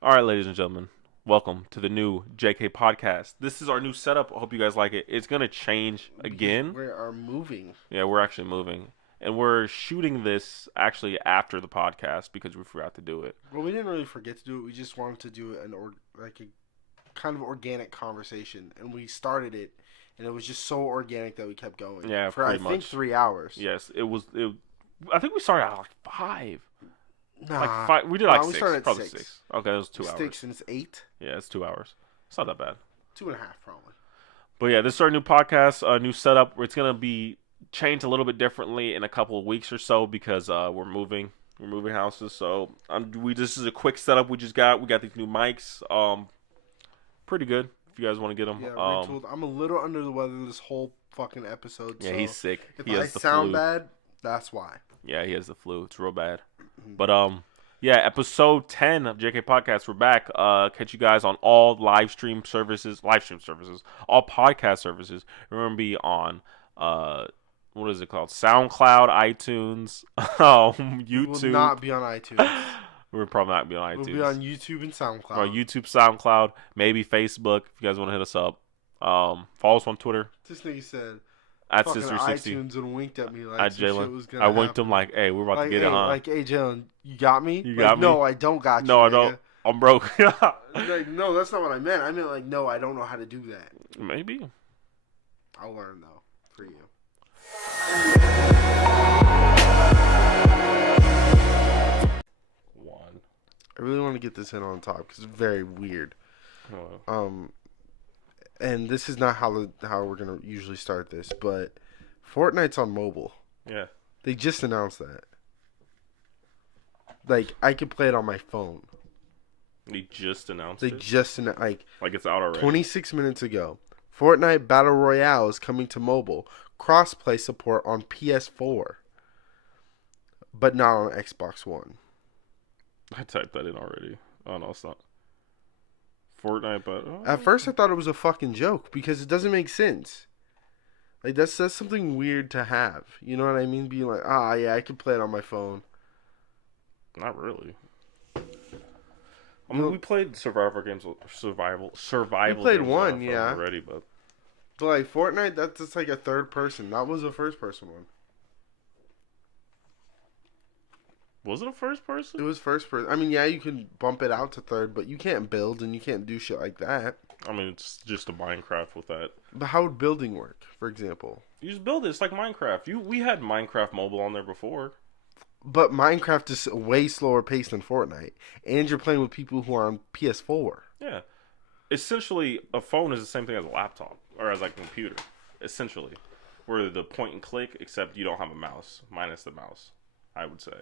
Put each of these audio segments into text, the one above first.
All right, ladies and gentlemen, welcome to the new JK podcast. This is our new setup. I hope you guys like it. It's going to change Because again. we are moving. Yeah, we're actually moving. And we're shooting this actually after the podcast because we forgot to do it. Well, we didn't really forget to do it. We just wanted to do like a kind of organic conversation, and we started it, and it was just so organic that we kept going. Yeah, for pretty I think much. 3 hours. Yes, it was. I think we started at like 5. Nah, Like 5. We did like we 6. started at Probably 6. 6. Okay, it was 2 It hours. sticks and it's 8. Yeah, it's 2 hours. It's not that bad. 2.5 probably. But yeah, this is our new podcast, new setup. It's gonna be changed a little bit differently in a couple of weeks or so because we're moving. We're moving houses, so this is a quick setup we just got. We got these new mics, pretty good. If you guys want to get them, Yeah, retooled. I'm a little under the weather this whole fucking episode. yeah, so he's sick. If He I has the sound flu. bad, that's why. Yeah, he has the flu. It's real bad. But yeah, episode 10 of JK Podcast. We're back. Catch you guys on all live stream services, all podcast services. Remember, be on what is it called? SoundCloud, iTunes, We will YouTube. not be on iTunes. We're probably not be on iTunes. We'll be on YouTube and SoundCloud. Or YouTube, SoundCloud, maybe Facebook. If you guys want to hit us up, follow us on Twitter This nigga said at fucking Sister60 iTunes and winked at me like at some shit Jalen. was gonna I winked happen. him like, "Hey, we're about like, to get hey, it, huh?" Like, hey, Jalen, you got me? You Like, got me? No, I don't got you. No, I nigga. don't. I'm broke. Like, no, that's not what I meant. I meant like, no, I don't know how to do that. Maybe. I'll learn though for you. One. I really want to get this in on top because it's very weird. Oh. And this is not how we're gonna usually start this, but Fortnite's on mobile. Yeah. They just announced that. Like, I could play it on my phone. They just announced They it. just Like it's out already. 26 minutes ago. Fortnite Battle Royale is coming to mobile. Crossplay support on PS4, but not on Xbox One. I typed that in already. Oh no, it's not. Fortnite, but At first, I thought it was a fucking joke because it doesn't make sense. Like, that's something weird to have. You know what I mean? Being like, yeah, I can play it on my phone. not really. I mean, we played survival games, survival. We played games on one, our phone yeah. already, but But like Fortnite, that's just like a third person. That was a first person one. was it a first person? It was first person. I mean, yeah, you can bump it out to third, but you can't build and you can't do shit like that. I mean, it's just a Minecraft with that. But how would building work, for example? You just build it. It's like Minecraft. We had Minecraft mobile on there before. But Minecraft is way slower paced than Fortnite, and you're playing with people who are on PS4. Yeah. Essentially, a phone is the same thing as a laptop or as like a computer. Essentially, where the point and click, except you don't have a mouse, minus the mouse. I would say.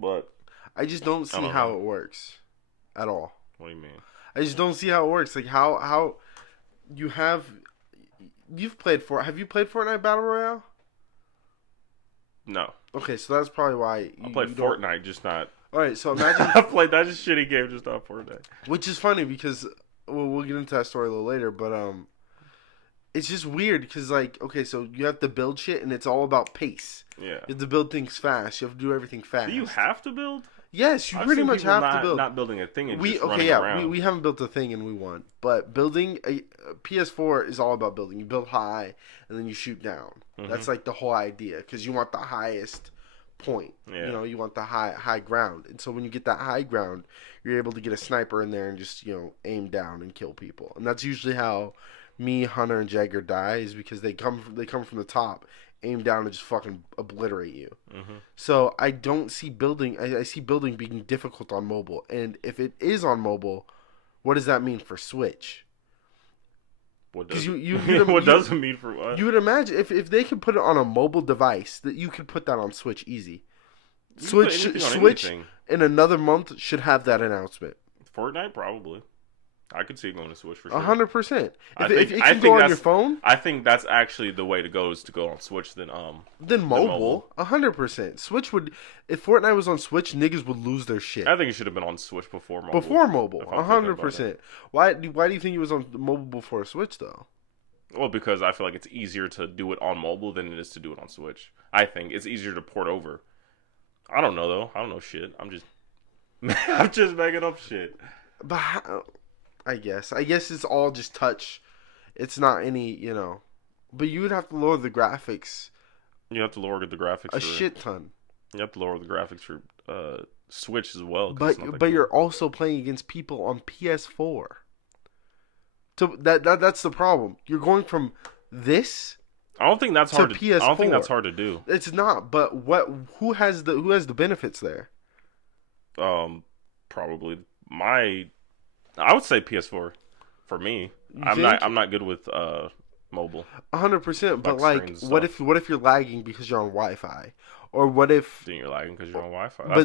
But I just don't see don't how know. it works at all. what do you mean? I just don't see how it works. Like how you've played have you played Fortnite Battle Royale? No, Okay, so that's probably why I played you don't... Fortnite, just not. All right, so imagine, I played that just shitty game, just not Fortnite. which is funny because we'll get into that story a little later, but it's just weird because like, okay, so you have to build shit and it's all about pace. Yeah. You have to build things fast. You have to do everything fast. Do you have to build? Yes, you I've pretty seen much people have not, to build. Not building a thing and We just okay, running yeah, around. we haven't built a thing and we won, but building a PS4 is all about building. You build high and then you shoot down. Mm-hmm. That's like the whole idea because you want the highest point. Yeah. You know, you want the high ground, and so when you get that high ground, you're able to get a sniper in there and just aim down and kill people. And that's usually how me, Hunter, and Jagger die is because they come from the top, aim down and just fucking obliterate you. Mm-hmm. So I don't see building. I see building being difficult on mobile, and if it is on mobile, what does that mean for Switch? What does what does it mean for what? You would imagine if they could put it on a mobile device that you could put that on Switch easy. You can put Switch anything on Switch anything. in another month should have that announcement. Fortnite probably. I could see it going to Switch for sure. 100%. I If think- it I can think go on that's- your phone, I think that's actually the way to go is to go on Switch than then mobile. mobile, 100%. Switch would, if Fortnite was on Switch, niggas would lose their shit. I think it should have been on Switch before mobile. Before mobile, if I'm thinking about 100%. Why do you think it was on mobile before Switch though? Well, because I feel like it's easier to do it on mobile than it is to do it on Switch. I think it's easier to port over. I don't know though. I don't know shit. I'm just I'm just making up shit. But I guess it's all just touch. It's not any, But you would have to lower the graphics. You have to lower the graphics. A shit ton. You have to lower the graphics for Switch as well. But you're also playing against people on PS4. So that's the problem. You're going from this. I don't think that's hard to PS4. I don't think that's hard to do. It's not. But who has the benefits there? Probably I would say PS4 for me. I'm not good with mobile. 100%. But like, what if you're lagging because you're on Wi-Fi? Or what if... Then you're lagging because you're on Wi-Fi.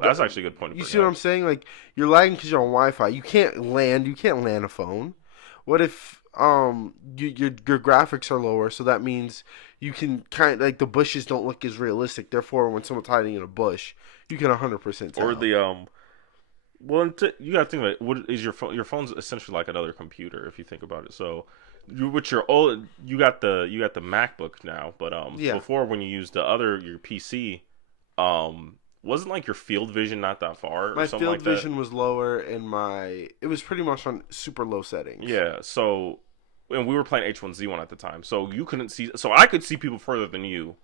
That's actually a good point. You see what I'm saying? Like, you're lagging because you're on Wi-Fi. You can't land a phone. What if your graphics are lower, so that means you can like the bushes don't look as realistic. Therefore, when someone's hiding in a bush, you can 100% tell. Or the well, you gotta think about it. What is your phone? Your phone's essentially like another computer if you think about it. So, with your old, you got the MacBook now, but before when you used your PC, wasn't like your field vision not that far? My field vision was lower, and it was pretty much on super low settings. Yeah. So, and we were playing H1Z1 at the time, so you couldn't see. So I could see people further than you.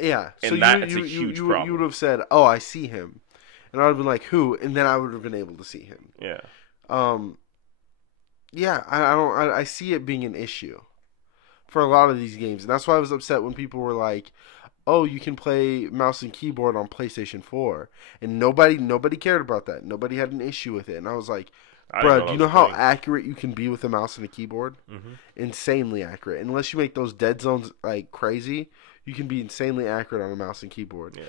Yeah. And so that's a huge problem. You would have said, "Oh, I see him." And I would have been like, who? And then I would have been able to see him. Yeah. Yeah, I see it being an issue for a lot of these games. And that's why I was upset when people were like, oh, you can play mouse and keyboard on PlayStation 4. And nobody cared about that. Nobody had an issue with it. And I was like, bro, do you know how accurate you can be with a mouse and a keyboard? Mm-hmm. Insanely accurate. Unless you make those dead zones like crazy, you can be insanely accurate on a mouse and keyboard. Yeah.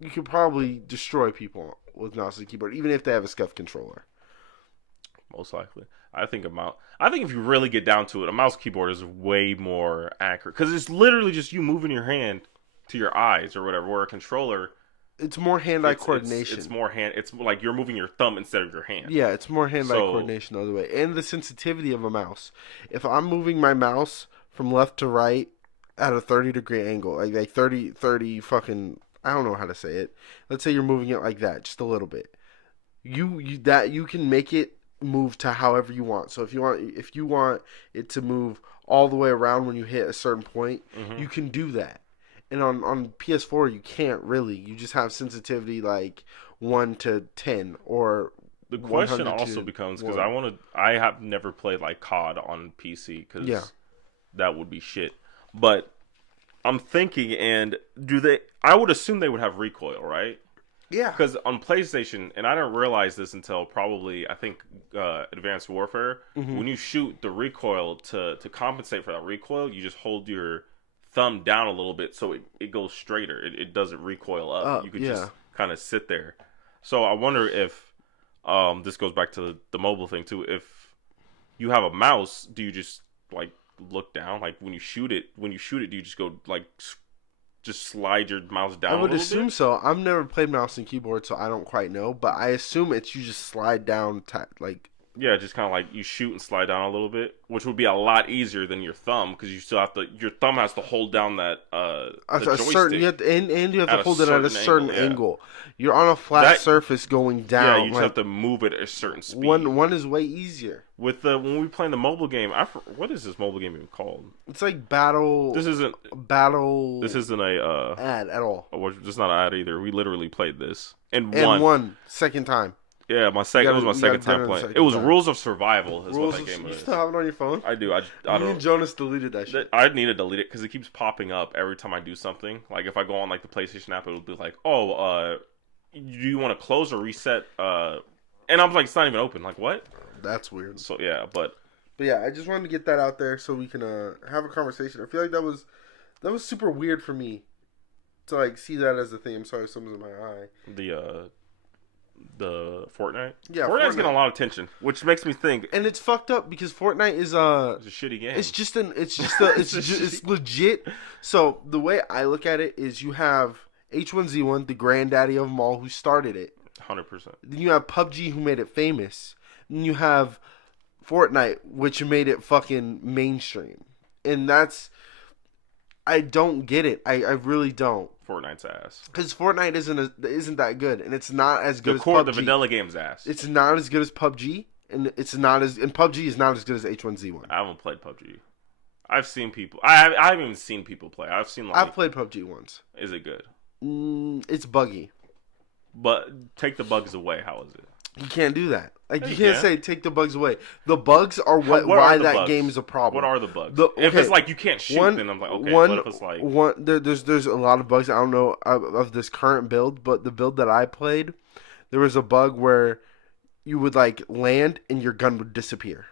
You could probably destroy people with mouse and keyboard, even if they have a scuffed controller. Most likely. I think if you really get down to it, a mouse keyboard is way more accurate. Because it's literally just you moving your hand to your eyes or whatever, where a controller... It's more hand-eye coordination. It's like you're moving your thumb instead of your hand. Yeah, it's more hand-eye coordination the other way. And the sensitivity of a mouse. If I'm moving my mouse from left to right at a 30-degree angle, like 30 fucking... I don't know how to say it. Let's say you're moving it like that, just a little bit. You can make it move to however you want. So if you want it to move all the way around when you hit a certain point, mm-hmm. you can do that. And on PS4 you can't really. You just have sensitivity like 1 to 10 or the question also becomes because I have never played like COD on PC because that would be shit. But I'm thinking, I would assume they would have recoil, right? Yeah. Because on PlayStation, and I didn't realize this until probably, I think, Advanced Warfare, mm-hmm. when you shoot the recoil, to compensate for that recoil, you just hold your thumb down a little bit so it goes straighter. It doesn't recoil up. You could just kind of sit there. So I wonder if, this goes back to the mobile thing too, if you have a mouse, do you just, like, look down? Like when you shoot it, do you just go like just slide your mouse down? I would assume so. I've never played mouse and keyboard, so I don't quite know, but I assume you just slide down like Yeah, just kind of like you shoot and slide down a little bit, which would be a lot easier than your thumb because you still have to. Your thumb has to hold down that certain. You have to, and you have to hold it at a certain angle. You're on a flat surface going down. Yeah, you just have to move it at a certain speed. One is way easier. With when we play the mobile game, what is this mobile game even called? It's like Battle. This isn't Battle. This isn't a ad at all. It's not an ad either. We literally played this and won second time. Yeah, it was my second time playing. It was Rules of Survival. Is what that game is. You still have it on your phone? I do. I don't. Jonas deleted that shit. I need to delete it because it keeps popping up every time I do something. Like if I go on like the PlayStation app, it'll be like, "Oh, do you want to close or reset?" And I'm like, it's not even open. Like what? That's weird. So yeah, but yeah, I just wanted to get that out there so we can have a conversation. I feel like that was super weird for me to like see that as a thing. I'm sorry, something's in my eye. The Fortnite? Yeah, Fortnite's getting a lot of attention, which makes me think. And it's fucked up because Fortnite is it's a shitty game. It's legit. So the way I look at it is you have H1Z1, the granddaddy of them all, who started it. 100%. Then you have PUBG, who made it famous. Then you have Fortnite, which made it fucking mainstream. And I don't get it. I really don't. Fortnite's ass. Because Fortnite isn't that good, and it's not as good as core, PUBG. the vanilla game's ass. It's not as good as PUBG, and PUBG is not as good as H1Z1. I haven't played PUBG. I've seen people. I haven't even seen people play. I've played PUBG once. Is it good? It's buggy. But take the bugs away. How is it? You can't do that. Like, you can't say take the bugs away. The bugs are why that game is a problem. What are the bugs? Okay, if it's like you can't shoot, then I'm like, okay. What if it's like there's a lot of bugs. I don't know of this current build, but the build that I played, there was a bug where you would like land and your gun would disappear.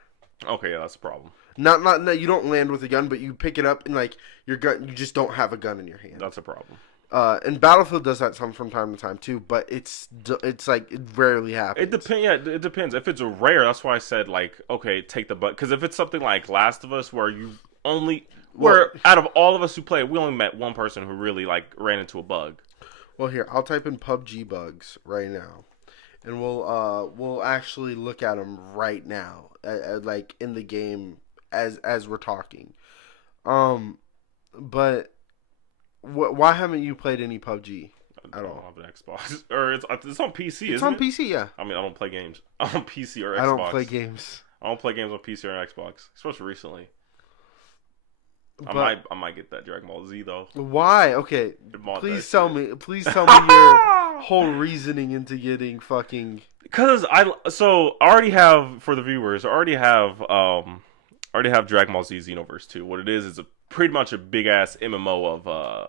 Okay, yeah, that's a problem. Not you don't land with a gun, but you pick it up and like your gun, you just don't have a gun in your hand. That's a problem. And Battlefield does that from time to time too, but it's like it rarely happens. It depends. Yeah, it depends. If it's a rare, that's why I said like, okay, take the bug. Because if it's something like Last of Us, where out of all of us who played, we only met one person who really like ran into a bug. Well, here I'll type in PUBG bugs right now, and we'll actually look at them right now, like in the game as we're talking. But. Why haven't you played any PUBG at all? I don't have an Xbox. Or it's on PC, It's on PC, yeah. I mean, I don't play games on PC or Xbox. I don't play games. I don't play games on PC or Xbox, especially recently. But I might get that Dragon Ball Z, though. Why? Okay, please tell me your whole reasoning into getting fucking... Because I already have, for the viewers, I already have Dragon Ball Z Xenoverse 2. What it is pretty much a big ass MMO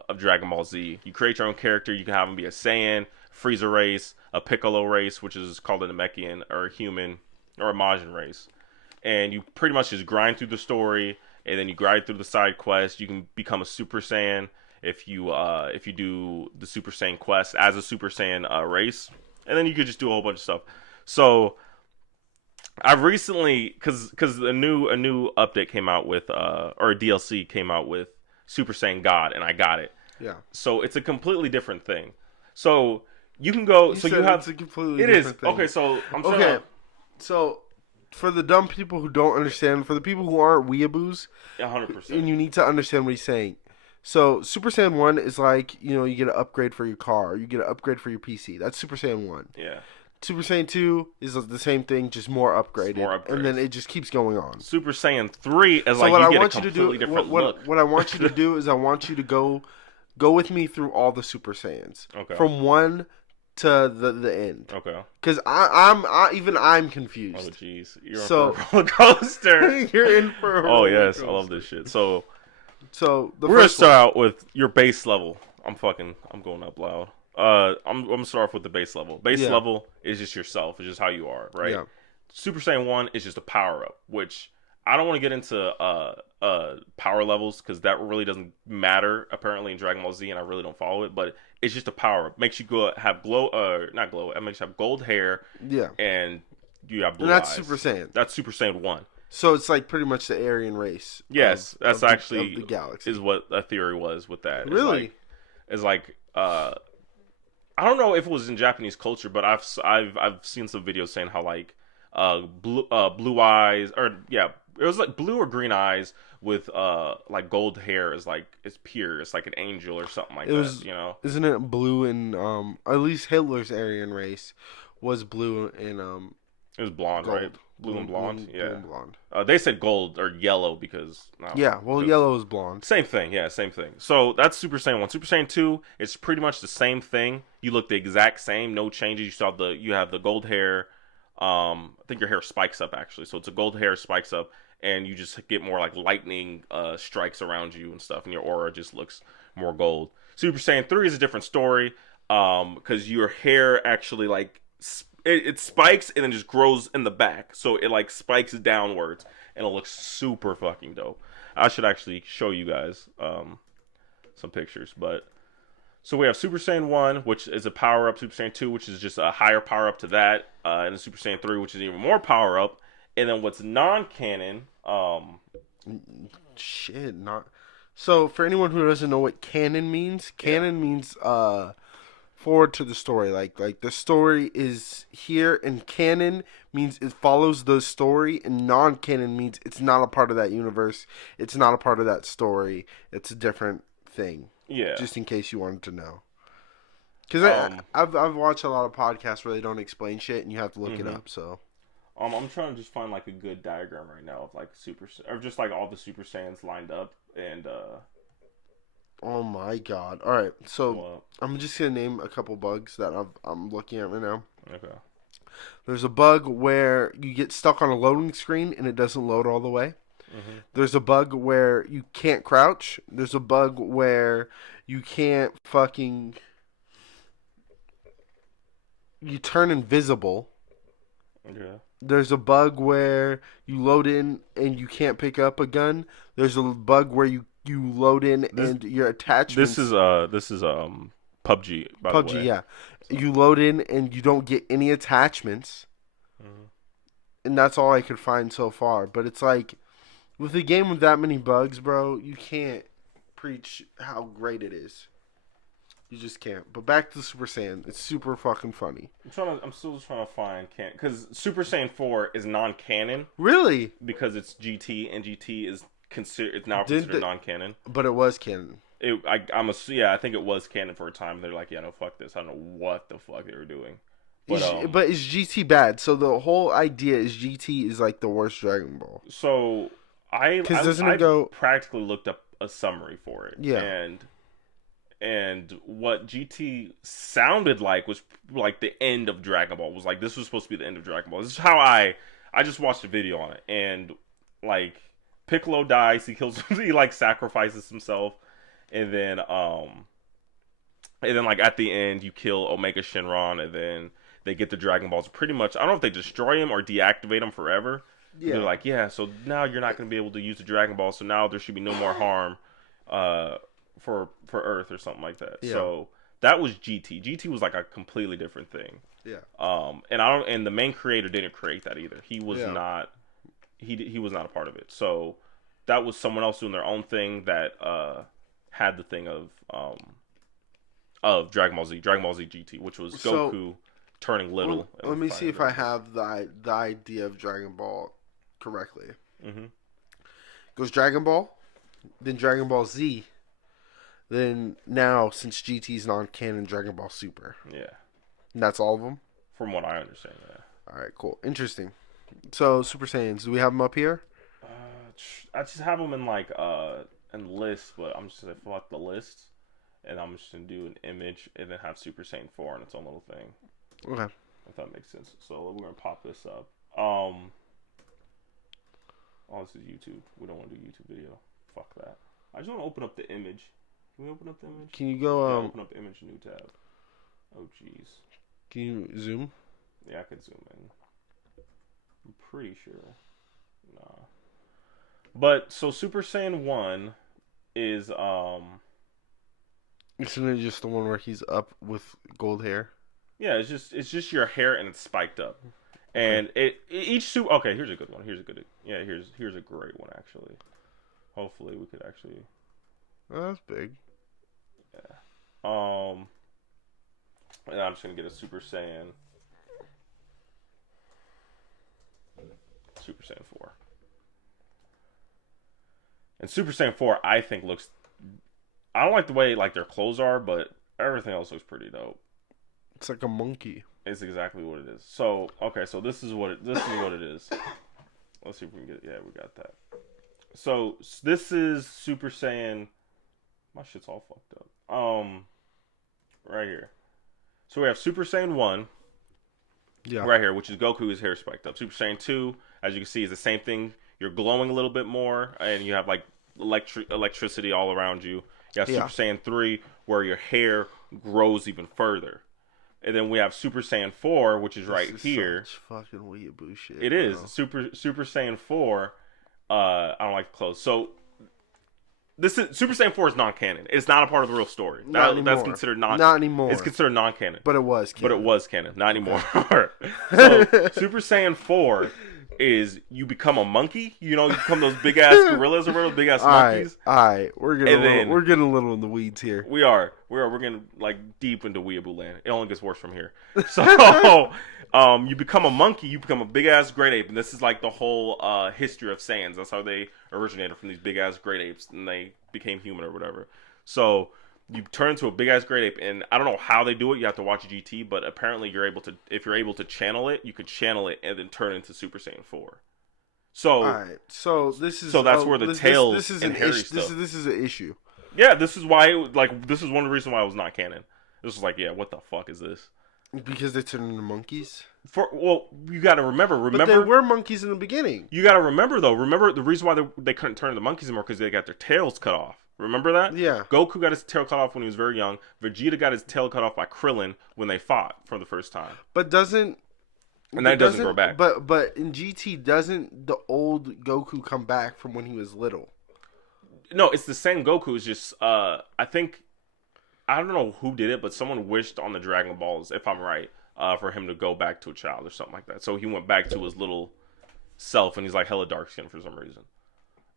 of Dragon Ball Z. You create your own character. You can have them be a Saiyan, Frieza race, a Piccolo race, which is called a Namekian, or a human, or a Majin race. And you pretty much just grind through the story, and then you grind through the side quests. You can become a Super Saiyan if you do the Super Saiyan quest as a Super Saiyan race, and then you could just do a whole bunch of stuff. So I've recently, because a new update came out with, or a DLC came out with Super Saiyan God, and I got it. Yeah. So it's a completely different thing. So you can go. It's a completely different thing. Okay, so So for the dumb people who don't understand, for the people who aren't weeaboos, 100%, and you need to understand what he's saying. So Super Saiyan 1 is like, you get an upgrade for your car, you get an upgrade for your PC. That's Super Saiyan 1. Yeah. Super Saiyan 2 is the same thing, just more upgraded. And then it just keeps going on. Super Saiyan 3 is like you get a completely different look. What I want you to do is I want you to go with me through all the Super Saiyans. Okay. From 1 to the end. Okay. Because I'm confused. Oh, jeez. You're in for a roller coaster. You're in for a roller coaster. Oh, yes. I love this shit. So we're going to start out with your base level. I'm going up loud. I'm gonna start off with the base level. Level is just yourself. It's just how you are, right? Yeah. Super Saiyan 1 is just a power up, which I don't want to get into power levels because that really doesn't matter apparently in Dragon Ball Z, and I really don't follow it. But it's just a power up. Makes you have not glow. It makes you have gold hair. Yeah. And you have blue eyes. And that's eyes. Super Saiyan. That's Super Saiyan 1. So it's like pretty much the Aryan race. Yes, that's actually the galaxy. Is what a theory was with that. Really? It's like I don't know if it was in Japanese culture, but I've seen some videos saying how like blue eyes, or it was like blue or green eyes with like gold hair is like it's pure. It's like an angel or something like that. Isn't it blue in at least Hitler's Aryan race was blue in it was blonde, gold. Right? Blue and blonde. Blue and blonde. They said gold or yellow because yellow is blonde. Same thing, same thing. So that's Super Saiyan 1. Super Saiyan 2 is pretty much the same thing. You look the exact same, no changes. You have the gold hair. I think your hair spikes up actually. So it's a gold hair spikes up, and you just get more like lightning strikes around you and stuff, and your aura just looks more gold. Super Saiyan 3 is a different story because your hair actually like it spikes and then just grows in the back. So it like spikes downwards and it looks super fucking dope. I should actually show you guys some pictures. But so we have Super Saiyan 1, which is a power up, Super Saiyan 2, which is just a higher power up to that, and then Super Saiyan 3, which is even more power up. And then what's non-canon, So for anyone who doesn't know what canon means means forward to the story, like the story is here, and canon means it follows the story, and non-canon means it's not a part of that universe, it's not a part of that story, it's a different thing. Yeah. Just in case you wanted to know. Because I've watched a lot of podcasts where they don't explain shit and you have to look it up. So I'm trying to just find like a good diagram right now of like or just like all the Super Saiyans lined up and oh my god! All right, so well, I'm just gonna name a couple bugs that I'm looking at right now. okay. There's a bug where you get stuck on a loading screen and it doesn't load all the way. Mm-hmm. There's a bug where you can't crouch. There's a bug where you can't fucking you turn invisible. Yeah. There's a bug where you load in and you can't pick up a gun. There's a bug where you load in and your attachments. This is PUBG by the way. PUBG, yeah. You load in and you don't get any attachments. Mm-hmm. And that's all I could find so far. But it's like, with a game with that many bugs, bro, you can't preach how great it is. You just can't. But back to Super Saiyan. It's super fucking funny. I'm still trying to find because Super Saiyan 4 is non-canon. Really? Because it's GT and GT is it's now considered non-canon. But it was canon. I think it was canon for a time. They're like, yeah, no, fuck this. I don't know what the fuck they were doing. But is GT bad? So the whole idea is GT is like the worst Dragon Ball. So I practically looked up a summary for it. Yeah. And what GT sounded like was like the end of Dragon Ball. Was like this was supposed to be the end of Dragon Ball. This is how I just watched a video on it, and like Piccolo dies, he like sacrifices himself, and then like at the end you kill Omega Shenron, and then they get the Dragon Balls. Pretty much, I don't know if they destroy him or deactivate him forever. Yeah. They're like, yeah, so now you're not going to be able to use the Dragon Ball, so now there should be no more harm for Earth or something like that. Yeah. So that was GT. GT was like a completely different thing. Yeah. And the main creator didn't create that either. He was not he was not a part of it. So that was someone else doing their own thing that had the thing of Dragon Ball Z GT, which was Goku turning little. Let me see if I have the idea of Dragon Ball correctly. Mm-hmm. Goes Dragon Ball, then Dragon Ball Z, then now, since GT's non-canon, Dragon Ball Super. Yeah. And that's all of them? From what I understand, yeah. Alright, cool. Interesting. So, Super Saiyans, do we have them up here? I just have them in like in lists, but I'm just going to fill out the list, and I'm just going to do an image, and then have Super Saiyan 4 on its own little thing. Okay. If that makes sense. So, we're going to pop this up. Oh, this is YouTube. We don't want to do YouTube video. Fuck that. I just want to open up the image. Can we open up the image? Can you go, open up the image, new tab. Oh, jeez. Can you zoom? Yeah, I can zoom in. I'm pretty sure. Nah. But, so Super Saiyan 1 is, Isn't it just the one where he's up with gold hair? Yeah, it's just your hair and it's spiked up. And each super... Okay, here's a good one. Here's a great one, actually. Hopefully we could actually... Oh, that's big. Yeah. And I'm just going to get a Super Saiyan 4. And Super Saiyan 4, I think, looks... I don't like the way like their clothes are, but everything else looks pretty dope. It's like a monkey. It's exactly what it is. So, okay, so this is what it is. Let's see if we can get... Yeah, we got that. So, this is Super Saiyan... My shit's all fucked up. Right here. So, we have Super Saiyan 1. Yeah. Right here, which is Goku's hair spiked up. Super Saiyan 2, as you can see, is the same thing. You're glowing a little bit more, and you have, like, electricity all around you. You have Super Saiyan 3, where your hair grows even further. And then we have Super Saiyan 4, which is right here. Such fucking weeaboo shit. It is. Super Saiyan 4. I don't like the clothes. So this is Super Saiyan 4 is non-canon. It's not a part of the real story. That's considered not anymore. It's considered non-canon. But it was canon. Not anymore. So Super Saiyan 4 is you become a monkey. You know, you become those big ass gorillas or whatever, big ass monkeys. All right. We're getting a little in the weeds here. We're getting like deep into weeaboo land. It only gets worse from here. So you become a monkey, you become a big ass great ape, and this is like the whole history of Saiyans. That's how they originated, from these big ass great apes, and they became human or whatever. So you turn into a big ass great ape, and I don't know how they do it. You have to watch GT, but apparently you're able to. If you're able to channel it, you could channel it and then turn into Super Saiyan 4. So, all right. So this is that's where the tails this is and an hairy issue. stuff. This is an issue. Yeah, this is why. This is one of the reasons why it was not canon. This was like, yeah, what the fuck is this? Because they turned into monkeys. You got to remember. But they were monkeys in the beginning. You got to remember though. Remember the reason why they couldn't turn into monkeys anymore because they got their tails cut off. Remember that? Yeah. Goku got his tail cut off when he was very young. Vegeta got his tail cut off by Krillin when they fought for the first time. But doesn't grow back. But in GT, doesn't the old Goku come back from when he was little? No, it's the same Goku. It's just I think I don't know who did it, but someone wished on the Dragon Balls, if I'm right, for him to go back to a child or something like that. So he went back to his little self, and he's like hella dark skin for some reason.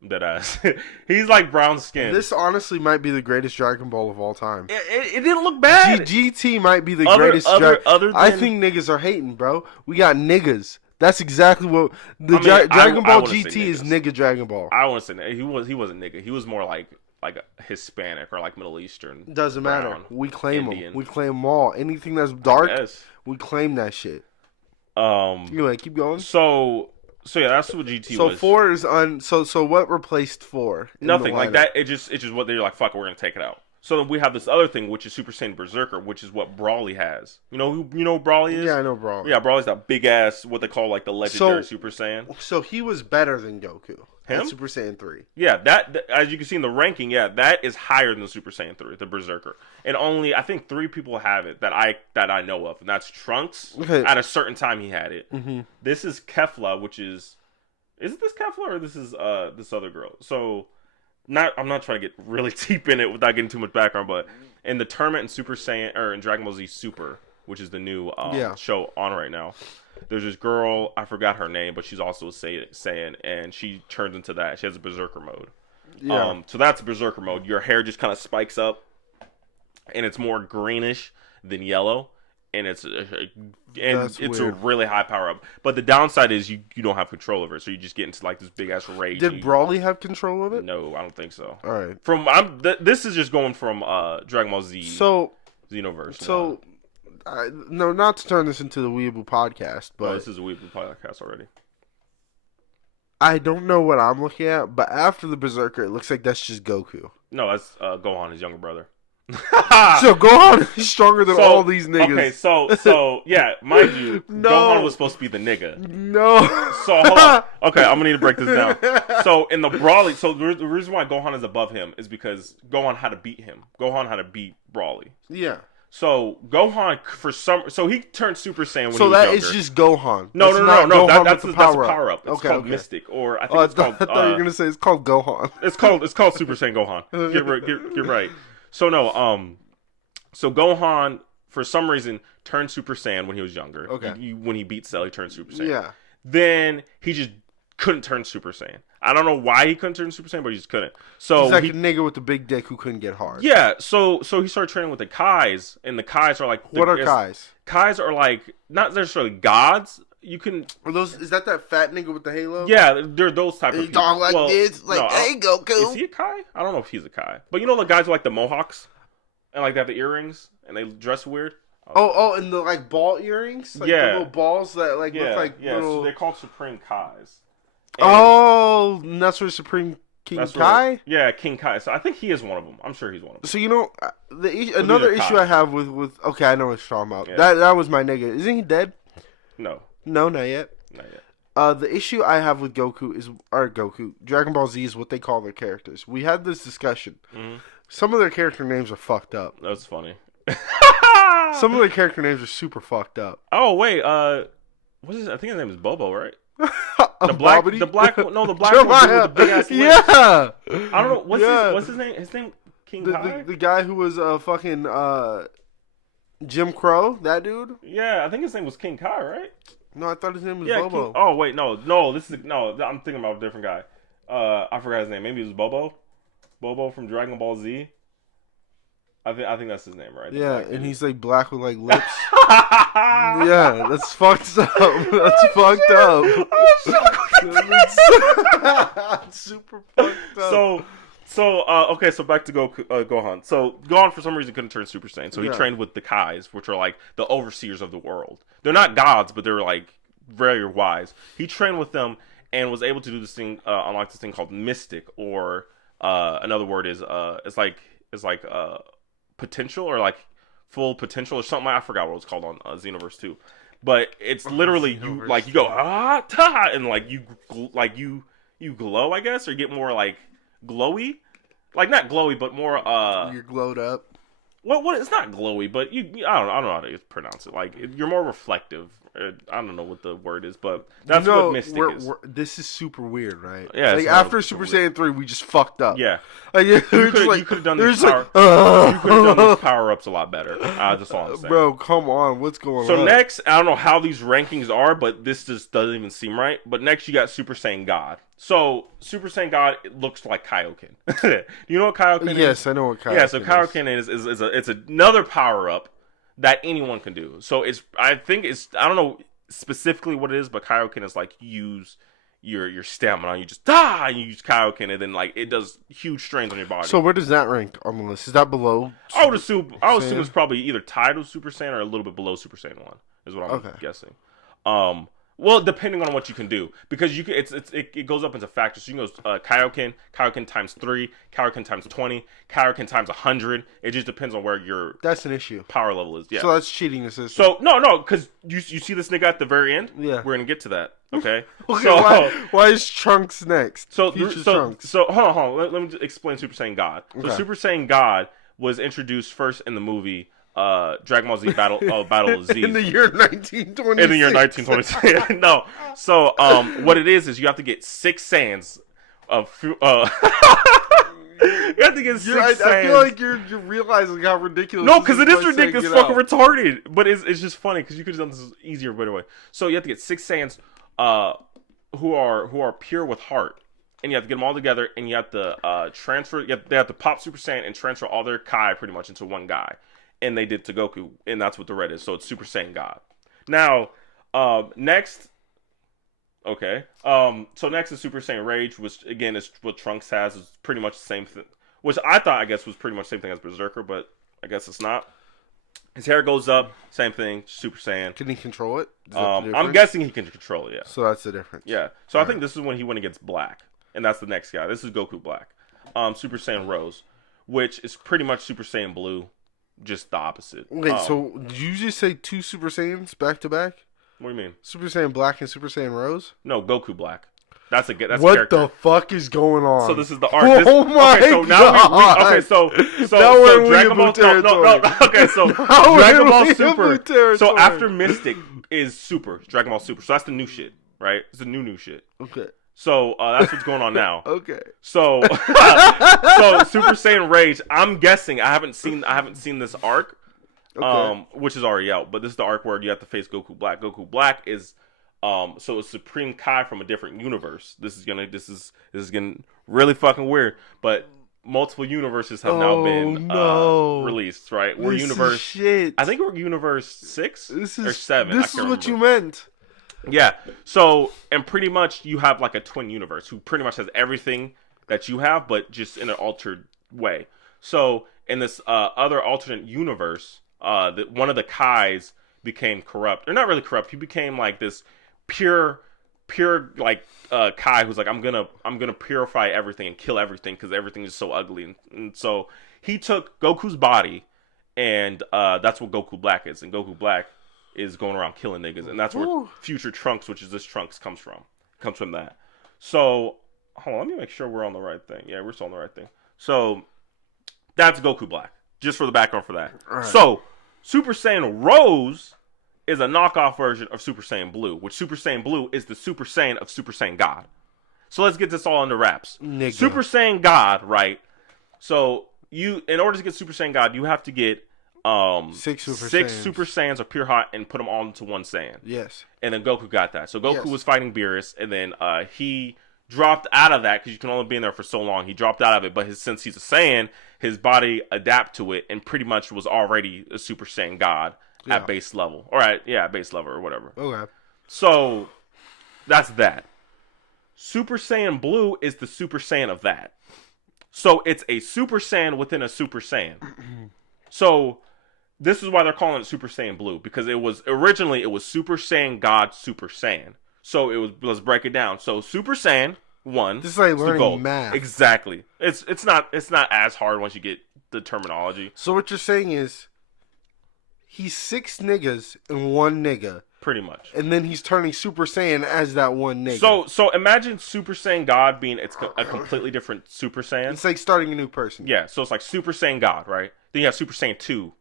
Dead ass. He's like brown skin. This honestly might be the greatest Dragon Ball of all time. It didn't look bad. GT might be the greatest. I think niggas are hating, bro. We got niggas. That's exactly what Dragon Ball GT is. Nigga Dragon Ball. I want to say he wasn't nigga. He was more like a Hispanic or like Middle Eastern. Doesn't matter. We claim them. We claim them all. Anything that's dark, we claim that shit. Anyway, keep going. So yeah, that's what GT was. So 4 is So what replaced 4? Nothing like that. It's just what they're like. Fuck, we're gonna take it out. So then we have this other thing, which is Super Saiyan Berserker, which is what Brawly has. You know who Brawly is? Yeah, I know Brawly. Yeah, Brawly's that big ass, what they call like the legendary Super Saiyan. So he was better than Goku. Him? Super Saiyan 3. Yeah, that as you can see in the ranking, yeah, that is higher than the Super Saiyan 3, the Berserker. And only I think 3 people have it that I know of, and that's Trunks. Okay. At a certain time he had it. Mm-hmm. This is Kefla, which is it this Kefla or this is this other girl? So I'm not trying to get really deep in it without getting too much background, but in the tournament in Super Saiyan or in Dragon Ball Z Super, which is the new show on right now, there's this girl, I forgot her name, but she's also a Saiyan, and she turns into that. She has a Berserker mode. Yeah. So that's Berserker mode. Your hair just kind of spikes up, and it's more greenish than yellow, and it's a really high power up. But the downside is you don't have control over it, so you just get into like this big ass rage. Did Brawly have control of it? No, I don't think so. All right. This is just going from Dragon Ball Z. Xenoverse. So. No, not to turn this into the Weeaboo podcast, but this is a Weeaboo podcast already. I don't know what I'm looking at, but after the Berserker, it looks like that's just Goku. No, that's Gohan, his younger brother. So Gohan is stronger than all these niggas. Okay, so yeah, mind you, Gohan was supposed to be the nigga. No. So hold on. Okay, I'm gonna need to break this down. So in the Brawly, so the reason why Gohan is above him is because Gohan had to beat him. Gohan had to beat Brawly. Yeah. So Gohan so he turned Super Saiyan when he was younger. So that is just Gohan. No. That's a power up. It's called Mystic, or I think it's called. I thought you were gonna say it's called Gohan. It's called Super Saiyan Gohan. Get right. So no, so Gohan for some reason turned Super Saiyan when he was younger. Okay. When he beat Cell, he turned Super Saiyan. Yeah. Then he just couldn't turn Super Saiyan. I don't know why he couldn't turn Super Saiyan, but he just couldn't. So he's like a nigga with the big dick who couldn't get hard. Yeah. So he started training with the Kais, and the Kais are like what are Kais? Kais are like not necessarily gods. You can. Are those? Is that fat nigga with the halo? Yeah, they're those type of people. Talk like this, like, no, hey, Goku. Is he a Kai? I don't know if he's a Kai, but you know the guys with like the mohawks and like they have the earrings and they dress weird. And the like ball earrings, like the little balls that like look like little. So they're called Supreme Kais. And that's where Supreme King Kai. King Kai. So I think he is one of them. I'm sure he's one of them. So you know, another issue I have with okay, I know what you're talking about. Yeah. That was my nigga. Isn't he dead? No, not yet. Not yet. The issue I have with Goku, Dragon Ball Z is what they call their characters. We had this discussion. Mm-hmm. Some of their character names are fucked up. That's funny. Some of their character names are super fucked up. Oh wait, what's his? I think his name is Bobo, right? The black one with the big ass lips. Yeah. I don't know what's his name. His name King Kai? The guy who was fucking Jim Crow, that dude. Yeah, I think his name was King Kai, right? No, I thought his name was Bobo. Oh wait, no. I'm thinking about a different guy. I forgot his name. Maybe it was Bobo. Bobo from Dragon Ball Z. I think that's his name, right? Yeah, and he's like black with like lips. Yeah, that's fucked up. That's fucked up. That's super fucked up. So okay, so back to Gohan. So Gohan for some reason couldn't turn Super Saiyan, so he trained with the Kais, which are like the overseers of the world. They're not gods, but they're like very wise. He trained with them and was able to do this thing, unlock this thing called Mystic, or another word is potential, or like full potential, or something. I forgot what it was called on Xenoverse 2. But it's literally you go and like you glow, I guess, or get more like glowy, like not glowy, but more you're glowed up. What? It's not glowy, but I don't know how to pronounce it. Like you're more reflective. I don't know what the word is, but that's what Mystic is. This is super weird, right? Yeah. Like after Super Saiyan 3, we just fucked up. Yeah. Like, you could have done these power ups a lot better. That's all I'm saying. Bro, come on, what's going on? So next, I don't know how these rankings are, but this just doesn't even seem right. But next, you got Super Saiyan God. So Super Saiyan God, it looks like Kaioken. Do you know what Kaioken is? Yes, I know what Kaioken is. Yeah, so Kaioken is it's another power up that anyone can do. So I don't know specifically what it is, but Kaioken is like use your stamina, you just and you use Kaioken, and then like it does huge strains on your body. So where does that rank on the list? Is that below? I would assume it's probably either tied with Super Saiyan or a little bit below Super Saiyan 1 is what I'm guessing. Well, depending on what you can do, because you can, it goes up into factors. So you can go Kaioken times 3, Kaioken times 20, Kaioken times 100. It just depends on where your power level is. Yeah. So that's cheating the system. So no, because you see this nigga at the very end. Yeah. We're gonna get to that. Okay. So why is Trunks next? Trunks. So hold on. Let me just explain Super Saiyan God. Okay. So Super Saiyan God was introduced first in the movie Dragon Ball Z Battle of Z in the year 1926. In the year 1926. No. So what it is you have to get 6 Saiyans of you have to get 6 Saiyans. I feel like you're realizing how ridiculous. No, because it is ridiculous, fucking retarded. But it's just funny because you could have done this easier, by the way. So you have to get 6 Saiyans who are pure with heart. And you have to get them all together, and you have to transfer. They have to pop Super Saiyan and transfer all their Kai pretty much into one guy. And they did to Goku, and that's what the red is. So it's Super Saiyan God. Now, next, okay. So next is Super Saiyan Rage, which again is what Trunks has. It's pretty much the same thing. Which I thought, I guess, was pretty much the same thing as Berserker, but I guess it's not. His hair goes up, same thing, Super Saiyan. Can he control it? I'm guessing he can control it, yeah. So that's the difference. Yeah. So I think this is when he went against Black, and that's the next guy. This is Goku Black. Super Saiyan Rose, which is pretty much Super Saiyan Blue. Just the opposite. Wait, so did you just say 2 Super Saiyans back to back? What do you mean? Super Saiyan Black and Super Saiyan Rose? No, Goku Black. That's what a character. The fuck is going on? So this is the arc. Oh my god! Now so Dragon Ball. Okay, so Dragon Ball Super. So after Mystic is Super Dragon Ball Super. So that's the new shit, right? It's the new shit. Okay. So that's what's going on now. Okay. So Super Saiyan Rage. I'm guessing I haven't seen this arc, which is already out. But this is the arc where you have to face Goku Black. Goku Black is so a Supreme Kai from a different universe. This is getting really fucking weird. But multiple universes have now been released. Right? We're shit. I think we're universe 6 or 7. This is what you meant. Yeah. So, and pretty much you have like a twin universe who pretty much has everything that you have, but just in an altered way. So, in this other alternate universe, one of the Kais became corrupt, or not really corrupt. He became like this pure like Kai who's like, I'm gonna purify everything and kill everything because everything is so ugly. And so he took Goku's body, and that's what Goku Black is. And Goku Black is going around killing niggas, and that's where future Trunks, which is this Trunks, comes from that. So hold on, let me make sure we're on the right thing. Yeah, we're still on the right thing. So that's Goku Black, just for the background for that. Right. So Super Saiyan Rose is a knockoff version of Super Saiyan Blue, which Super Saiyan Blue is the Super Saiyan of Super Saiyan God. So let's get this all under wraps. Nigga. Super Saiyan God, right? So in order to get Super Saiyan God, you have to get 6 Super Saiyans of pure hot and put them all into one Saiyan. Yes. And then Goku got that. So Goku was fighting Beerus, and then he dropped out of that because you can only be in there for so long. He dropped out of it, but since he's a Saiyan, his body adapted to it and pretty much was already a Super Saiyan God at base level. All right, base level or whatever. Okay. So that's that. Super Saiyan Blue is the Super Saiyan of that. So it's a Super Saiyan within a Super Saiyan. So this is why they're calling it Super Saiyan Blue, because it was Super Saiyan God Super Saiyan. So it was, let's break it down. So Super Saiyan 1. This is like learning gold. math. Exactly. It's not as hard once you get the terminology. So what you're saying is he's 6 niggas and 1 nigga. Pretty much. And then he's turning Super Saiyan as that 1 nigga. So imagine Super Saiyan God being a completely different Super Saiyan. It's like starting a new person. Yeah, so it's like Super Saiyan God, right? Then you have Super Saiyan 2,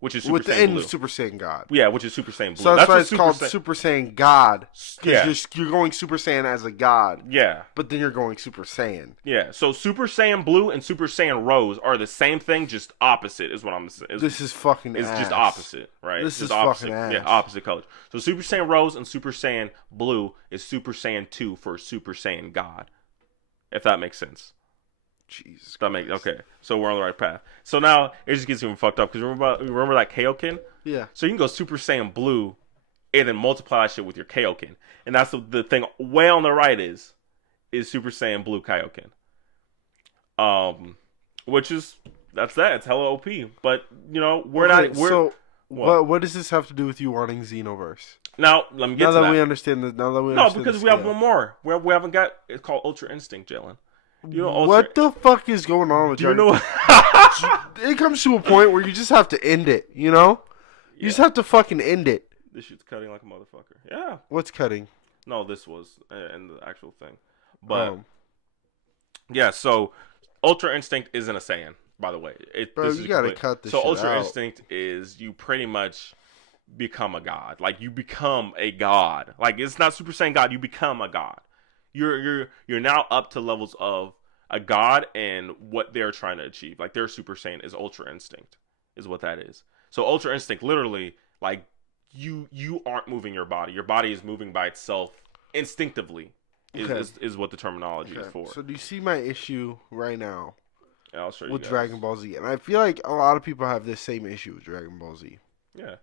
which is Super Saiyan Within Blue. Super Saiyan God. Yeah, which is Super Saiyan Blue. So that's why it's called Super Saiyan God. Yeah. You're going Super Saiyan as a god. Yeah. But then you're going Super Saiyan. Yeah, so Super Saiyan Blue and Super Saiyan Rose are the same thing, just opposite is what I'm saying. This is fucking It's ass. just opposite, right? This is opposite. fucking ass. Yeah, opposite colors. So Super Saiyan Rose and Super Saiyan Blue is Super Saiyan 2 for Super Saiyan God. If that makes sense. Jesus. Okay. So we're on the right path. So now it just gets even fucked up because remember that Kaioken? Yeah. So you can go Super Saiyan Blue and then multiply that shit with your Kaioken. And that's the thing way on the right is Super Saiyan Blue Kaioken. Which is that's that. It's hella OP. But So what does this have to do with you wanting Xenoverse? Now let me get to that. We understand that. No, because we have one more. We haven't got. It's called Ultra Instinct, Jalen. What the fuck is going on with you? You know, it comes to a point where you just have to end it. You know, you just have to fucking end it. This shit's cutting like a motherfucker. Yeah. What's cutting? No, this was in the actual thing, but yeah. So Ultra Instinct isn't a Saiyan, by the way. Bro, you gotta cut this. So shit Ultra out. Instinct is you pretty much become a god. Like you become a god. Like it's not Super Saiyan God. You become a god. You're now up to levels of a god and what they're trying to achieve. Like their Super Saiyan is Ultra Instinct, is what that is. So Ultra Instinct, literally, like you aren't moving your body. Your body is moving by itself instinctively. Is what the terminology is for. So do you see my issue right now? Yeah, I'll show you with guys. Dragon Ball Z? And I feel like a lot of people have this same issue with Dragon Ball Z. Yeah.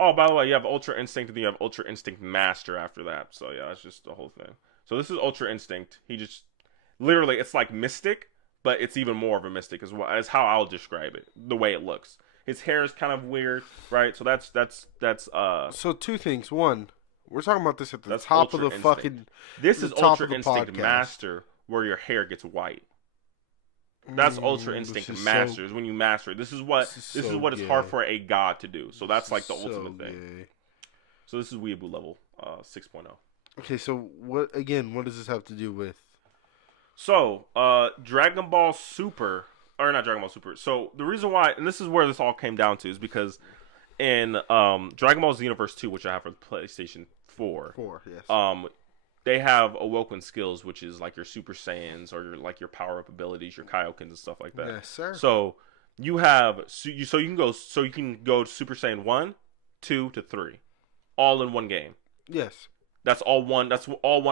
Oh, by the way, you have Ultra Instinct and then you have Ultra Instinct Master after that. So yeah, that's just the whole thing. So this is Ultra Instinct. He just literally, it's like Mystic, but it's even more of a Mystic as how I'll describe it. The way it looks, his hair is kind of weird, right? So that's. So 2 things. One, we're talking about this at the top Ultra of the Instinct. fucking. This is Ultra Instinct podcast. Master, where your hair gets white. That's Ultra Instinct Master. Is when you master it. This is what is hard for a god to do. So that's like the ultimate thing. So this is Weeaboo level 6.0. Okay, so what does this have to do with? So, Dragon Ball Super, or not Dragon Ball Super. So the reason why, and this is where this all came down to, is because in Dragon Ball Xenoverse 2, which I have for the PlayStation 4, yes. They have awoken skills, which is like your Super Saiyans or your power up abilities, your Kaiokens and stuff like that. Yes, sir. So you have you can go to Super Saiyan 1, 2 to 3, all in one game. Yes. That's all one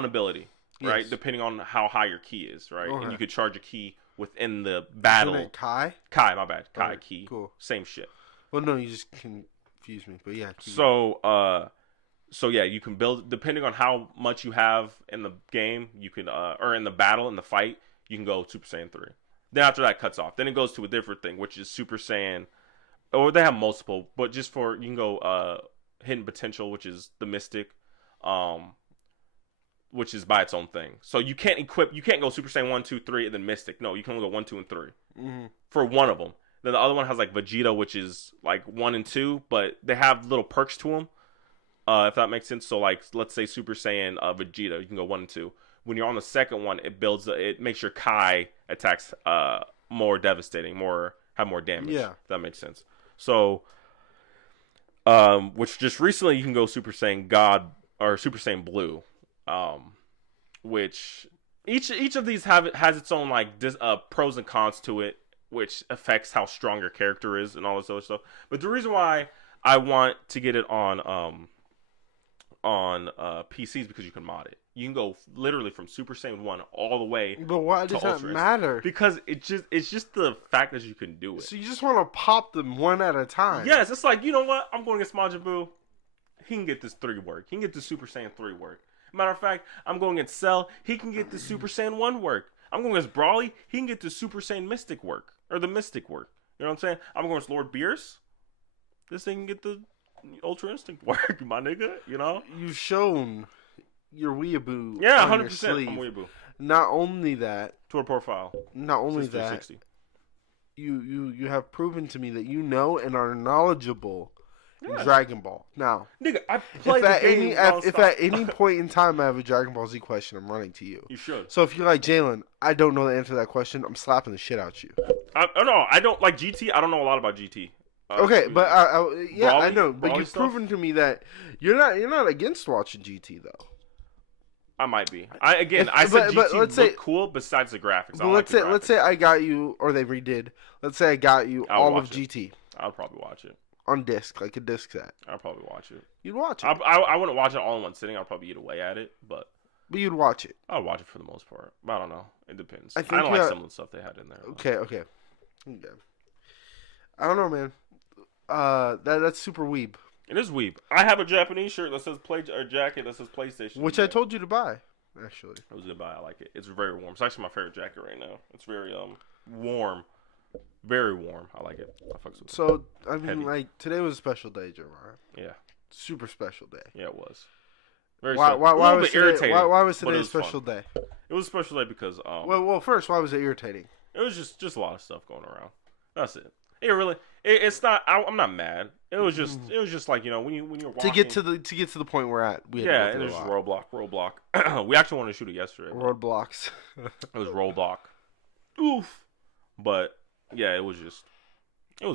ability, right? Yes. Depending on how high your ki is, right? Okay. And you could charge a ki within the battle. Isn't it Kai? Kai, my bad. Kai okay, ki. Cool. Same shit. Well, no, you just confused me, but yeah. So yeah, you can build depending on how much you have in the game. You can or in the battle in the fight, you can go Super Saiyan 3. Then after that cuts off. Then it goes to a different thing, which is Super Saiyan. Or they have multiple, but just for you can go Hidden Potential, which is the Mystic. Which is by its own thing. So you can't go Super Saiyan 1, 2, 3, and then Mystic. No, you can only go 1, 2, and 3. Mm-hmm. For one of them. Then the other one has like Vegeta, which is like 1 and 2, but they have little perks to them. If that makes sense. So like, let's say Super Saiyan Vegeta, you can go 1 and 2. When you're on the second one, it makes your Kai attacks more devastating, have more damage. Yeah. If that makes sense. So, which just recently you can go Super Saiyan God or Super Saiyan Blue, which each of these has its own like pros and cons to it, which affects how strong your character is and all this other stuff. But the reason why I want to get it on PC is because you can mod it. You can go literally from Super Saiyan 1 all the way. But why does that matter? Because it's just the fact that you can do it. So you just want to pop them one at a time. Yes, it's like, you know what? I'm going against Majin Buu. He can get this 3 work. He can get the Super Saiyan 3 work. Matter of fact, I'm going against Cell. He can get the Super Saiyan 1 work. I'm going against Brawly. He can get the Super Saiyan Mystic work. Or the Mystic work. You know what I'm saying? I'm going against Lord Beerus. This thing can get the Ultra Instinct work, my nigga. You know? You've shown your weeaboo. Yeah, on 100%. your sleeve. I'm weeaboo. Not only that. To a profile. Not only that. You have proven to me that you know and are knowledgeable in Dragon Ball. Now, nigga, I played the game. If at any point in time I have a Dragon Ball Z question, I'm running to you. You should. So if you're like, Jalen, I don't know the answer to that question, I'm slapping the shit out you. I don't like GT. I don't know a lot about GT. Okay, but yeah, I know. But you've stuff? proven to me that you're not against watching GT though. I might be. I said GT looked cool besides the graphics. But let's say I got you, or they redid. Let's say I got you all of GT. I'll probably watch it on disc, like a disc set. I'll probably watch it. You'd watch it. I wouldn't watch it all in one sitting. I'll probably eat away at it, but you'd watch it. I'll watch it for the most part. But I don't know. It depends. I don't like some of the stuff they had in there. Okay. I don't know, man. That's super weeb. It is weeb. I have a Japanese shirt that says jacket that says PlayStation, which I told you to buy. Actually, it was a good buy. I like it. It's very warm. It's actually my favorite jacket right now. It's very warm, very warm. I like it. I fucks with it. I mean, like today was a special day, Jeremiah. Yeah, super special day. Yeah, it was. Very why was today, irritating? Why was today a special day? It was a special day because well, first, why was it irritating? It was just a lot of stuff going around. That's it. It's not. I'm not mad. It was just like when you're watching, to get to the point we're at. It was roadblock. We actually wanted to shoot it yesterday. Roadblocks. It was roadblock. Oof. But yeah, it was a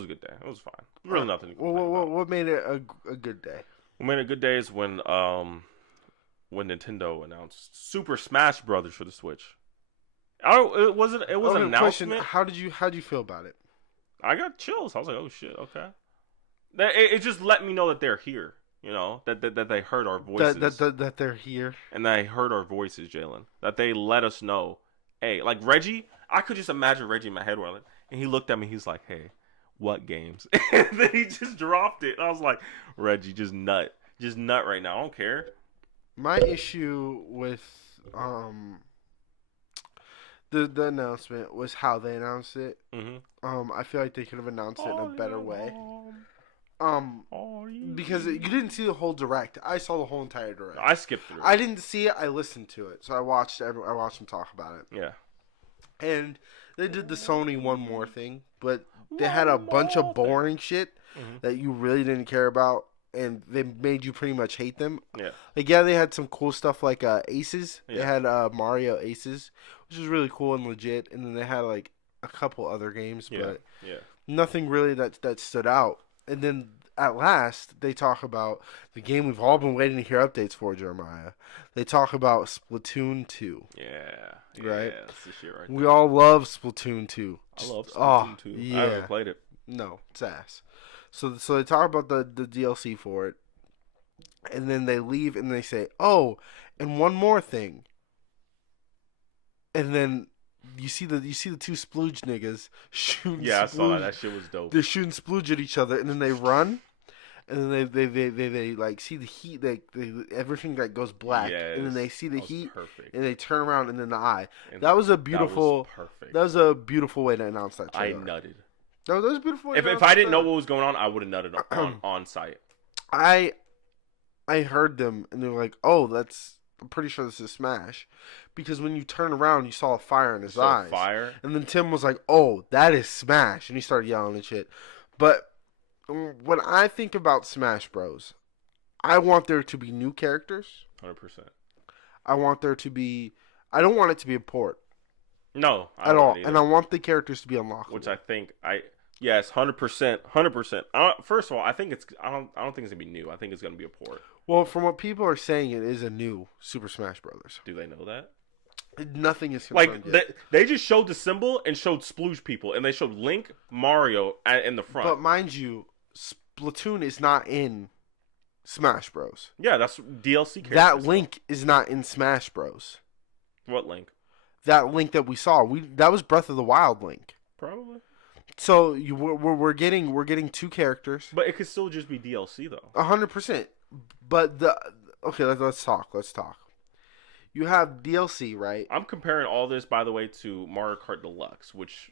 good day. It was fine. Really nothing. What made it a good day? What made it a good day is when Nintendo announced Super Smash Brothers for the Switch. It was an announcement. Question, how did you feel about it? I got chills. I was like, oh shit, okay. It just let me know that they're here. You know, that they heard our voices. That they're here. And they heard our voices, Jalen. That they let us know. Hey, like Reggie, I could just imagine Reggie in my head whirling. And he looked at me, he's like, hey, what games? And then he just dropped it. I was like, Reggie, just nut right now. I don't care. My issue with the announcement was how they announced it. Mm-hmm. I feel like they could have announced it in a better way. Because you didn't see the whole direct. I saw the whole entire direct. I skipped through it. I didn't see it. I listened to it. So I watched them talk about it. Yeah. And they did the Sony One More thing, but they had a bunch of boring shit that you really didn't care about, and they made you pretty much hate them. Yeah. Like, yeah, they had some cool stuff like Aces. Yeah. They had Mario Aces, which was really cool and legit. And then they had like a couple other games, but nothing really that stood out. And then at last, they talk about the game we've all been waiting to hear updates for, Jeremiah. They talk about Splatoon 2. Yeah. Right? That's the shit right there. We all love Splatoon 2. I love Splatoon 2. Yeah. I haven't played it. No, it's ass. So they talk about the DLC for it. And then they leave and they say, oh, and one more thing. And then you see the two splooge niggas shooting. Yeah, I saw that. That shit was dope. They're shooting splooge at each other, and then they run, and then they like see the heat. They everything like goes black, and then they see the heat, and they turn around, and then the eye. And that was a beautiful. That was a beautiful way to announce that trailer. I nutted. That was a beautiful way. If I didn't know what was going on, I would have nutted on site. I heard them, and they're like, "Oh, I'm pretty sure this is Smash," because when you turn around, you saw a fire in his eyes. Fire. And then Tim was like, "Oh, that is Smash," and he started yelling and shit. But when I think about Smash Bros, I want there to be new characters. 100%. I want there to be. I don't want it to be a port. No, at all. And I want the characters to be unlockable. Which I think yes, 100%. First of all, I think I don't think it's gonna be new. I think it's gonna be a port. Well, from what people are saying, it is a new Super Smash Brothers. Do they know that? Nothing is confirmed yet. They just showed the symbol and showed Splooge people, and they showed Link, Mario in the front. But mind you, Splatoon is not in Smash Bros. Yeah, that's DLC characters. That Link is not in Smash Bros. What Link? That Link that we saw. That was Breath of the Wild Link. Probably. So we're getting two characters. But it could still just be DLC though. 100%. But okay, let's talk. You have DLC, right? I'm comparing all this, by the way, to Mario Kart Deluxe, which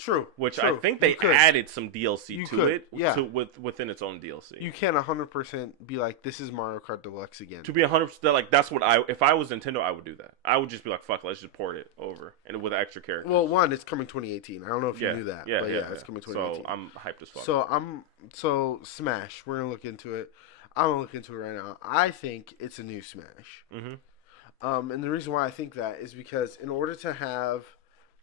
True. I think they added some DLC to it, yeah. within its own DLC. You can't 100% be like, this is Mario Kart Deluxe again. To be 100%, like that's what if I was Nintendo, I would do that. I would just be like, fuck, let's just port it over and with extra characters. Well, one, it's coming 2018. I don't know if you knew that. Yeah, it's coming 2018. So I'm hyped as fuck. So Smash, we're gonna look into it. I'm gonna look into it right now. I think it's a new Smash. Mm-hmm. And the reason why I think that is because in order to have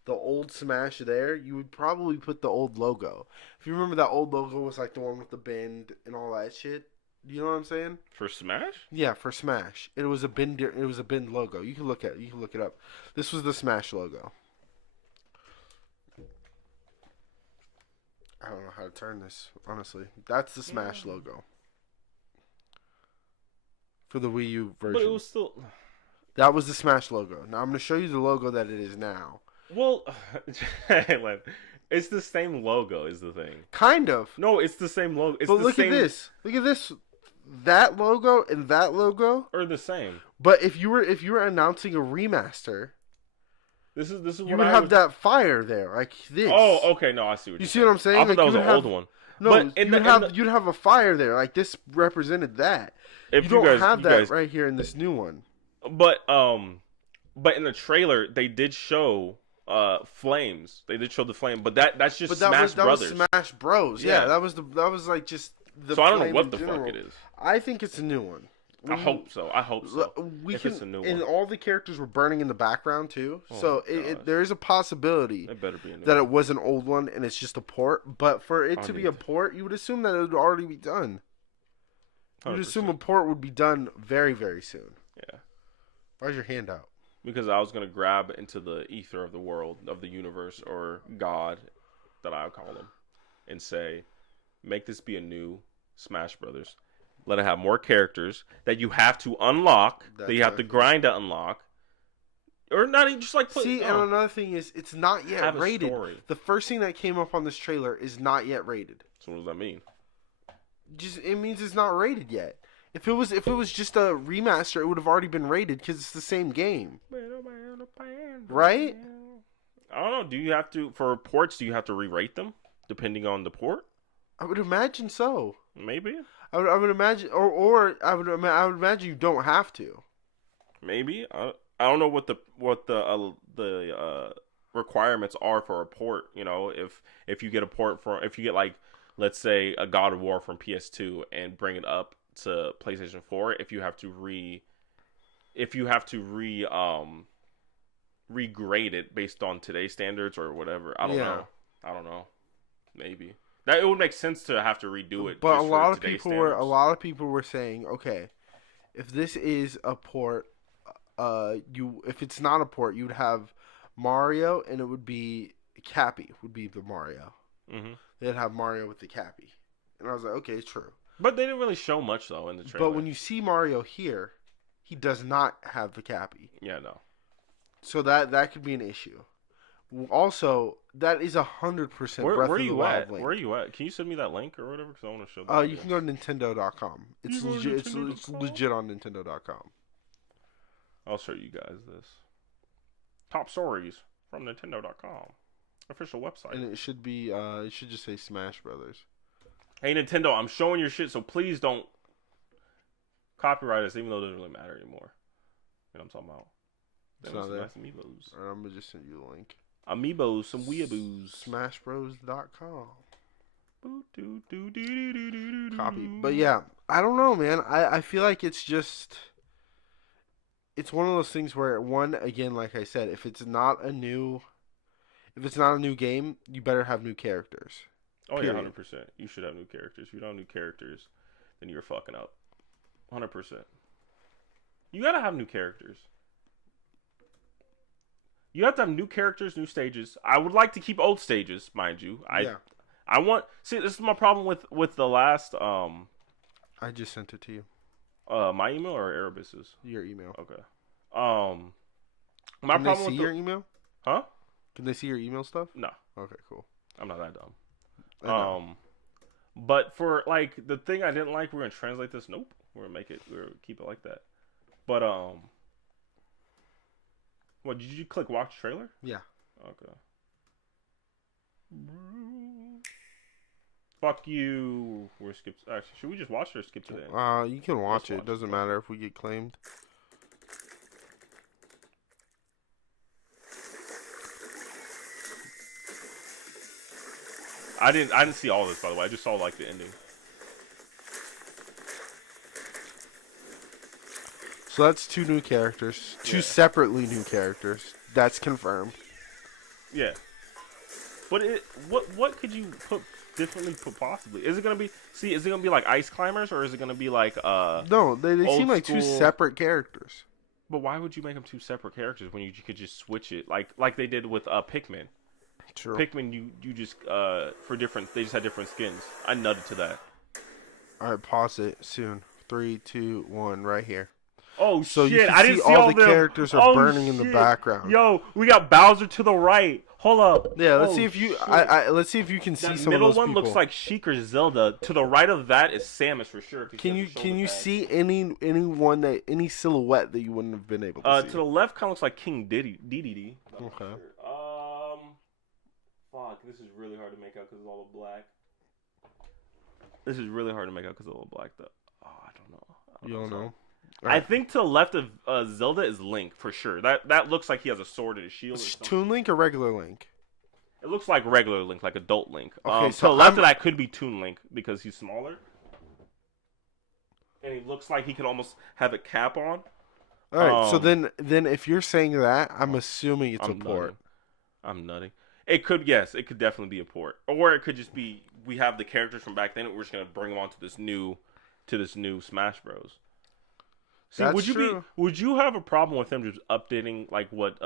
the old Smash there, you would probably put the old logo. If you remember, that old logo was like the one with the bend and all that shit. You know what I'm saying? For Smash? Yeah, for Smash. It was a bend. It was a bend logo. You can look it up. This was the Smash logo. I don't know how to turn this, honestly. That's the Smash logo for the Wii U version. But it was still. That was the Smash logo. Now I'm going to show you the logo that it is now. Well, it's the same logo is the thing. Kind of. No, it's the same logo. But look at this. Look at this. That logo and that logo are the same. But if you were announcing a remaster, this is you would have that fire there like this. Oh, okay. No, I see what you see what I'm saying. I thought that was an old one. No, you'd have a fire there like this represented that. You don't have that right here in this new one. But in the trailer they did show flames. They did show the flame, but that's just Smash Brothers. Was Smash Bros. Yeah, that was like just the. So I don't know what the fuck it is. I think it's a new one. I hope so. It's a new one. And all the characters were burning in the background too, so there is a possibility that it was an old one and it's just a port. But for it to be a port, you would assume that it would already be done. You would assume a port would be done very, very soon. Yeah. Why's your hand out? Because I was gonna grab into the ether of the world, of the universe, or God, that I would call them, and say, make this be a new Smash Brothers. Let it have more characters that you have to unlock, that you have to grind to unlock, or not even just like put. See, and another thing is, it's not yet rated. The first thing that came up on this trailer is not yet rated. So what does that mean? It means it's not rated yet. If it was just a remaster, it would have already been rated because it's the same game, right? I don't know. Do you have to for ports? Do you have to re-rate them depending on the port? I would imagine so. Maybe. I would imagine, or I would imagine you don't have to. Maybe. I don't know what the requirements are for a port. You know, if you get a port if you get like, let's say, a God of War from PS2 and bring it up to PlayStation 4, if you have to regrade it based on today's standards or whatever. I don't know. Maybe. That it would make sense to have to redo it. But a lot of people were saying, okay, if this is a port, if it's not a port, you would have Mario and it would be Cappy would be the Mario. Mm-hmm. They'd have Mario with the Cappy, and I was like, okay, it's true. But they didn't really show much though in the trailer. But when you see Mario here, he does not have the Cappy. Yeah, no. So that could be an issue. Also, that is 100% Breath of the Wild link. Where are you at? Can you send me that link or whatever? Because I want to show that. You can go to Nintendo.com. It's legit. It's legit on Nintendo.com. I'll show you guys this. Top stories from Nintendo.com. Official website. And it should be. It should just say Smash Brothers. Hey Nintendo, I'm showing your shit, so please don't copyright us, even though it doesn't really matter anymore. You know what I'm talking about? It's not there. Nice amiibos. Alright, I'm gonna just send you the link. Amiibos, some weeaboos. Smashbros.com. Copy. But yeah, I don't know, man. I feel like it's just. It's one of those things where, again, like I said, if it's not a new game, you better have new characters. Oh, yeah, 100%. You should have new characters. If you don't have new characters, then you're fucking up. 100%. You gotta have new characters. You have to have new characters, new stages. I would like to keep old stages, mind you. I want. See, this is my problem with the last. I just sent it to you. My email or Erebus's? Your email. Okay. My problem. Can they see your email? Huh? Can they see your email stuff? No. Okay, cool. I'm not that dumb. But for like the thing I didn't like, we're gonna translate this. Nope. We're gonna keep it like that. But What, did you click watch trailer? Yeah. Okay. Fuck you. We're skipped. Actually, should we just watch it or skip to the end? You can watch it. Watch Doesn't matter if we get claimed. I didn't see all this, by the way. I just saw like the ending. So that's 2 new characters. 2 separately new characters. That's confirmed. Yeah. But what could you put differently possibly? Is it gonna be like Ice Climbers, or is it gonna be like No, they seem like 2 separate characters. But why would you make them 2 separate characters when you could just switch it like they did with Pikmin? True. Pikmin, you just they just had different skins. I nutted to that. All right, pause it soon. 3, 2, 1, right here. Oh so shit! I didn't see all the characters are burning in the background. Yo, we got Bowser to the right. Hold up. Yeah, let's see if you. Let's see if you can see some of those people. The middle one looks like Sheik or Zelda. To the right of that is Samus for sure. Can you see any silhouette that you wouldn't have been able to see? To the left, kind of looks like King Dedede. Okay. Fuck. This is really hard to make out because it's all black. This is really hard to make out because it's all black, though. Oh, I don't know. You don't know. Right. I think to the left of Zelda is Link for sure. That looks like he has a sword and a shield. It's Toon Link or regular Link? It looks like regular Link, like adult Link. Okay, so to the left of that could be Toon Link because he's smaller, and he looks like he could almost have a cap on. All right. So then if you're saying that, I'm assuming it's a port. I'm nutting. It could definitely be a port, or it could just be we have the characters from back then. And we're just gonna bring them onto this new Smash Bros. See, That's would you have a problem with them just updating like what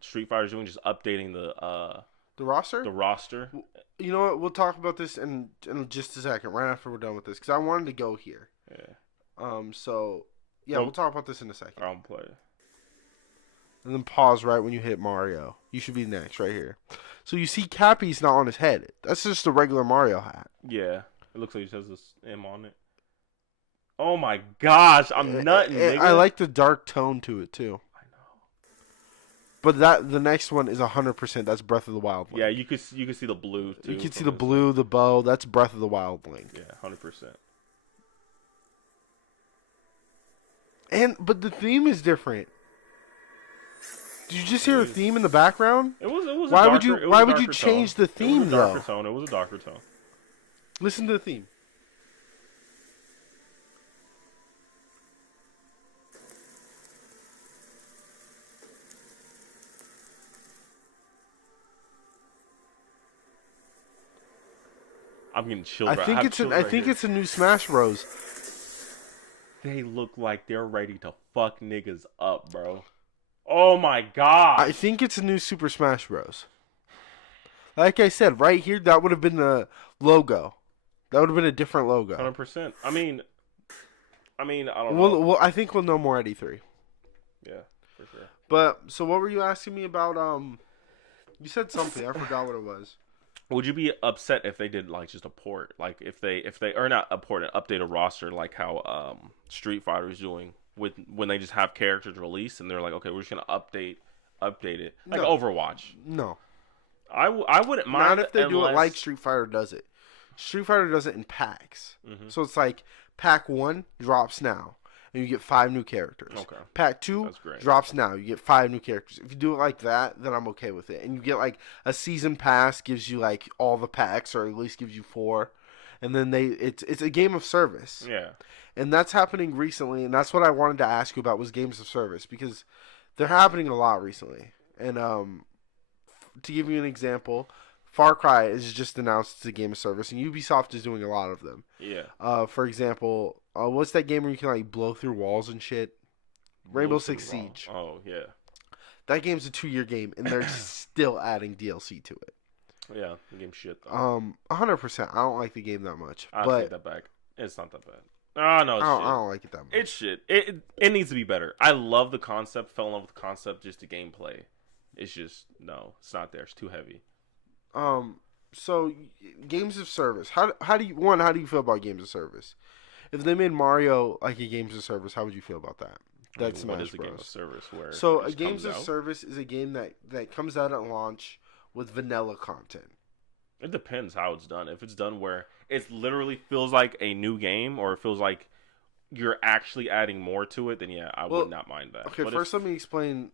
Street Fighter's doing, just updating the roster? The roster. You know what? We'll talk about this in just a second, right after we're done with this, because I wanted to go here. Yeah. So yeah, we'll talk about this in a second. I'll play. And then pause right when you hit Mario. You should be next, right here. So you see Cappy's not on his head. That's just a regular Mario hat. Yeah. It looks like he has this M on it. Oh my gosh, I'm nutting, nigga. I like the dark tone to it too. I know. But the next one is 100%. That's Breath of the Wild Link. Yeah, you could see the blue too. You can see the blue, the bow. That's Breath of the Wild Link. Yeah, 100%. But the theme is different. Did you just hear a theme in the background? It was. Why would you change the theme though? It was a darker tone. Listen to the theme. I'm getting chilled. I think it's a new Smash Bros. They look like they're ready to fuck niggas up, bro. Oh my god. I think it's a new Super Smash Bros. Like I said, right here, that would have been the logo. That would have been a different logo. 100%. I mean, I don't know. Well, I think we'll know more at E3. Yeah, for sure. But so, what were you asking me about? You said something. I forgot what it was. Would you be upset if they did like just a port, like if they or not a port, and update a roster like how Street Fighter is doing with when they just have characters released and they're like, okay, we're just gonna update it like Overwatch. No, I wouldn't mind. Not if they do it like Street Fighter does it. Street Fighter does it in packs, so it's like pack 1 drops now. And you get 5 new characters. Okay. Pack 2 drops now. You get 5 new characters. If you do it like that, then I'm okay with it. And you get like a season pass gives you like all the packs, or at least gives you 4. And then it's a game of service. Yeah. And that's happening recently, and that's what I wanted to ask you about was games of service, because they're happening a lot recently. And to give you an example, Far Cry is just announced it's a game of service, and Ubisoft is doing a lot of them. Yeah. For example, what's that game where you can like blow through walls and shit? Rainbow Six Siege. Oh yeah. That game's a 2-year game, and they're still adding DLC to it. Yeah, the game's shit though. 100%. I don't like the game that much. I take that back. It's not that bad. Oh no, I don't like it that much. It's shit. It needs to be better. I love the concept. Fell in love with the concept. Just the gameplay. It's just no. It's not there. It's too heavy. So games of service. How do you feel about games of service? If they made Mario like a games of service, how would you feel about that? That's what Smash is a game of Bros. service where So it a just games comes of out? service is a game that comes out at launch with vanilla content. It depends how it's done. If it's done where it literally feels like a new game, or it feels like you're actually adding more to it, then yeah, I would Well, not mind that. okay, But first let me explain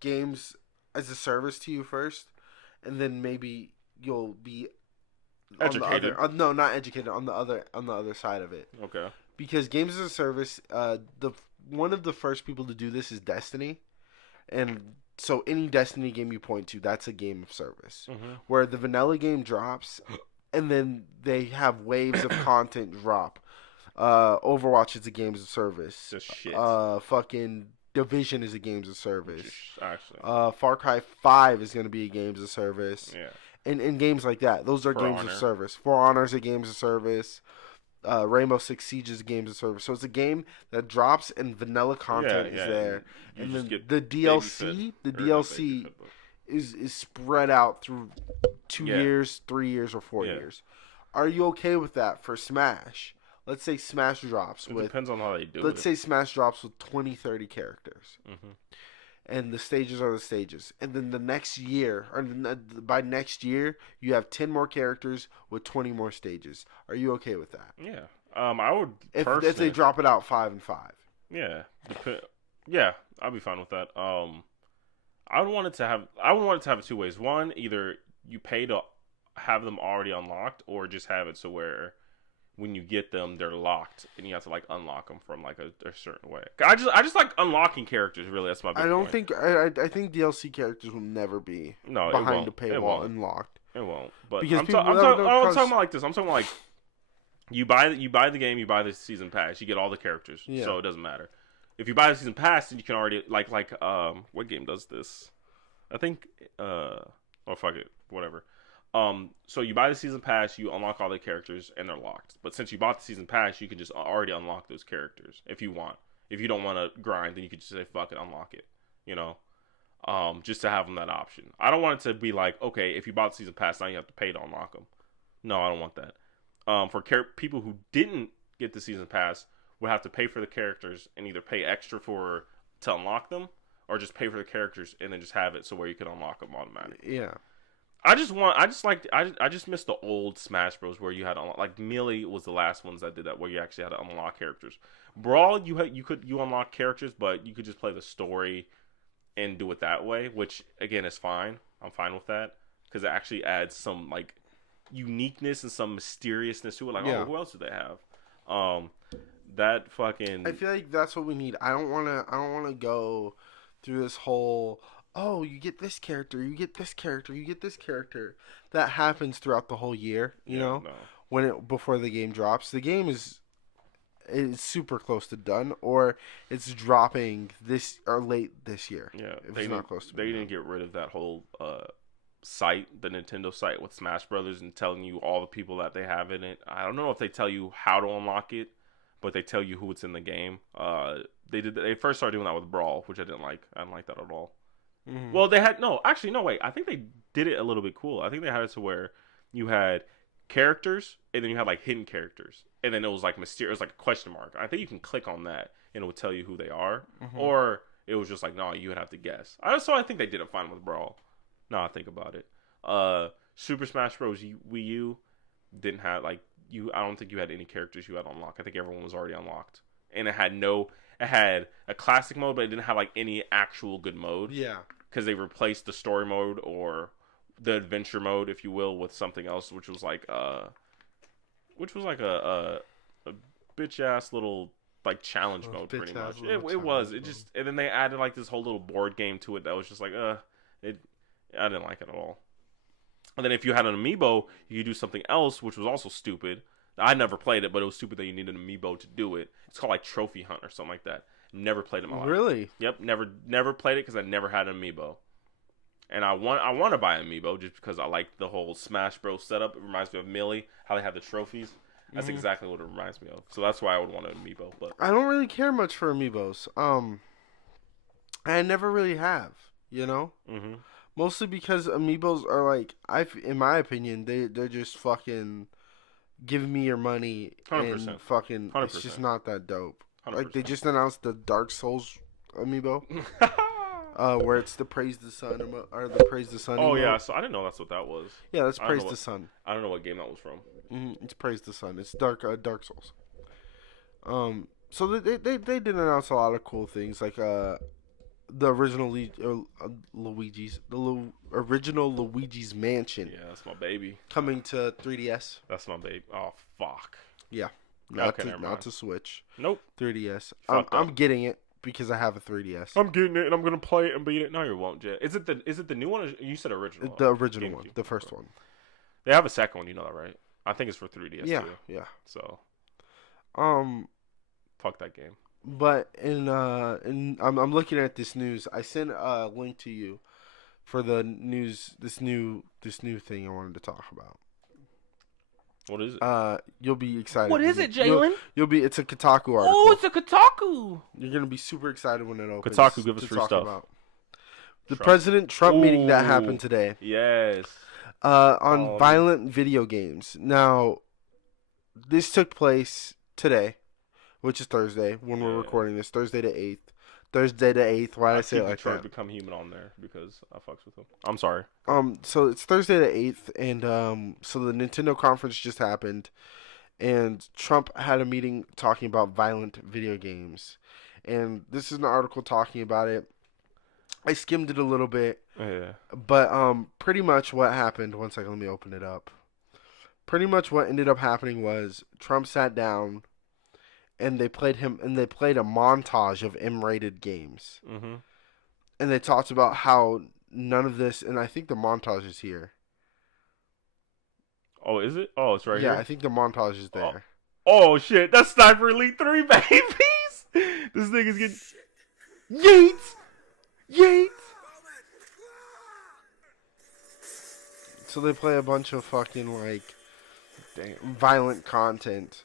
games as a service to you first, and then maybe you'll be on the educated, other. No, not educated. On the other side of it, okay, because games as a service, the one of the first people to do this is Destiny, and so any Destiny game you point to, that's a game of service, where the vanilla game drops, and then they have waves of content drop. Overwatch is a games of service. just shit. Fucking Division is a games of service. Just, actually, Far Cry 5 is going to be a games of service. yeah. And games like that. Those are For games Honor. of service. For Honor is a games of service. Rainbow Six Siege is a games of service. So it's a game that drops and vanilla content is there. You And just then get the baby-fed. DLC, Or not baby-fed, but- is spread out through 2 Yeah. years, 3 years, or 4 Yeah. years. Are you okay with that for Smash? Let's say Smash drops It with, depends on how they do let's it. say Smash drops with 20, 30 characters. Mhm. And the stages are the stages. And then the next year, or by next year, you have 10 more characters with 20 more stages. Are you okay with that? Yeah. I would If personally. they drop it out 5 and 5. Yeah. Yeah, I'd be fine with that. I would want it to have it two ways. One, either you pay to have them already unlocked, or just have it so where when you get them, they're locked, and you have to like unlock them from like a certain way. I just like unlocking characters. Really, that's my. Big I don't point. think I think DLC characters will never be behind the paywall unlocked. It won't. But Because I'm people- talking because- about like this. I'm talking about like you buy the game, you buy the season pass, you get all the characters, Yeah. so it doesn't matter. If you buy the season pass, then you can already like what game does this? I think oh fuck it, whatever. So you buy the season pass, you unlock all the characters, and they're locked. But since you bought the season pass, you can just already unlock those characters if you want. If you don't want to grind, then you could just say fuck it, unlock it. You know, just to have them that option. I don't want it to be like, okay, if you bought the season pass, now you have to pay to unlock them. No, I don't want that. For people who didn't get the season pass, would have to pay for the characters and either pay extra to unlock them, or just pay for the characters and then just have it so where you can unlock them automatically. Yeah. I just miss the old Smash Bros. Where you had to unlock, like Melee was the last ones that did that, where you actually had to unlock characters. Brawl, you unlock characters, but you could just play the story and do it that way, which again is fine. I'm fine with that because it actually adds some like uniqueness and some mysteriousness to it. Like, Yeah. oh, who else do they have? That fucking. I feel like that's what we need. I don't wanna go through this whole, oh, you get this character, you get this character, you get this character. That happens throughout the whole year, you know? No. Before the game drops. The game is super close to done, or it's dropping this or late this year. Yeah, if it's not close to they didn't get rid of that whole site, the Nintendo site with Smash Brothers, and telling you all the people that they have in it. I don't know if they tell you how to unlock it, but they tell you who it's in the game. They first started doing that with Brawl, which I didn't like. I didn't like that at all. Mm-hmm. Well, they had no wait. I think they did it a little bit cool. I think they had it to where you had characters and then you had like hidden characters, and then it was like mysterious, like a question mark. I think you can click on that and it would tell you who they are, or it was just like no, you would have to guess. So I think they did it fine with Brawl. Now I think about it. Super Smash Bros. Wii U didn't have like I don't think you had any characters you had unlocked. I think everyone was already unlocked, and it had a classic mode, but it didn't have like any actual good mode. Yeah, because they replaced the story mode or the adventure mode, if you will, with something else, which was like a bitch ass little like challenge mode, pretty much. It was. It just, and then they added like this whole little board game to it that was just like I didn't like it at all. And then if you had an amiibo, you could do something else, which was also stupid. I never played it, but it was stupid that you needed an amiibo to do it. It's called like Trophy Hunt or something like that. Never played it in my life. Really? Yep, never played it because I never had an amiibo. And I want to buy an amiibo just because I like the whole Smash Bros setup. It reminds me of Melee, how they have the trophies. That's exactly what it reminds me of. So that's why I would want an amiibo. But I don't really care much for amiibos. I never really have, you know? Mm-hmm. Mostly because amiibos are like, in my opinion, they're just fucking give me your money 100%. and fucking 100%. It's just not that dope. 100%. Like they just announced the Dark Souls amiibo. Where it's the Praise the Sun or the Praise the Sun. Oh emote. yeah, so I didn't know that's what that was. Yeah, that's Praise the Sun. I don't know what game that was from. It's Praise the Sun. It's Dark Souls. So they did announce a lot of cool things like the original original Luigi's Mansion. Yeah, that's my baby. Coming to 3DS. That's my baby. Oh fuck. Yeah. Not to Switch. Nope. 3DS. I'm getting it because I have a 3DS. I'm getting it and I'm gonna play it and beat it. No, you won't, Jet. Is it the new one? Or you said original. The original one, the first one. They have a second one. You know that, right? I think it's for 3DS. Yeah, too. yeah. So. Fuck that game. But I'm looking at this news. I sent a link to you for the news. This new thing I wanted to talk about. What is it? You'll be excited. What is it, Jalen? You'll be. It's a Kotaku article. Oh, it's a Kotaku. You're gonna be super excited when it opens. Kotaku, give us free stuff. About. The President Trump meeting that happened today. Yes. On violent video games. Now, this took place today, which is Thursday when we're recording this. Thursday the 8th. Thursday the 8th. Why did I say it like that? Become human on there because I fucks with him. I'm sorry. So it's Thursday the 8th, and so the Nintendo conference just happened, and Trump had a meeting talking about violent video games, and this is an article talking about it. I skimmed it a little bit, but pretty much what happened. One second, let me open it up. Pretty much what ended up happening was Trump sat down. And they played a montage of M-rated games. Mm-hmm. And they talked about how none of this, and I think the montage is here. Oh, is it? Oh, it's right here? Yeah, I think the montage is there. Oh shit, that's Sniper Elite 3, babies! This nigga's getting... Yeets! So they play a bunch of fucking, like, violent content,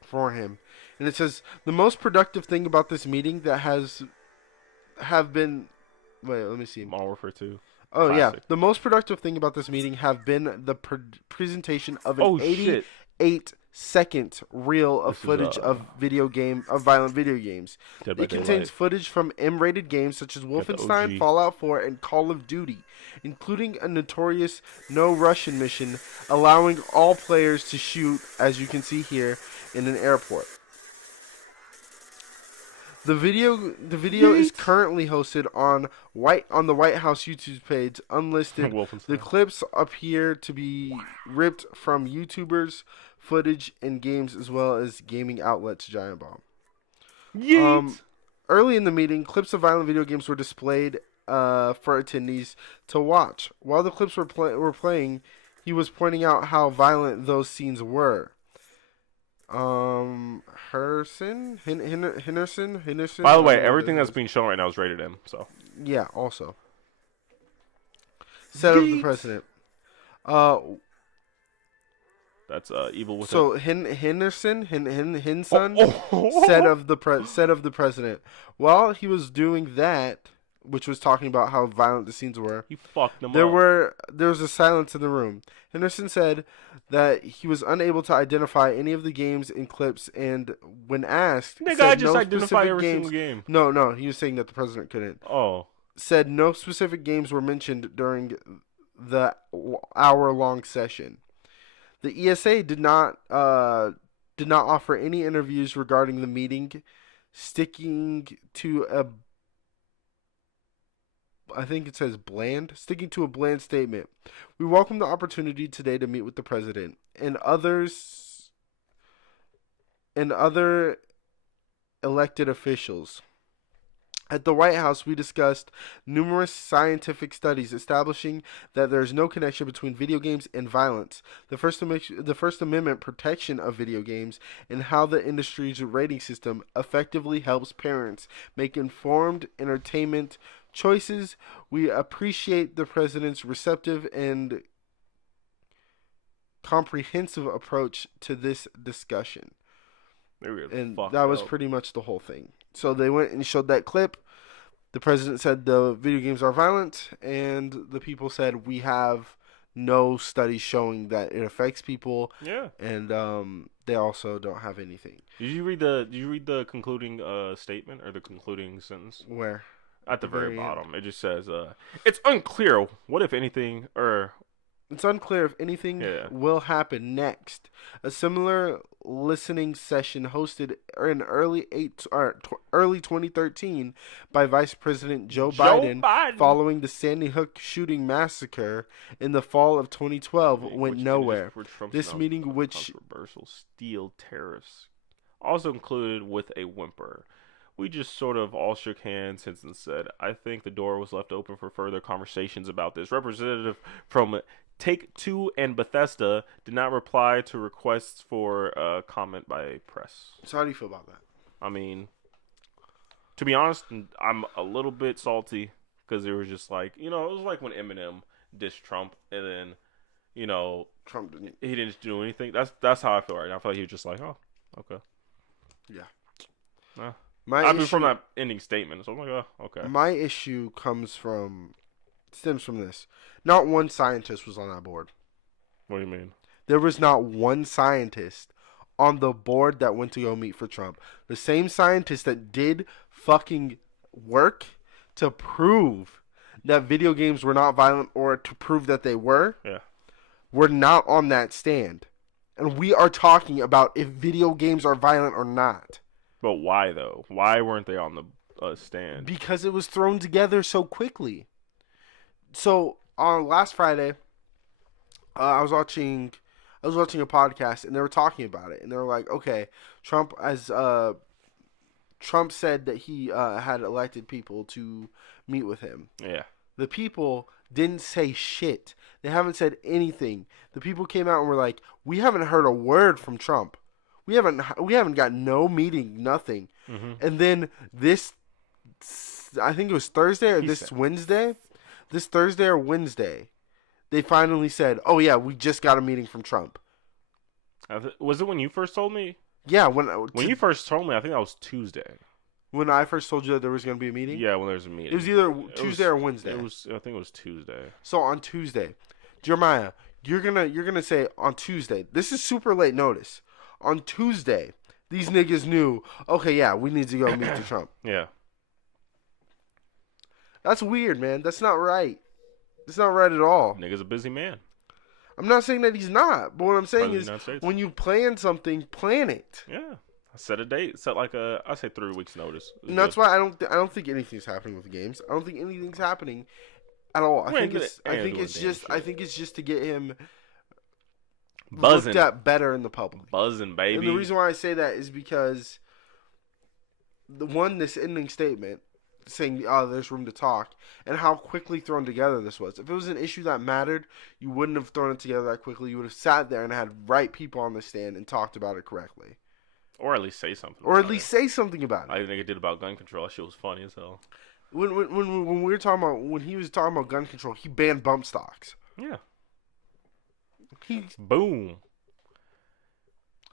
for him. And it says the most productive thing about this meeting that have been let me see. Modern Warfare 2. Oh Classic. Yeah, the most productive thing about this meeting have been the presentation of an 88-second reel of footage of violent video games. It contains footage from M-rated games such as Wolfenstein, Fallout 4, and Call of Duty, including a notorious no Russian mission allowing all players to shoot, as you can see here, in an airport. The video is currently hosted on the White House YouTube page, unlisted. The clips appear to be ripped from YouTubers' footage and games, as well as gaming outlets Giant Bomb. Early in the meeting, clips of violent video games were displayed for attendees to watch. While the clips were playing, he was pointing out how violent those scenes were. Henderson. By the way, everything that's being shown right now is rated M. So yeah, also set of the president. That's evil with so it. Henderson said of the president. While he was doing that, which was talking about how violent the scenes were, he fucked them up. There was a silence in the room. Henderson said that he was unable to identify any of the games in clips, and when asked, I just identify every single game. No, he was saying that the president couldn't. Oh. Said no specific games were mentioned during the hour-long session. The ESA did not offer any interviews regarding the meeting, sticking to a bland statement. We welcome the opportunity today to meet with the president and other elected officials. At the White House, we discussed numerous scientific studies establishing that there is no connection between video games and violence, the First Amendment protection of video games, and how the industry's rating system effectively helps parents make informed entertainment choices. We appreciate the president's receptive and comprehensive approach to this discussion. And that was pretty much the whole thing. So they went and showed that clip. The president said the video games are violent, and the people said we have no studies showing that it affects people. Yeah. And they also don't have anything. Did you read the concluding statement or the concluding sentence? Where? At the very bottom, it just says, "It's unclear what, if anything, or it's unclear if anything will happen next. A similar listening session hosted in early 2013 by Vice President Joe Biden following the Sandy Hook shooting massacre in the fall of 2012 went nowhere. This meeting, which controversial steel tariffs, also included with a whimper. We just sort of all shook hands and said, I think the door was left open for further conversations about this. Representative from Take-Two and Bethesda did not reply to requests for comment by press." So how do you feel about that? I mean, to be honest, I'm a little bit salty because it was just like, it was like when Eminem dissed Trump and then, Trump didn't. He didn't do anything. That's how I feel right now. I feel like he was just like, oh, okay. Yeah. From that ending statement, so I'm like, oh, okay. My issue stems from this. Not one scientist was on that board. What do you mean? There was not one scientist on the board that went to go meet for Trump. The same scientists that did fucking work to prove that video games were not violent or to prove that they were not on that stand. And we are talking about if video games are violent or not. But why, though? Why weren't they on the stand? Because it was thrown together so quickly. So on last Friday, I was watching a podcast and they were talking about it and they were like, okay, Trump said that he had elected people to meet with him. Yeah. The people didn't say shit. They haven't said anything. The people came out and were like, we haven't heard a word from Trump. We haven't got no meeting, nothing. Mm-hmm. And then this, I think it was Thursday or Wednesday. This Thursday or Wednesday, they finally said, "Oh yeah, we just got a meeting from Trump." Was it when you first told me? Yeah, when you first told me, I think that was Tuesday. When I first told you that there was going to be a meeting? Yeah, when there was a meeting. It was either Tuesday or Wednesday. I think it was Tuesday. So on Tuesday, Jeremiah, you're gonna say on Tuesday. This is super late notice. On Tuesday, these niggas knew. Okay, yeah, we need to go meet the Trump. Yeah. That's weird, man. That's not right. That's not right at all. Nigga's a busy man. I'm not saying that he's not, but what I'm saying is when you plan something, plan it. Yeah. Set a date. Set I say 3 weeks notice. And that's why I don't think anything's happening with the games. I don't think anything's happening at all. I think it's just to get him buzzing, looked at better in the public. Buzzing, baby. And the reason why I say that is because this ending statement saying, there's room to talk, and how quickly thrown together this was. If it was an issue that mattered, you wouldn't have thrown it together that quickly. You would have sat there and had right people on the stand and talked about it correctly. Or at least say something. Say something about it. I think it did about gun control. That shit was funny as hell. When we were talking about, when he was talking about gun control, he banned bump stocks. Yeah. Boom.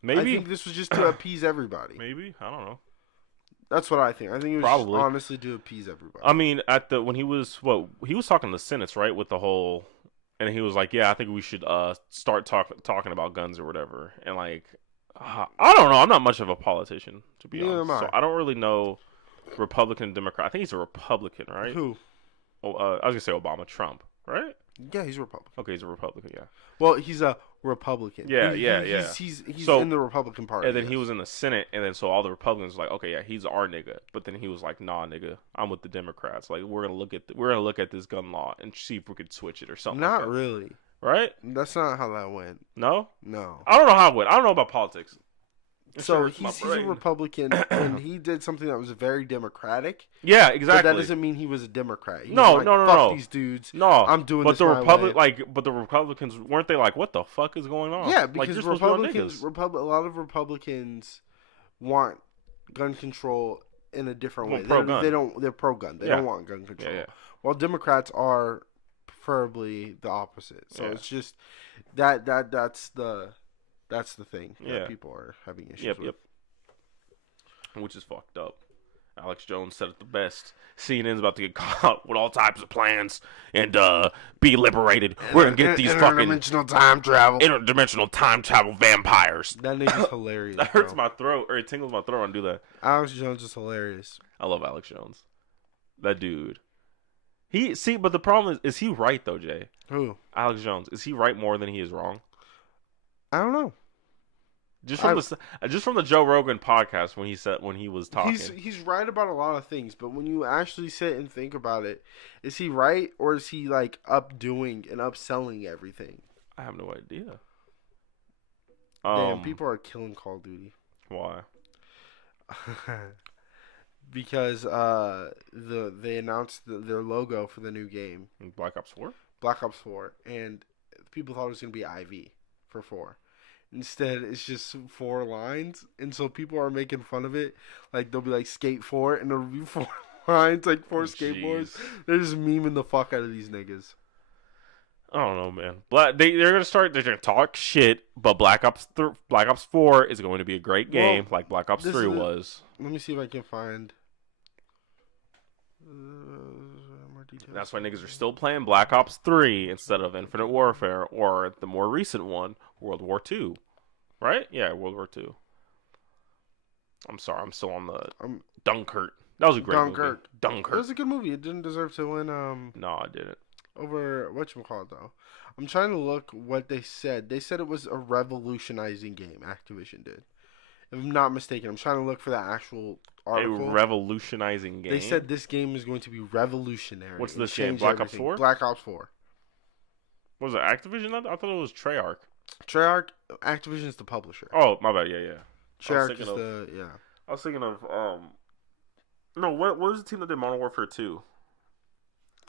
Maybe. I think this was just to appease everybody. Maybe. I don't know. That's what I think. I think it was probably honestly to appease everybody. I mean, when he was talking to the Senate, right, with the whole, and he was like, yeah, I think we should start talking about guns or whatever. And like, I don't know. I'm not much of a politician, to be honest. So I don't really know Republican, Democrat. I think he's a Republican, right? Who? I was gonna say Obama, Trump, right? Yeah, he's a Republican. Okay, he's a Republican. Yeah. Well, he's a Republican. Yeah. He's in the Republican Party. And then he was in the Senate, and then so all the Republicans were like, okay, yeah, he's our nigga. But then he was like, nah, nigga, I'm with the Democrats. Like we're gonna look at this gun law and see if we could switch it or something. Not really. Right? That's not how that went. No. I don't know how it went. I don't know about politics. So he's a Republican, and he did something that was very democratic. Yeah, exactly. But that doesn't mean he was a Democrat. No. Fuck these dudes. No, I'm doing but this the way. But the Republicans weren't they like, what the fuck is going on? Yeah, because Republicans, a lot of Republicans want gun control in a different way. They're pro-gun. They don't want gun control. Yeah. While Democrats are preferably the opposite. So it's just that's the thing that people are having issues with. Which is fucked up. Alex Jones said it the best. CNN's about to get caught with all types of plans and be liberated. We're gonna get these fucking interdimensional time travel. Interdimensional time travel vampires. That nigga's hilarious. That hurts my throat, or it tingles my throat when I do that. Alex Jones is hilarious. I love Alex Jones. That dude. But the problem is he right though, Jay? Who? Alex Jones. Is he right more than he is wrong? I don't know. Just from the Joe Rogan podcast when he was talking. He's right about a lot of things, but when you actually sit and think about it, is he right or is he like updoing and upselling everything? I have no idea. Damn, people are killing Call of Duty. Why? Because they announced their logo for the new game, Black Ops 4. Black Ops 4, and people thought it was gonna be IV for 4. Instead, it's just 4 lines, and so people are making fun of it. Like they'll be like Skate 4, and it'll be 4 lines, like 4 skateboards. They're just memeing the fuck out of these niggas. I don't know, man. They're gonna talk shit, but Black Ops 4 is going to be a great game, like Black Ops 3 was. Let me see if I can find more details. That's why niggas are still playing Black Ops 3 instead of Infinite Warfare or the more recent one, World War 2. Right? Yeah, World War 2. I'm sorry, I'm still on the Dunkirk. That was a great movie. Dunkirk. It was a good movie. It didn't deserve to win. No, I didn't. Over whatchamacallit though. I'm trying to look what they said. They said it was a revolutionizing game. Activision did. If I'm not mistaken, I'm trying to look for the actual article. A revolutionizing game. They said this game is going to be revolutionary. What's this game? Black Ops 4? Black Ops 4. Was it Activision? I thought it was Treyarch. Treyarch, Activision is the publisher. Oh, my bad. Yeah. Treyarch is the I was thinking of no. What was the team that did Modern Warfare 2?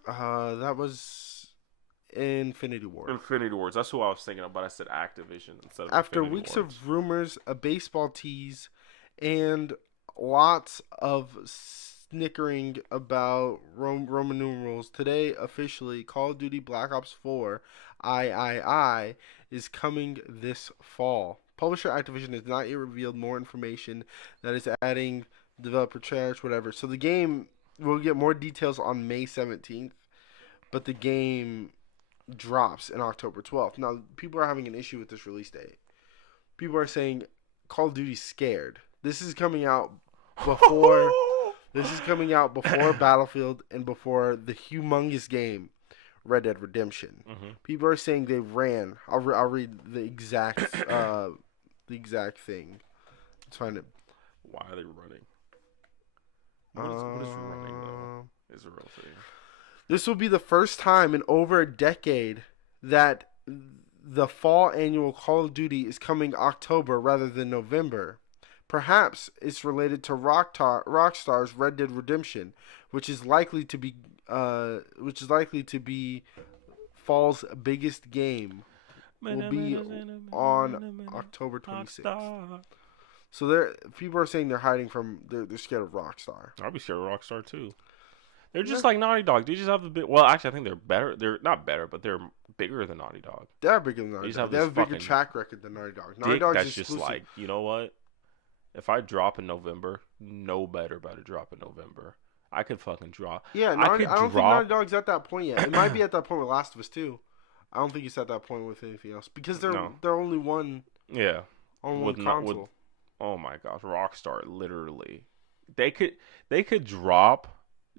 That was Infinity Ward. Infinity Wars. That's who I was thinking of, but I said Activision instead of After Infinity weeks Wars. of rumors, a baseball tease, and lots of snickering about Roman numerals, today officially Call of Duty Black Ops 4 III is coming this fall. Publisher Activision has not yet revealed more information that is adding developer trailers, whatever. So the game, we'll get more details on May 17th, but the game drops in October 12th. Now, people are having an issue with this release date. People are saying Call of Duty's scared. This is coming out before Battlefield and before the humongous game Red Dead Redemption. Mm-hmm. People are saying they ran. I'll read the exact thing. Let's find it. Why are they running? What is running though? Is a real thing. This will be the first time in over a decade that the fall annual Call of Duty is coming October rather than November. Perhaps it's related to Rockstar's Red Dead Redemption, which is likely to be fall's biggest game. Will be on October 26th. So people are saying they're hiding from. They're scared of Rockstar. I'd be scared of Rockstar too. They're just like Naughty Dog. They just have a bit. Well, actually, I think they're better. They're not better, but they're bigger than Naughty Dog. They are bigger than Naughty Dog. They have a bigger track record than Naughty Dog. Naughty Dog that's just like, you know what? If I drop in November, no better drop in November. I could fucking drop. Yeah, I don't think Naughty Dog's at that point yet. It might be at that point with Last of Us 2. I don't think it's at that point with anything else because they're only one. Yeah. On one console. Oh my gosh, Rockstar literally. They could drop.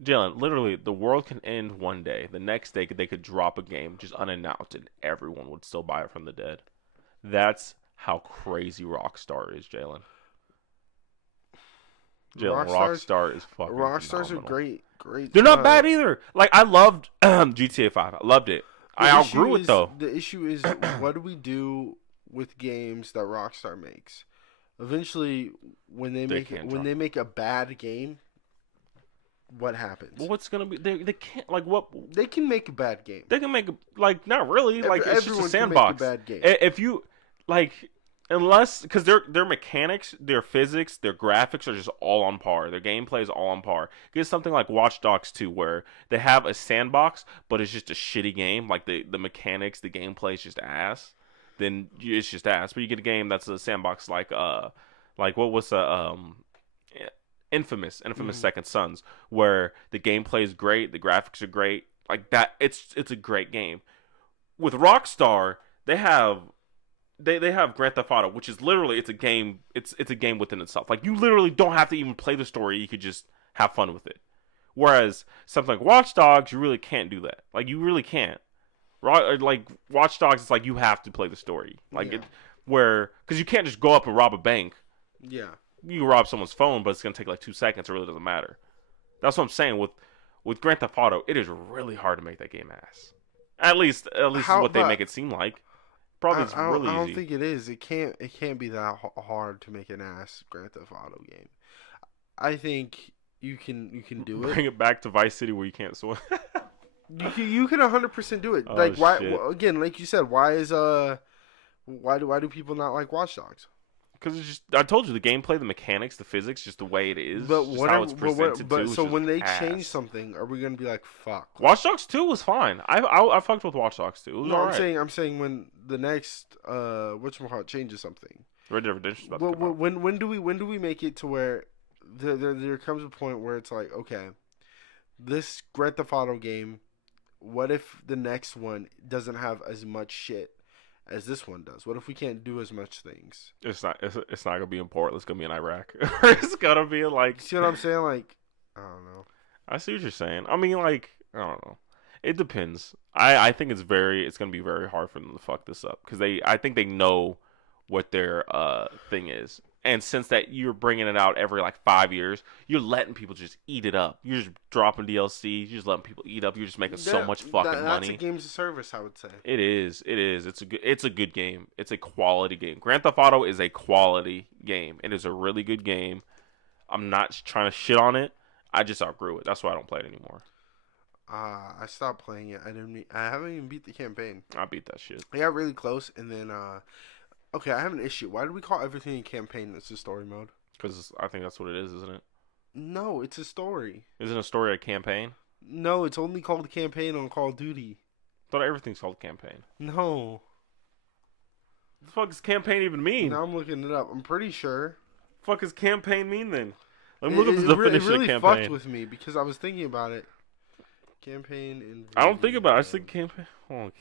Jalen, literally, the world can end one day. The next day, they could drop a game just unannounced, and everyone would still buy it from the dead. That's how crazy Rockstar is, Jalen. Rockstar is fucking Rockstar's phenomenal. are great. They're not bad either. Like, I loved GTA 5. I loved it. I outgrew it, though. The issue is, what do we do with games that Rockstar makes? Eventually, when they make a bad game, what happens? Well, what's gonna be? They can't like what? They can make a bad game. They can make not really. Like it's just a sandbox. Can make a bad game. If you like, unless because their mechanics, their physics, their graphics are just all on par. Their gameplay is all on par. Get something like Watch Dogs 2, where they have a sandbox, but it's just a shitty game. Like the mechanics, the gameplay is just ass. Then it's just ass. But you get a game that's a sandbox like what was Infamous Second Sons, where the gameplay is great, the graphics are great, like that. It's a great game. With Rockstar, they have Grand Theft Auto, which is literally it's a game. It's a game within itself. Like you literally don't have to even play the story. You could just have fun with it. Whereas something like Watch Dogs, you really can't do that. Like you really can't. Like Watch Dogs, it's like you have to play the story. Like because you can't just go up and rob a bank. Yeah. You can rob someone's phone, but it's gonna take like 2 seconds. It really doesn't matter. That's what I'm saying with Grand Theft Auto. It is really hard to make that game ass. At least is what they make it seem like. Probably it's really easy. I don't think it is. It can't be that hard to make an ass Grand Theft Auto game. I think you can do it. Bring it back to Vice City where you can't swim. You can 100% do it. Oh, like why? shit. Again, like you said, why do people not like Watch Dogs? Because it's just, I told you, the gameplay, the mechanics, the physics, just the way it is. But just how it's presented but to. So when they change something, are we gonna be like, fuck? Watch Dogs 2 was fine. I fucked with Watch Dogs 2. It was alright. I'm saying when the next whatchamacallit changes something. Red Dead Redemption's about to come out. When do we make it to where there comes a point where it's like, okay, this Grand Theft Auto game, what if the next one doesn't have as much shit as this one does? What if we can't do as much things? It's not gonna be in Portland. It's gonna be in Iraq. It's gonna be like. See what I'm saying? Like, I don't know. I see what you're saying. I mean, like, I don't know. It depends. I think it's gonna be very hard for them to fuck this up because I think they know what their thing is. And since that you're bringing it out every like 5 years, you're letting people just eat it up. You're just dropping DLC. You're just letting people eat up. You're just making so much fucking money. That's a games of service, I would say. It is. It's a good game. It's a quality game. Grand Theft Auto is a quality game. It is a really good game. I'm not trying to shit on it. I just outgrew it. That's why I don't play it anymore. I stopped playing it. I haven't even beat the campaign. I beat that shit. I got really close, and then okay, I have an issue. Why do we call everything a campaign that's a story mode? Because I think that's what it is, isn't it? No, it's a story. Isn't a story a campaign? No, it's only called a campaign on Call of Duty. I thought everything's called campaign. No. What the fuck does campaign even mean? Now I'm looking it up. I'm pretty sure. What the fuck does campaign mean then? Let me look up the definition of campaign. It really fucked with me because I was thinking about it. Campaign in. I don't think about it. I just think campaign. Oh,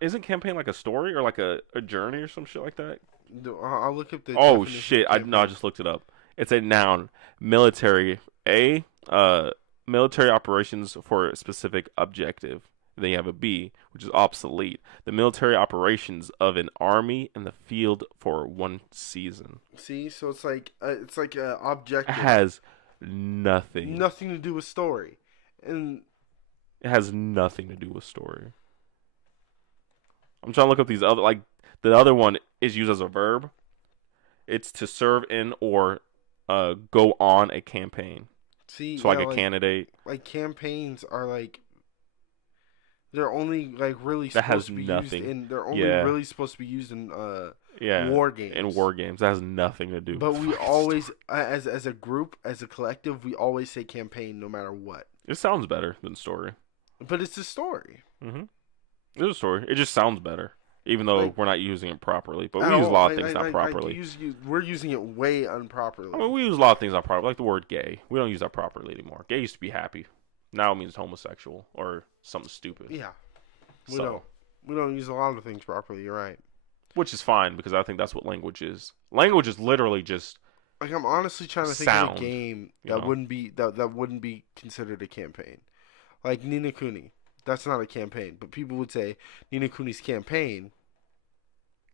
isn't campaign like a story or like a journey or some shit like that? I'll look up the. Oh shit! I just looked it up. It's a noun. Military. Military operations for a specific objective. Then you have a B, which is obsolete. The military operations of an army in the field for one season. See, so it's like a objective. It has nothing to do with story, and it has nothing to do with story. I'm trying to look up these other, like the other one is used as a verb. It's to serve in or go on a campaign. See, so like a candidate. Like campaigns are like. They're only like really that supposed has to be nothing. used in. They're only really supposed to be used in war games. In war games, that has nothing to do. But we always, as a group, as a collective, we always say campaign, no matter what. It sounds better than story. But it's a story. Mm-hmm. It's a story. It just sounds better, even though we're not using it properly. But we use a lot of things not properly. We're using it way improperly. I mean, we use a lot of things not properly, like the word gay. We don't use that properly anymore. Gay used to be happy. Now it means homosexual or something stupid. Yeah. We don't use a lot of things properly, you're right. Which is fine, because I think that's what language is. Language is literally just like, I'm honestly trying to think of a game that wouldn't be considered a campaign. Like Ni no Kuni. That's not a campaign. But people would say Ni no Kuni's campaign.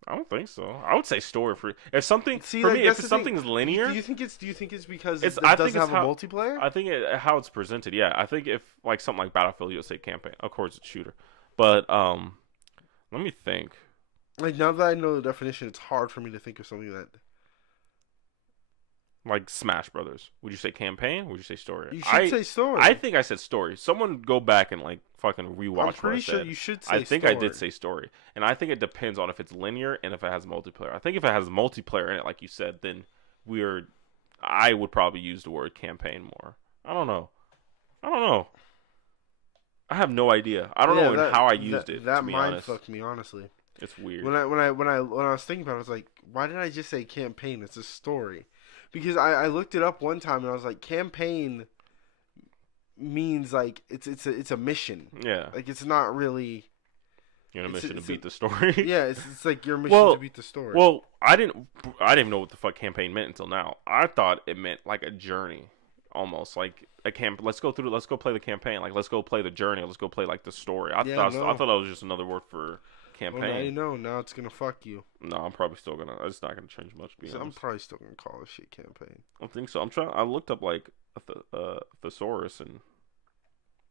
I don't think so. I would say story for if something if something's linear. Do you think it's because it doesn't have a multiplayer? I think how it's presented. Yeah, I think if like something like Battlefield, you'll say campaign. Of course, it's shooter. But let me think. Like now that I know the definition, it's hard for me to think of something that. Like Smash Brothers. Would you say campaign? Or would you say story? You should say story. I think I said story. Someone go back and like fucking rewatch. I'm pretty sure you should say. I think story. I did say story, and I think it depends on if it's linear and if it has multiplayer. I think if it has multiplayer in it, like you said, then I would probably use the word campaign more. I don't know. I have no idea. I don't know how I used it. That mind fucked me, honestly. It's weird. When I was thinking about it, I was like, why did I just say campaign? It's a story. Because I looked it up one time and I was like, campaign means like it's a mission. Yeah. Like it's not really. You're on a mission to beat the story. Yeah, it's like your mission to beat the story. Well, I didn't even know what the fuck campaign meant until now. I thought it meant like a journey, almost like a camp. Let's go play the campaign. Like let's go play the journey. Let's go play like the story. I thought that was just another word for campaign. Well, now you know. Now it's gonna fuck you. No, I'm probably still gonna. It's not gonna change much. I'm probably still gonna call this shit campaign. I think so. I looked up like a thesaurus, and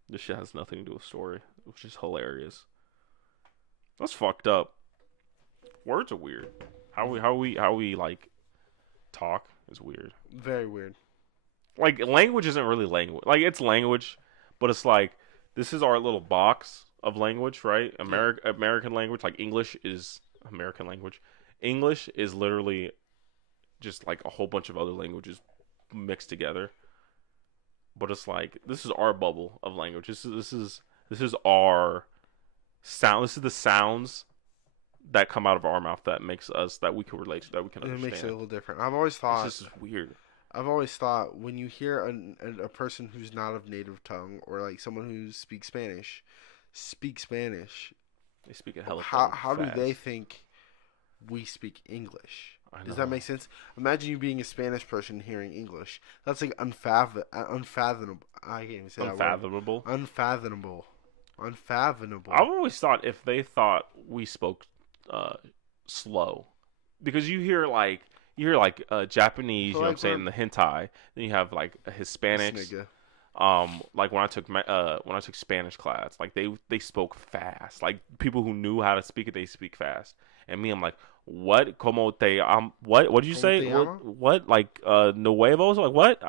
this shit has nothing to do with story, which is hilarious. That's fucked up. Words are weird. How we like talk is weird. Very weird. Like language isn't really language. Like it's language, but it's like this is our little box of language, right? American language, like English is American language. English is literally just like a whole bunch of other languages mixed together. But it's like this is our bubble of language. This is our sound. This is the sounds that come out of our mouth that makes us that we can relate to, that we can understand. It makes it a little different. I've always thought this is weird. I've always thought when you hear a person who's not of native tongue or like someone who speaks Spanish, they speak a hell of how do they think we speak English? Does that make sense? Imagine you being a Spanish person hearing English. That's like unfathomable. I can't even say unfathomable. That word. Unfathomable. I've always thought if they thought we spoke slow, because you hear like Japanese, you know what I'm saying, the hentai. Then you have like Hispanics. Like when I took Spanish class, like they spoke fast. Like people who knew how to speak it, they speak fast. And me, I'm like, what? Como te what did you say? What? Like nuevos? Like what?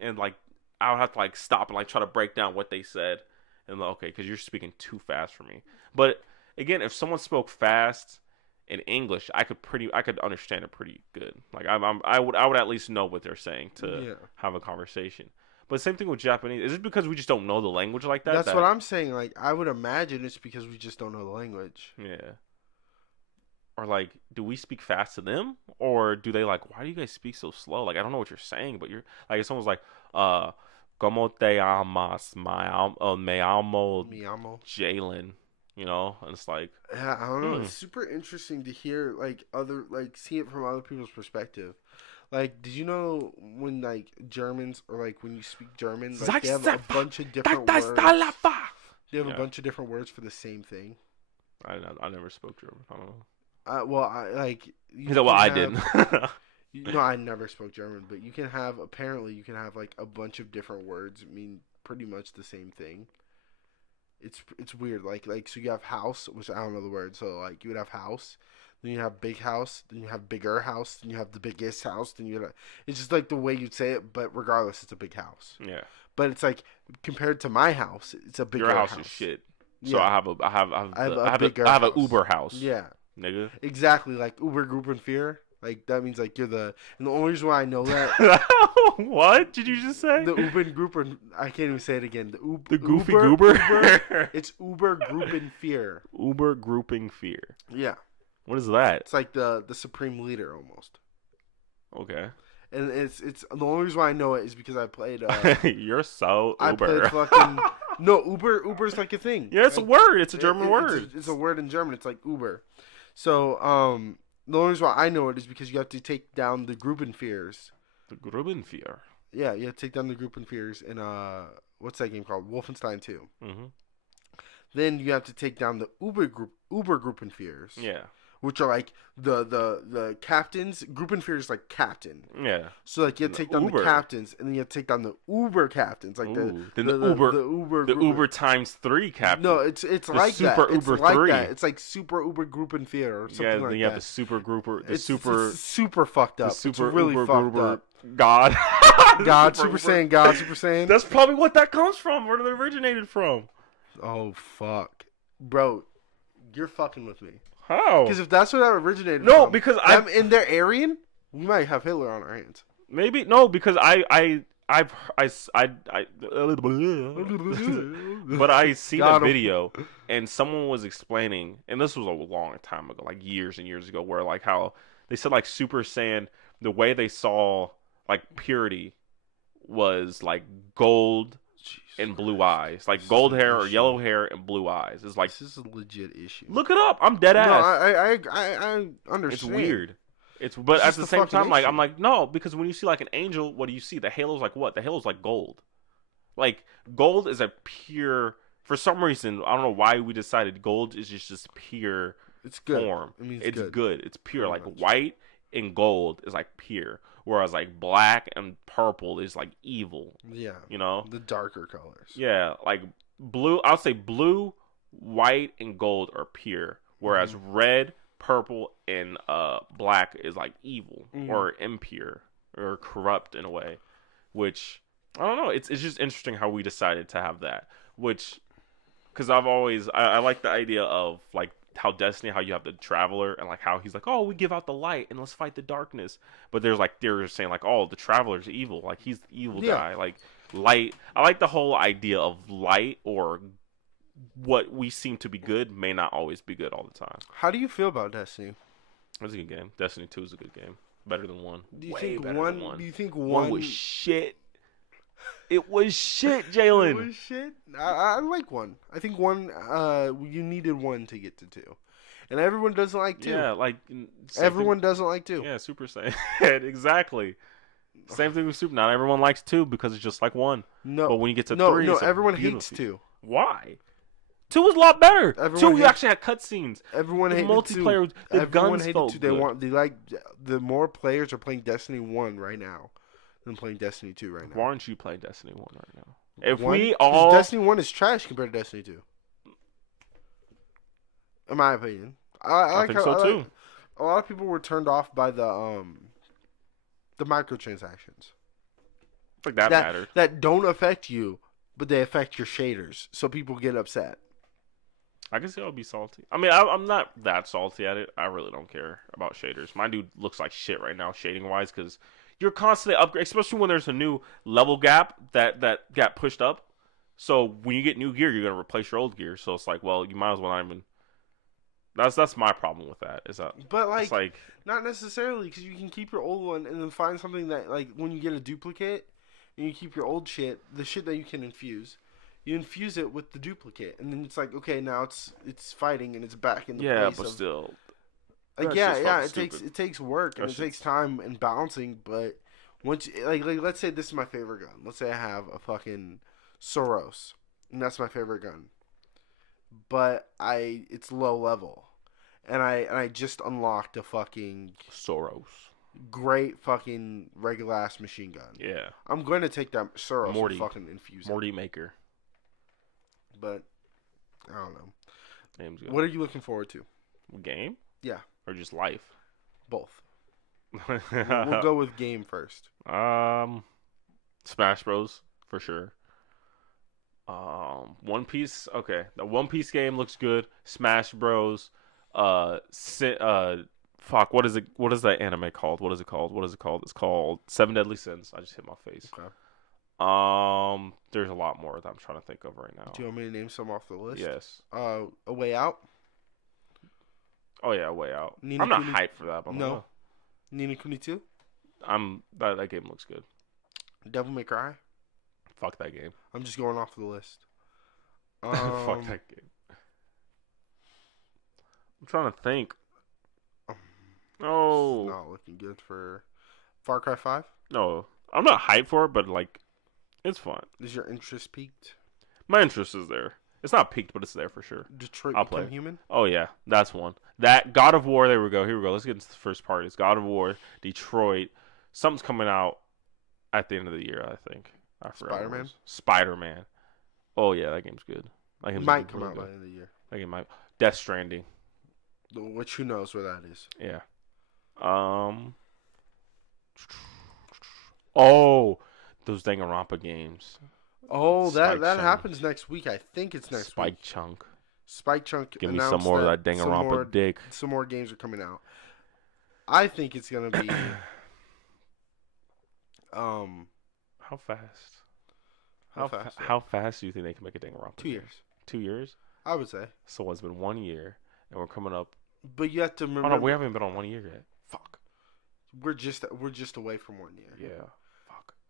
And like I would have to like stop and like try to break down what they said. And like, okay, because you're speaking too fast for me. But again, if someone spoke fast in English, I could understand it pretty good. Like I would at least know what they're saying to have a conversation. But same thing with Japanese. Is it because we just don't know the language like that? That's what I'm saying. Like I would imagine it's because we just don't know the language. Yeah. Or like, do we speak fast to them, or do they like? Why do you guys speak so slow? Like I don't know what you're saying, but you're like, if someone's like, "Como te llamas?" Me llamo Jalen. You know, and it's like, yeah, I don't know. It's super interesting to hear see it from other people's perspective. Like, did you know when like Germans or like when you speak German, like they have a bunch of different words. They have a bunch of different words for the same thing. I never spoke German. I don't know. Well, I didn't. No, I never spoke German, but you can have like a bunch of different words mean pretty much the same thing. It's weird. Like so you have house, which I don't know the word. So like you would have house, then you have big house, then you have bigger house, then you have the biggest house, then it's just like the way you'd say it, but regardless, it's a big house. Yeah. But it's like compared to my house, it's a bigger house. Your house is shit. So yeah. I have a Uber house. Yeah. Nigga. Exactly, like Uber Group and Fear. Like that means like and the only reason why I know that. What did you just say? The Uber Group and I can't even say it again. The Goofy Goober. It's Uber Group and Fear. Uber Grouping Fear. Yeah. What is that? It's like the supreme leader almost. Okay. And it's the only reason why I know it is because I played. You're so Uber. I played fucking. No, Uber's like a thing. Yeah, it's a word. It's a German word. It's a word in German. It's like Uber. So, the only reason why I know it is because you have to take down the Gruppenführers. The Gruppenführer. Yeah, you have to take down the Gruppenführers in what's that game called? Wolfenstein 2. Mm-hmm. Then you have to take down the Uber Gruppenführers. Yeah. Which are like the captains. Gruppenführer is like captain. Yeah. So like you have to take down the captains, and then you have to take down the Uber captains, like the Uber times 3 captain. No, it's like super that. Uber it's like 3. That. It's like super Uber Gruppenführer or something like that. Yeah, then you have the super grouper. It's super fucked up. Super it's really Uber fucked up. God. God, Super Saiyan, God, Super Saiyan. That's probably what that comes from. Where it originated from. Oh fuck, bro, you're fucking with me. How? Because if that's where that originated from. No, because I'm in their Aryan, we might have Hitler on our hands. Maybe no, because but I seen a video and someone was explaining, and this was a long time ago, like years and years ago, where like how they said like Super Saiyan, the way they saw like purity was like gold and blue eyes, like gold hair or yellow hair and blue eyes. It's like this is a legit issue. Look it up. I'm dead ass. No, I understand. It's weird. But it's at the same time, like issue. I'm like no, because when you see like an angel, what do you see? The halo's like what? The halo's like gold. Like gold is a pure. For some reason, I don't know why we decided gold is just pure. It's good. Form. It means it's good. It's pure. Pretty like much. white and gold is like pure, whereas like black and purple is like evil. Yeah. You know, the darker colors. Yeah, like blue. I'll say blue, white, and gold are pure, whereas red, purple, and black is like evil or impure or corrupt in a way. Which I don't know. It's just interesting how we decided to have that. Which, because I like the idea of like how Destiny, how you have the Traveler, and like how he's like, oh, we give out the light and let's fight the darkness. But they're saying like, oh, the Traveler's evil, like he's the evil guy, like light. I like the whole idea of light, or what we seem to be good may not always be good all the time. How do you feel about Destiny? It's a good game. Destiny 2 is a good game, better than 1. Do you Way think better one? than 1? Do you think One was shit? It was shit, Jalen. It was shit. I like 1. I think 1. You needed 1 to get to 2, and everyone doesn't like 2. Yeah, like everyone doesn't like 2. Yeah, Super Saiyan. Exactly. Same thing with Super. Not everyone likes 2 because it's just like 1. No, but when you get to 3, no, it's everyone hates 2. Why? 2 was a lot better. Everyone 2, you actually had cutscenes. Everyone hated multiplayer. 2. The everyone guns hated felt 2. good. They like the more players are playing Destiny 1 right now than playing Destiny 2 right now. Why aren't you playing Destiny 1 right now? If 1? we all Destiny 1 is trash compared to Destiny 2. In my opinion. I think so too. A lot of people were turned off by the microtransactions. Like that mattered. That don't affect you, but they affect your shaders. So people get upset. I guess I'll be salty. I mean, I'm not that salty at it. I really don't care about shaders. My dude looks like shit right now, shading wise, because you're constantly upgrade, especially when there's a new level gap that got pushed up. So when you get new gear, you're gonna replace your old gear. So it's like, well, you might as well not even. That's my problem with that. Is that? But like not necessarily, because you can keep your old one and then find something that, like, when you get a duplicate and you keep your old shit, the shit that you can infuse. You infuse it with the duplicate, and then it's like, okay, now it's fighting and it's back in the place. Yeah, but still. It takes work and it takes time and balancing. But once, like let's say this is my favorite gun. Let's say I have a fucking Soros, and that's my favorite gun. But it's low level, and I just unlocked a fucking Soros. Great fucking regular ass machine gun. Yeah, I'm going to take that Soros Morty. and fucking infuse it. Morty Maker. But I don't know. Game's good. What are you looking forward to? Game? Yeah. Or just life? Both. We'll go with game first. Smash Bros. For sure. One Piece. Okay, the One Piece game looks good. Smash Bros. Fuck. What is it? What is that anime called? What is it called? It's called Seven Deadly Sins. I just hit my face. Okay. There's a lot more that I'm trying to think of right now. Do you want me to name some off the list? Yes. A Way Out. Oh yeah, A Way Out. Nina I'm not Kuni- hyped for that. But No. Nina Kuni 2. That game looks good. Devil May Cry. Fuck that game. I'm just going off the list. Fuck that game. I'm trying to think. Oh. It's not looking good for Far Cry 5. No, I'm not hyped for it, but like, it's fun. Is your interest peaked? My interest is there. It's not peaked, but it's there for sure. Detroit I'll Become play. Human? Oh yeah, that's one. That God of War. There we go. Here we go. Let's get into the first part. It's God of War, Detroit. Something's coming out at the end of the year, I think. I forgot. Spider-Man? Spider-Man. Oh yeah, that game's good. That It game's might come really out by good. the end of the year. That game might. Death Stranding. Which, who knows where that is. Yeah. Oh, those Danganronpa games. Oh, that Spike Chunk. happens next week. I think it's next Spike week. Chunk. Spike Chunk. Give me some announced more of that Danganronpa dick. Some more games are coming out. I think it's gonna be. How fast? How fast? How fast do you think they can make a Danganronpa? 2 years. 2 years? I would say. So it's been 1 year, and we're coming up. But you have to remember. Oh no, we haven't been on 1 year yet. Fuck. We're just away from 1 year. Yeah.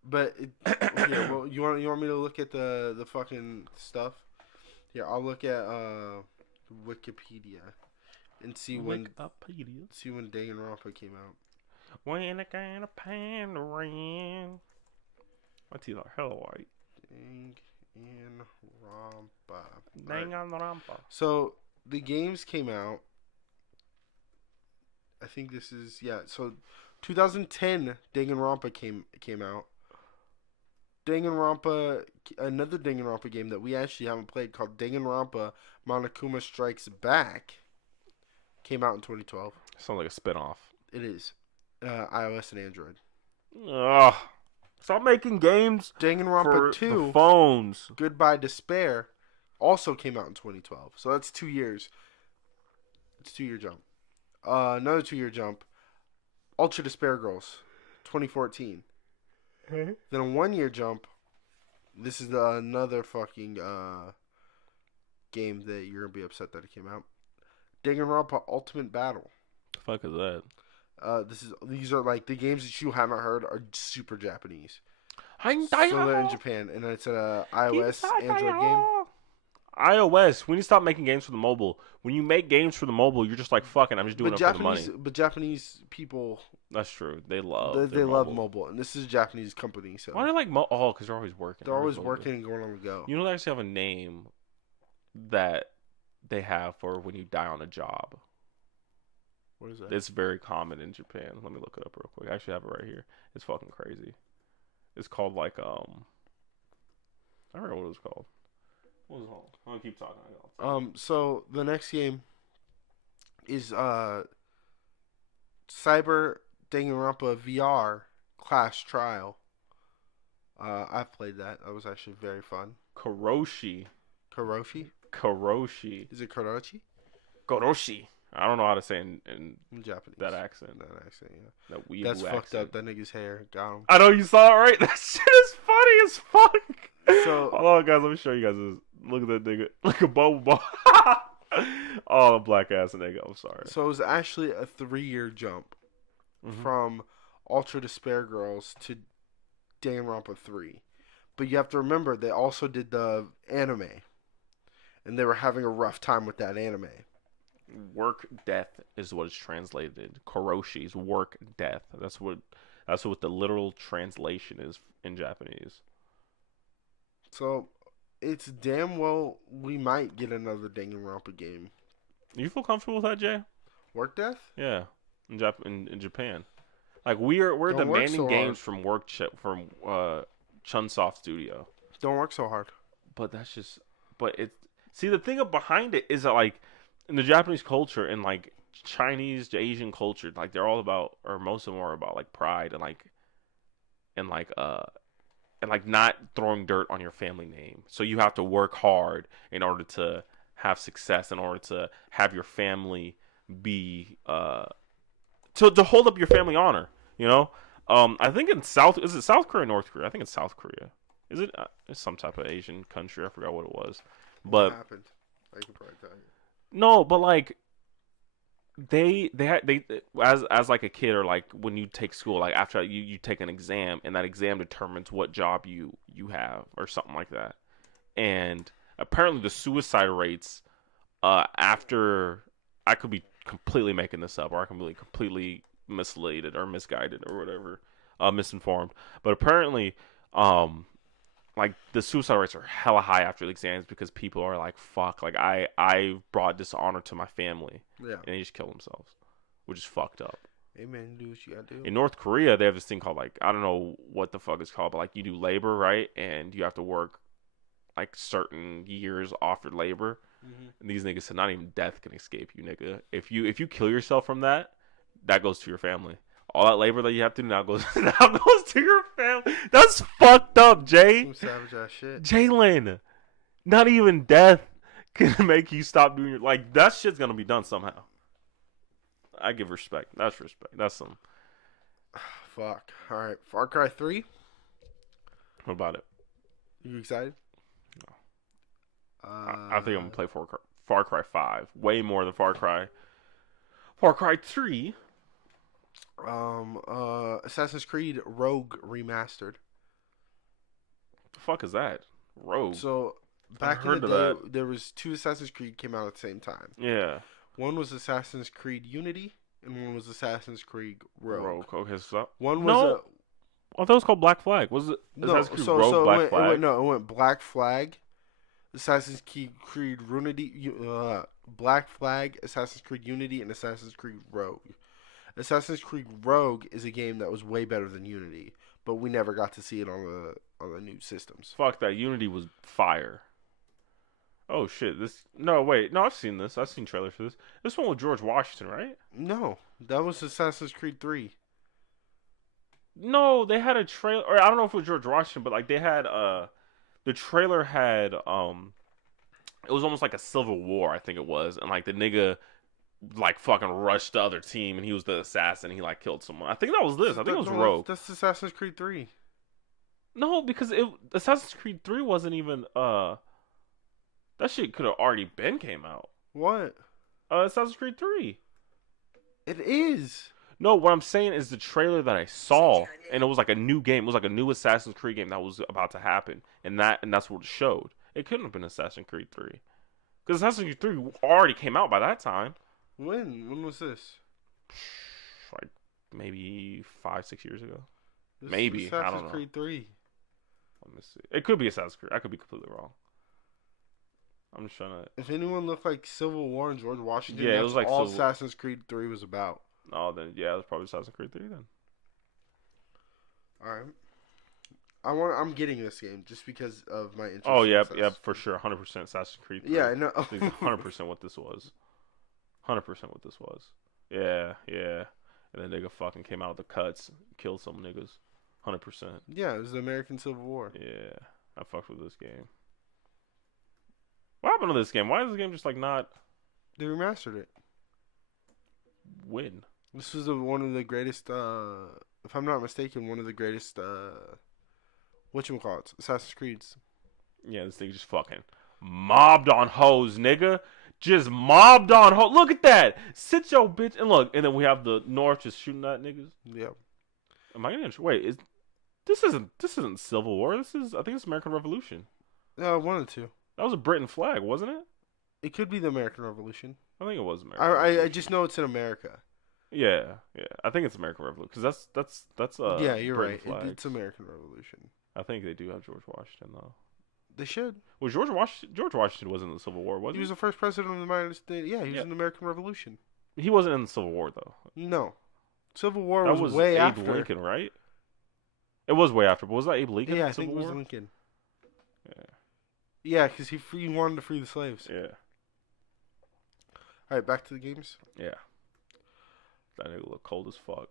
But here, well, you want me to look at the fucking stuff? Here, I'll look at Wikipedia and see when Danganronpa came out. When I got a pandering. My teeth are hella white. Danganronpa. So the games came out. I think this is So 2010 Danganronpa came out. Danganronpa, another Danganronpa game that we actually haven't played called Danganronpa Monokuma Strikes Back came out in 2012. Sounds like a spinoff. It is. iOS and Android. Ugh. Stop making games Danganronpa for 2 the phones. Goodbye Despair also came out in 2012. So that's 2 years. It's a 2-year jump. Another 2-year jump. Ultra Despair Girls, 2014. Then a 1-year jump. This is another fucking game that you're gonna be upset that it came out. Danganronpa Ultimate Battle. The fuck is that? These are like the games that you haven't heard are super Japanese. So they're in Japan, and it's an iOS Android game. iOS, we need to stop making games for the mobile. When you make games for the mobile, you're just like, fucking, I'm just doing it for the money. But Japanese people... That's true. They love mobile. And this is a Japanese company, so... Why do they like mobile? Oh, because they're always working. They're always working and going on the go. You know, they actually have a name that they have for when you die on a job. What is that? It's very common in Japan. Let me look it up real quick. I actually have it right here. It's fucking crazy. It's called like, I don't remember what it was called. What was it called? I'm gonna keep talking. So the next game is Cyber Danganronpa VR Clash Trial. I've played that. That was actually very fun. Kuroshi. Is it Kuroshi? Kuroshi. I don't know how to say in Japanese. That accent, yeah. That weeaboo That's accent. fucked up. That nigga's hair. Got him. I know you saw it, right? That shit is funny as fuck. So, hold on, guys. Let me show you guys this. Look at that nigga. Like a bubble ball. Oh, black ass nigga. I'm sorry. So it was actually a 3-year jump from Ultra Despair Girls to Danganronpa 3. But you have to remember, they also did the anime. And they were having a rough time with that anime. Work death is what it's translated. Kuroshi's work death. That's what the literal translation is in Japanese. So it's damn well we might get another Danganronpa game. You feel comfortable with that, Jay? Work death? Yeah, in Japan. Like we're demanding games from Chunsoft Studio. Don't work so hard. But see, the thing behind it is that, like, in the Japanese culture and like Chinese, Asian culture, like they're all about, or most of them are about, like pride and not throwing dirt on your family name. So you have to work hard in order to have success, in order to have your family be to hold up your family honor. You know, I think is it South Korea or North Korea? I think it's South Korea. Is it? It's some type of Asian country. I forgot what it was. But what happened? I can probably tell you. No, but like they as like a kid, or like when you take school, like after you take an exam, and that exam determines what job you have or something like that. And apparently the suicide rates after, I could be completely making this up, or I can be completely misled or misguided or whatever, misinformed, but apparently like the suicide rates are hella high after the exams because people are like, fuck, like I brought dishonor to my family. Yeah. And they just kill themselves, which is fucked up. Hey man, do what you gotta do. In North Korea, they have this thing called, like, I don't know what the fuck it's called, but like you do labor, right? And you have to work like certain years off your labor. And these niggas said not even death can escape you, nigga. If you kill yourself from that goes to your family. All that labor that you have to do now goes to your family. That's fucked up, Jay. Some savage ass shit. Jalen, not even death can make you stop doing your, like, that shit's gonna be done somehow. I give respect. That's respect. That's some. Fuck. All right, Far Cry 3. What about it? You excited? No. I think I'm gonna play Far Cry 5 way more than Far Cry 3. Assassin's Creed Rogue Remastered. The fuck is that? Rogue. So back in the day, there was 2 Assassin's Creed came out at the same time. Yeah. One was Assassin's Creed Unity, and one was Assassin's Creed Rogue. Okay, so one was I thought it was called Black Flag. Was it Assassin's Creed Rogue Black Flag? It went Black Flag, Assassin's Creed Unity, Black Flag, Assassin's Creed Unity, and Assassin's Creed Rogue. Assassin's Creed Rogue is a game that was way better than Unity, but we never got to see it on the new systems. Fuck that. Unity was fire. Oh shit! I've seen this. I've seen trailers for this. This one with George Washington, right? No, that was Assassin's Creed 3. No, they had a trailer, or I don't know if it was George Washington, but like they had the trailer had it was almost like a civil war, I think it was, and like the nigga like fucking rushed the other team, and he was the assassin. He like killed someone. I think that was this. I think it was Rogue. That's Assassin's Creed 3. No, because Assassin's Creed 3 wasn't even that shit could have already came out. What? Assassin's Creed 3. It is. No, what I'm saying is the trailer that I saw, and it was like a new game. It was like a new Assassin's Creed game that was about to happen, and that's what it showed. It couldn't have been Assassin's Creed 3, because Assassin's Creed 3 already came out by that time. When? When was this? Like maybe 5-6 years ago. This maybe Assassin's I don't know. Creed 3. Let me see. It could be Assassin's Creed. I could be completely wrong. I'm just trying to. If anyone looked like Civil War and George Washington, yeah, it was like all Assassin's Creed 3 was about. Oh, then yeah, it was probably Assassin's Creed 3 then. All right. I'm getting this game just because of my interest. Oh yeah, for sure, 100% Assassin's Creed 3. Yeah, I know. 100% what this was. 100% what this was. Yeah. And then nigga fucking came out of the cuts, killed some niggas. 100%. Yeah, it was the American Civil War. Yeah, I fucked with this game. What happened to this game? Why is this game just like not? They remastered it. When? This was one of the greatest, if I'm not mistaken, one of the greatest, whatchamacallits, Assassin's Creeds. Yeah, this nigga just fucking mobbed on hoes, nigga. Just mobbed on hoes. Look at that. Sit your bitch. And look, and then we have the North just shooting at niggas. Yeah. Am I gonna wait? This isn't Civil War. I think it's American Revolution. One of the two. That was a Britain flag, wasn't it? It could be the American Revolution. I think it was American. I just know it's in America. Yeah. I think it's American Revolution because that's yeah, you're Britain right. It's American Revolution. I think they do have George Washington though. They should. Well, George Washington wasn't in the Civil War, was he? He was the first president of the United States. Yeah, he was in the American Revolution. He wasn't in the Civil War though. No, Civil War was way Abe after Lincoln, right? It was way after, but was that Abe Lincoln? Yeah, I think it was Lincoln. Yeah. Yeah, because he wanted to free the slaves. Yeah. All right, back to the games. Yeah. That nigga look cold as fuck.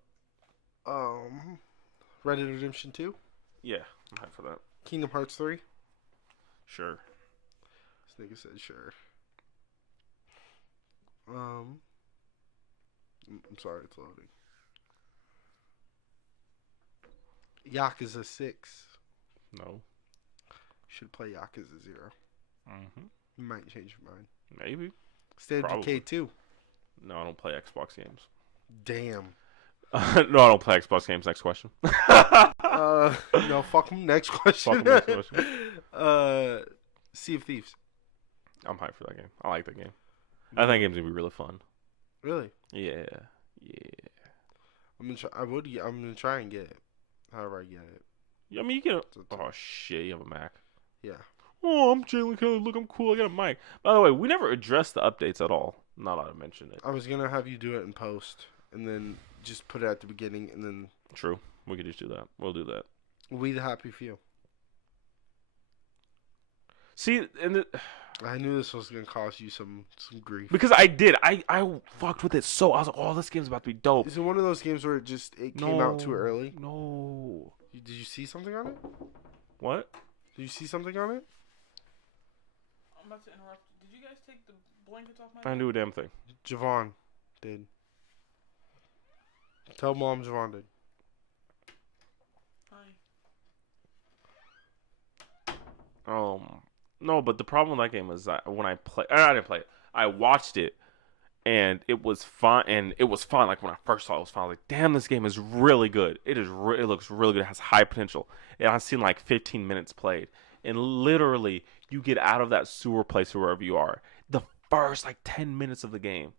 Red Dead Redemption 2. Yeah, I'm hyped for that. Kingdom Hearts 3. Sure. This nigga said sure. I'm sorry, it's loading. Yakuza 6. No. Should play Yakuza 0. Mm-hmm. You might change your mind. Maybe. State of Decay 2. No, I don't play Xbox games. Damn. No, I don't play Xbox games. Next question. No, fuck them. Next question. Fuck 'em, next question. Sea of Thieves. I'm hyped for that game. I like that game. I think that game's gonna be really fun. Really? Yeah. I'm gonna try and get it. However I get it. Yeah, I mean, you get oh shit, you have a Mac. Yeah. Oh, I'm Jalen Kelly. Look, I'm cool. I got a mic. By the way, we never addressed the updates at all. Not allowed to mention it. I was gonna have you do it in post, and then just put it at the beginning, and then. True. We could just do that. We'll do that. We the happy few. See, and I knew this was gonna cause you some grief. Because I did. I fucked with it so. I was like, oh, this game's about to be dope. Is it one of those games where it came out too early? No. Did you see something on it? What? Did you see something on it? I'm about to interrupt. Did you guys take the blankets off my I didn't do a damn thing. Javon did. Tell Mom Javon did. Hi. No, but the problem with that game is that when I didn't play it. I watched it, and it was fun. And it was fun. Like when I first saw it, it was fun. I was like, damn, this game is really good. It looks really good. It has high potential. And I've seen like 15 minutes played, and literally you get out of that sewer place or wherever you are. The first like 10 minutes of the game,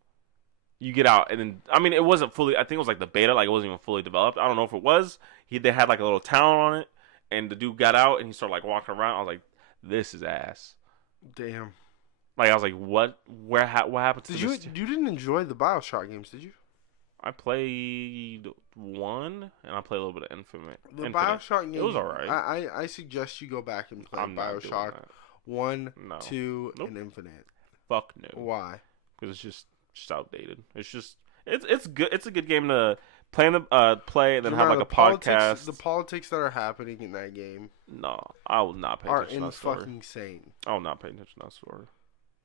you get out, and then I mean, it wasn't fully. I think it was like the beta, like it wasn't even fully developed. I don't know if it was. They had like a little town on it, and the dude got out and he started like walking around. I was like, this is ass. Damn. Like I was like, what? What happened to Did this? you didn't enjoy the BioShock games, did you? I played one, and I played a little bit of Infinite. The BioShock games. It was alright. I suggest you go back and play I'm not doing BioShock that. 1, No. 2, Nope. and Infinite. Fuck no. Why? Because it's just outdated. It's good. It's a good game to play and then have like a podcast. The politics that are happening in that game No, I will not pay are attention to that story. fucking insane. I will not pay attention to that story.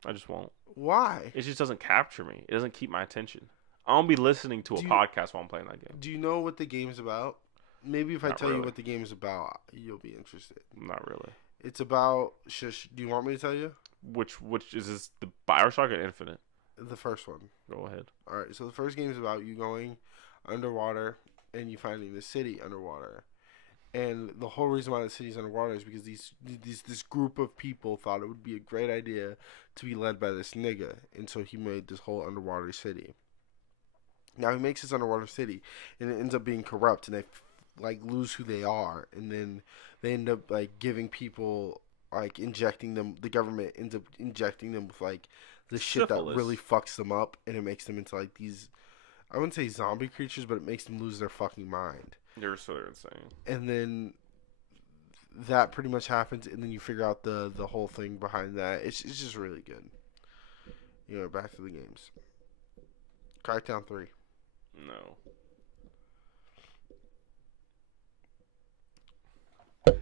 I just won't. Why? It just doesn't capture me. It doesn't keep my attention. I won't be listening to a podcast while I'm playing that game. Do you know what the game's about? Maybe if I Not tell you really. what the game's about, you'll be interested. Not really. It's about shush. Do you want me to tell you? Which is this, the BioShock or Infinite? The first one. Go ahead. All right. So the first game is about you going underwater and you finding the city underwater. And the whole reason why the city's underwater is because this group of people thought it would be a great idea to be led by this nigga, and so he made this whole underwater city. Now he makes this underwater city, and it ends up being corrupt, and they like lose who they are, and then they end up like giving people like injecting them. The government ends up injecting them with like the shit that really fucks them up, and it makes them into like these. I wouldn't say zombie creatures, but it makes them lose their fucking mind. They're insane. And then that pretty much happens, and then you figure out the whole thing behind that. It's just really good. You know, back to the games. Crackdown 3. No.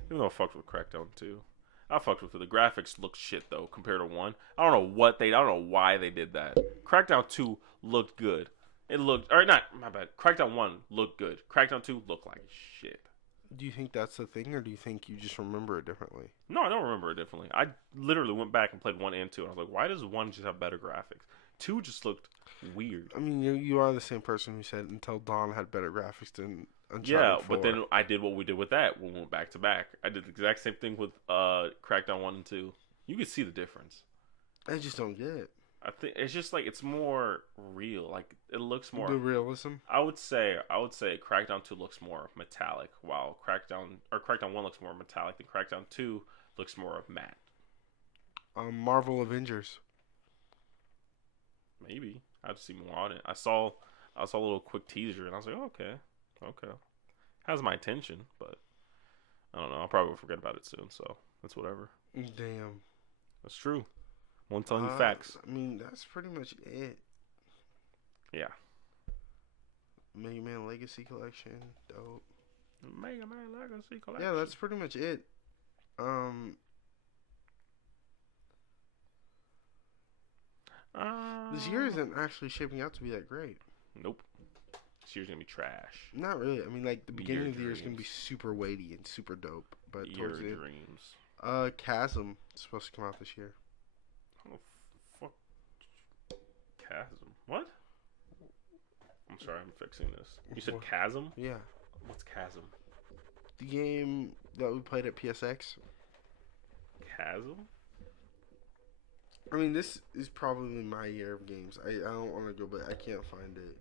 Even though I fucked with Crackdown 2. I fucked with it. The graphics look shit though compared to 1. I don't know why they did that. Crackdown 2 looked good. It looked, or not, my bad. Crackdown 1 looked good. Crackdown 2 looked like shit. Do you think that's the thing, or do you think you just remember it differently? No, I don't remember it differently. I literally went back and played 1 and 2, and I was like, why does 1 just have better graphics? 2 just looked weird. I mean, you are the same person who said Until Dawn had better graphics than Uncharted 4. But then I did what we did with that when we went back to back. I did the exact same thing with Crackdown 1 and 2. You could see the difference. I just don't get it. I think it's just like it's more real. Like it looks more the realism. I would say Crackdown 2 looks more metallic, while Crackdown 1 looks more metallic, and Crackdown 2 looks more of matte. Marvel Avengers. Maybe I'd see more on it. I saw a little quick teaser, and I was like, oh, okay, has my attention, but I don't know. I'll probably forget about it soon, so that's whatever. Damn, that's true. Won't tell you facts. I mean, that's pretty much it. Yeah. Mega Man Legacy Collection, dope. Mega Man Legacy Collection. Yeah, that's pretty much it. This year isn't actually shaping out to be that great. Nope. This year's gonna be trash. Not really. I mean, like the beginning of the year is gonna be super weighty and super dope, but towards the dreams. Chasm is supposed to come out this year. Oh, fuck. Chasm. What? I'm sorry, I'm fixing this. You said Chasm? Yeah. What's Chasm? The game that we played at PSX. Chasm? I mean, this is probably my year of games. I don't want to go, but I can't find it.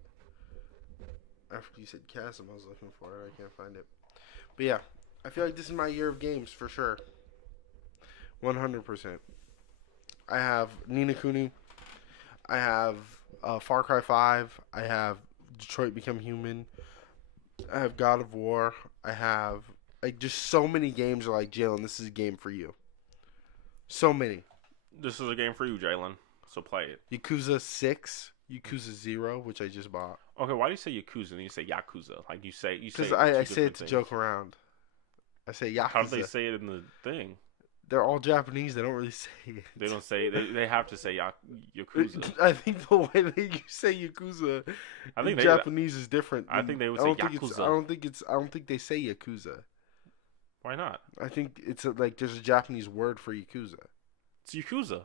After you said Chasm, I was looking for it. I can't find it. But yeah, I feel like this is my year of games for sure. 100%. I have Ni no Kuni. I have Far Cry 5. I have Detroit Become Human. I have God of War. I have like just so many games are like, Jalen, this is a game for you. So many. This is a game for you, Jalen. So play it. Yakuza 6, Yakuza 0, which I just bought. Okay, why do you say Yakuza and you say Yakuza? Like you say because I say it to joke around. I say Yakuza. How do they say it in the thing? They're all Japanese. They don't really say it. They don't say they have to say Yakuza. I think the way that you say Yakuza, I think Japanese is different. I think they would say Yakuza. I don't think they say Yakuza. Why not? I think it's like there's a Japanese word for Yakuza. It's Yakuza.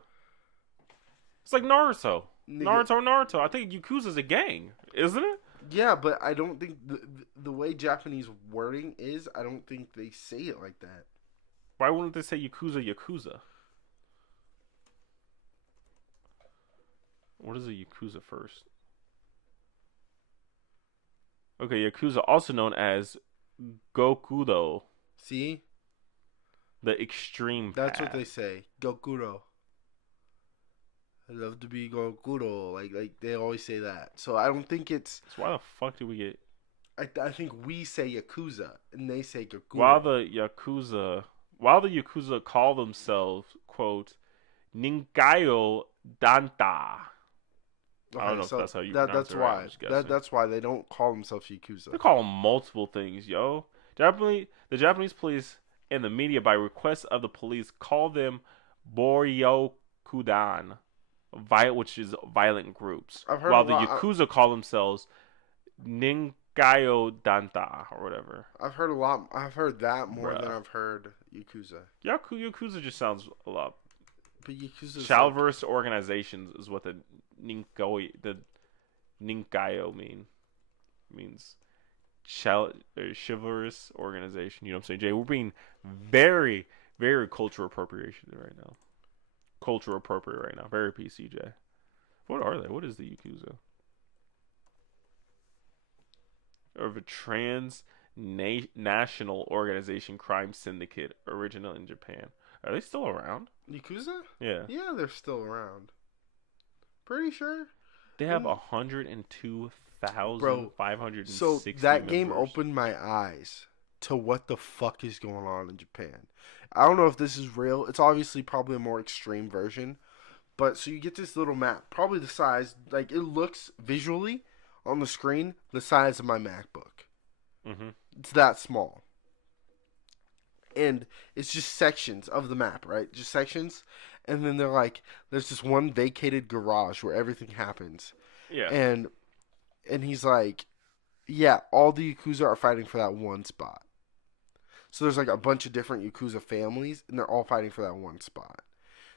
It's like Naruto. Nigga, Naruto. I think Yakuza's a gang, isn't it? yeah, but I don't think the way Japanese wording is, I don't think they say it like that. Why wouldn't they say Yakuza? What is a Yakuza first? Okay, Yakuza, also known as Gokudo, See? the extreme That's path. what they say. Gokuro. I love to be Gokuro. Like they always say that. So I don't think it's. So why the fuck do we get... I think we say Yakuza and they say Gokuro. While the Yakuza call themselves, quote, Ninkayo Danta. I don't know if that's how you pronounce that's it. why. Right? That's why they don't call themselves Yakuza. They call them multiple things, yo. The Japanese police and the media, by request of the police, call them Boryokudan, which is violent groups. I've heard while a the lot- Yakuza call themselves Ninkayo Danta or whatever. I've heard a lot. I've heard that more Bruh. than I've heard Yakuza. Yakuza just sounds a lot. But Yakuza. Chivalrous organizations is what the Ninkayo means. Chivalrous organization. You know what I'm saying, Jay? We're being very, very cultural appropriation right now. Cultural appropriate right now. Very PC, Jay. What are they? What is the Yakuza? Of a national organization crime syndicate original in Japan. Are they still around? Yakuza? Yeah. Yeah, they're still around. Pretty sure. They have 102,560 So that game members. opened my eyes to what the fuck is going on in Japan. I don't know if this is real. It's obviously probably a more extreme version. But so you get this little map, probably the size, like it looks visually on the screen the size of my MacBook. Mm-hmm. It's that small. And it's just sections of the map, right? Just sections. And then they're like, there's this one vacated garage where everything happens. Yeah. And he's like, yeah, all the Yakuza are fighting for that one spot. So there's like a bunch of different Yakuza families, and they're all fighting for that one spot.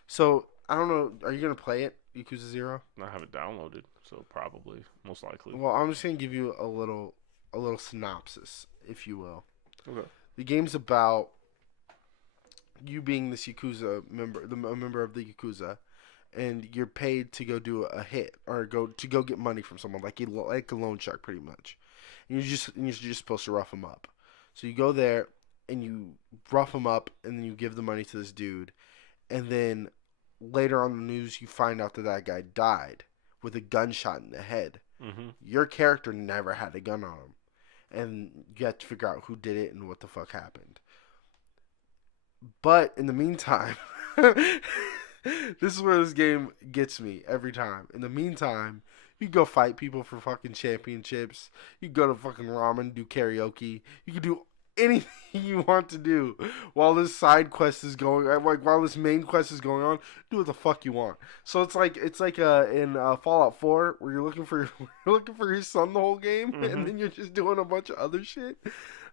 So, I don't know, are you going to play it, Yakuza 0? I have it downloaded, so probably, most likely. Well, I'm just going to give you a little synopsis, if you will. Okay. The game's about you being this Yakuza member, a member of the Yakuza, and you're paid to go do a hit or go get money from someone, like a loan shark, pretty much. And you're just supposed to rough them up. So you go there and you rough them up, and then you give the money to this dude, and then later on in the news you find out that guy died with a gunshot in the head. Mm-hmm. Your character never had a gun on him, and you have to figure out who did it and what the fuck happened. But in the meantime, this is where this game gets me every time. In the meantime, you go fight people for fucking championships. You go to fucking ramen, do karaoke. You can do anything you want to do while this side quest is going. Like while this main quest is going on, do what the fuck you want. So it's like in Fallout 4 where you're looking for your son the whole game, Mm-hmm. and then you're just doing a bunch of other shit.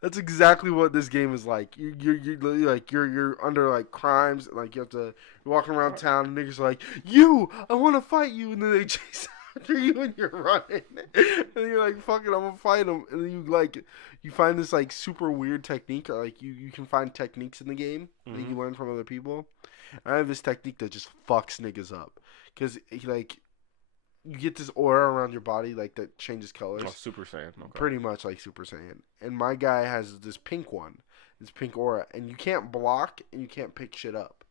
That's exactly what this game is like. You're under like crimes, and like you're walking around town, and niggas are like, I want to fight you, and then they chase after you, and you're running, and you're like, fuck it, I'm gonna fight them, and then you find this like super weird technique, or like you can find techniques in the game that you learn from other people. I have this technique that just fucks niggas up, because like you get this aura around your body like that changes colors. Oh, Super Saiyan. Okay. Pretty much like Super Saiyan. And my guy has this pink aura, and you can't block and you can't pick shit up.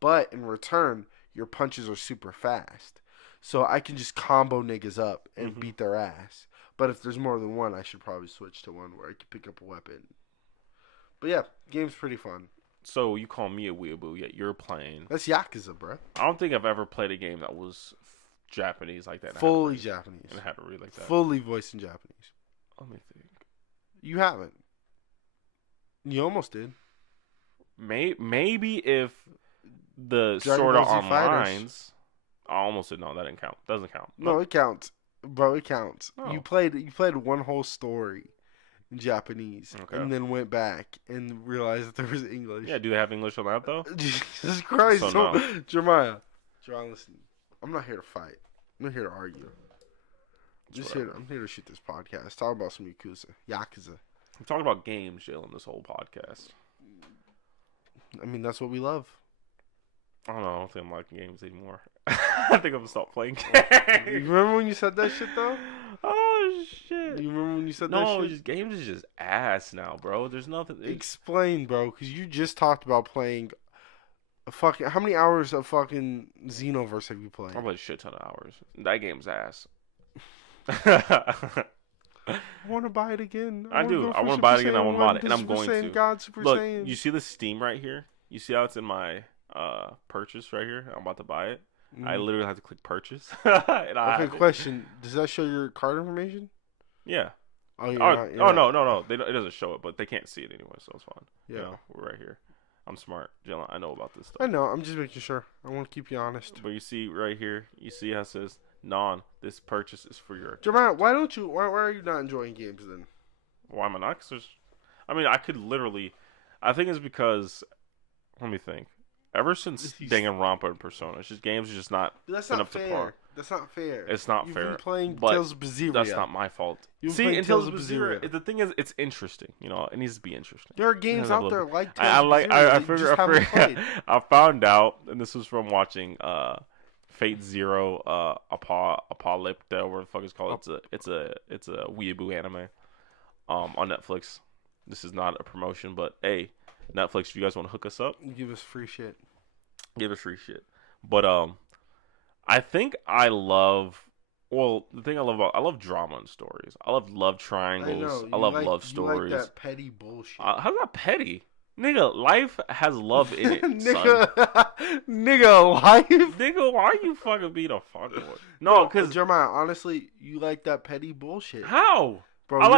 But in return, your punches are super fast. So I can just combo niggas up and beat their ass. But if there's more than one, I should probably switch to one where I can pick up a weapon. But yeah, game's pretty fun. So you call me a weeaboo, yet you're playing. That's Yakuza, bro. I don't think I've ever played a game that was Japanese like that. Fully Japanese. And I had to read like that. Fully voiced in Japanese. Let me think. You haven't. You almost did. Maybe if the Dragon Sword Art Ball Z Fighters. Online's. I almost did. No, that didn't count. Doesn't count. No, it counts. Bro, it counts. Oh. You played one whole story in Japanese, Okay. and then went back and realized that there was English. Yeah, do they have English on that though? Jesus Christ. So no. Jeremiah, listen. I'm not here to fight. I'm not here to argue. I'm here to shoot this podcast. Talk about some Yakuza. I'm talking about games, Jalen, this whole podcast. I mean, that's what we love. I don't know. I don't think I'm liking games anymore. I think I'm going to stop playing You games. remember when you said that shit, though? Oh, shit. You remember when you said that No, shit? just games is just ass now, bro. There's nothing. Explain, bro, because you just talked about playing how many hours of fucking Xenoverse have you played? I played a shit ton of hours. That game's ass. I want to buy it again. I do. I want to buy it again. I want to buy it, and I'm going to. God, Super Look, Saiyan. you see the Steam right here? You see how it's in my purchase right here? I'm about to buy it. I literally have to click purchase. Okay, question. Does that show your card information? Yeah. Oh, no. It doesn't show it, but they can't see it anyway, so it's fine. Yeah. You know, we're right here. I'm smart. Jalen, I know about this stuff. I know. I'm just making sure. I want to keep you honest. But you see right here, you see how it says, this purchase is for your account. Jeremiah, why are you not enjoying games then? Why am I not? I could literally, I think it's because, let me think. Ever since Danganronpa and Persona, it's just games are just not up to par. That's not fair. It's not fair. You've been playing Tales of Berseria. That's not my fault. See, in Tales of Berseria, the thing is, it's interesting. You know, it needs to be interesting. There are games out there like Tales of Berseria. I found out, and this was from watching Fate Zero, Apocalypto, or what the fuck it's called. It's a weeaboo anime, on Netflix. This is not a promotion, but hey, Netflix, if you guys want to hook us up, give us free shit. But I think I love. Well, the thing I love drama and stories. I love love triangles. I love love stories. You like that petty bullshit. How's that petty? Nigga, life has love in it, nigga, son. Nigga, life. Nigga, why are you fucking being a fucking boy? No, because Jeremiah, honestly, you like that petty bullshit. How? Bro, I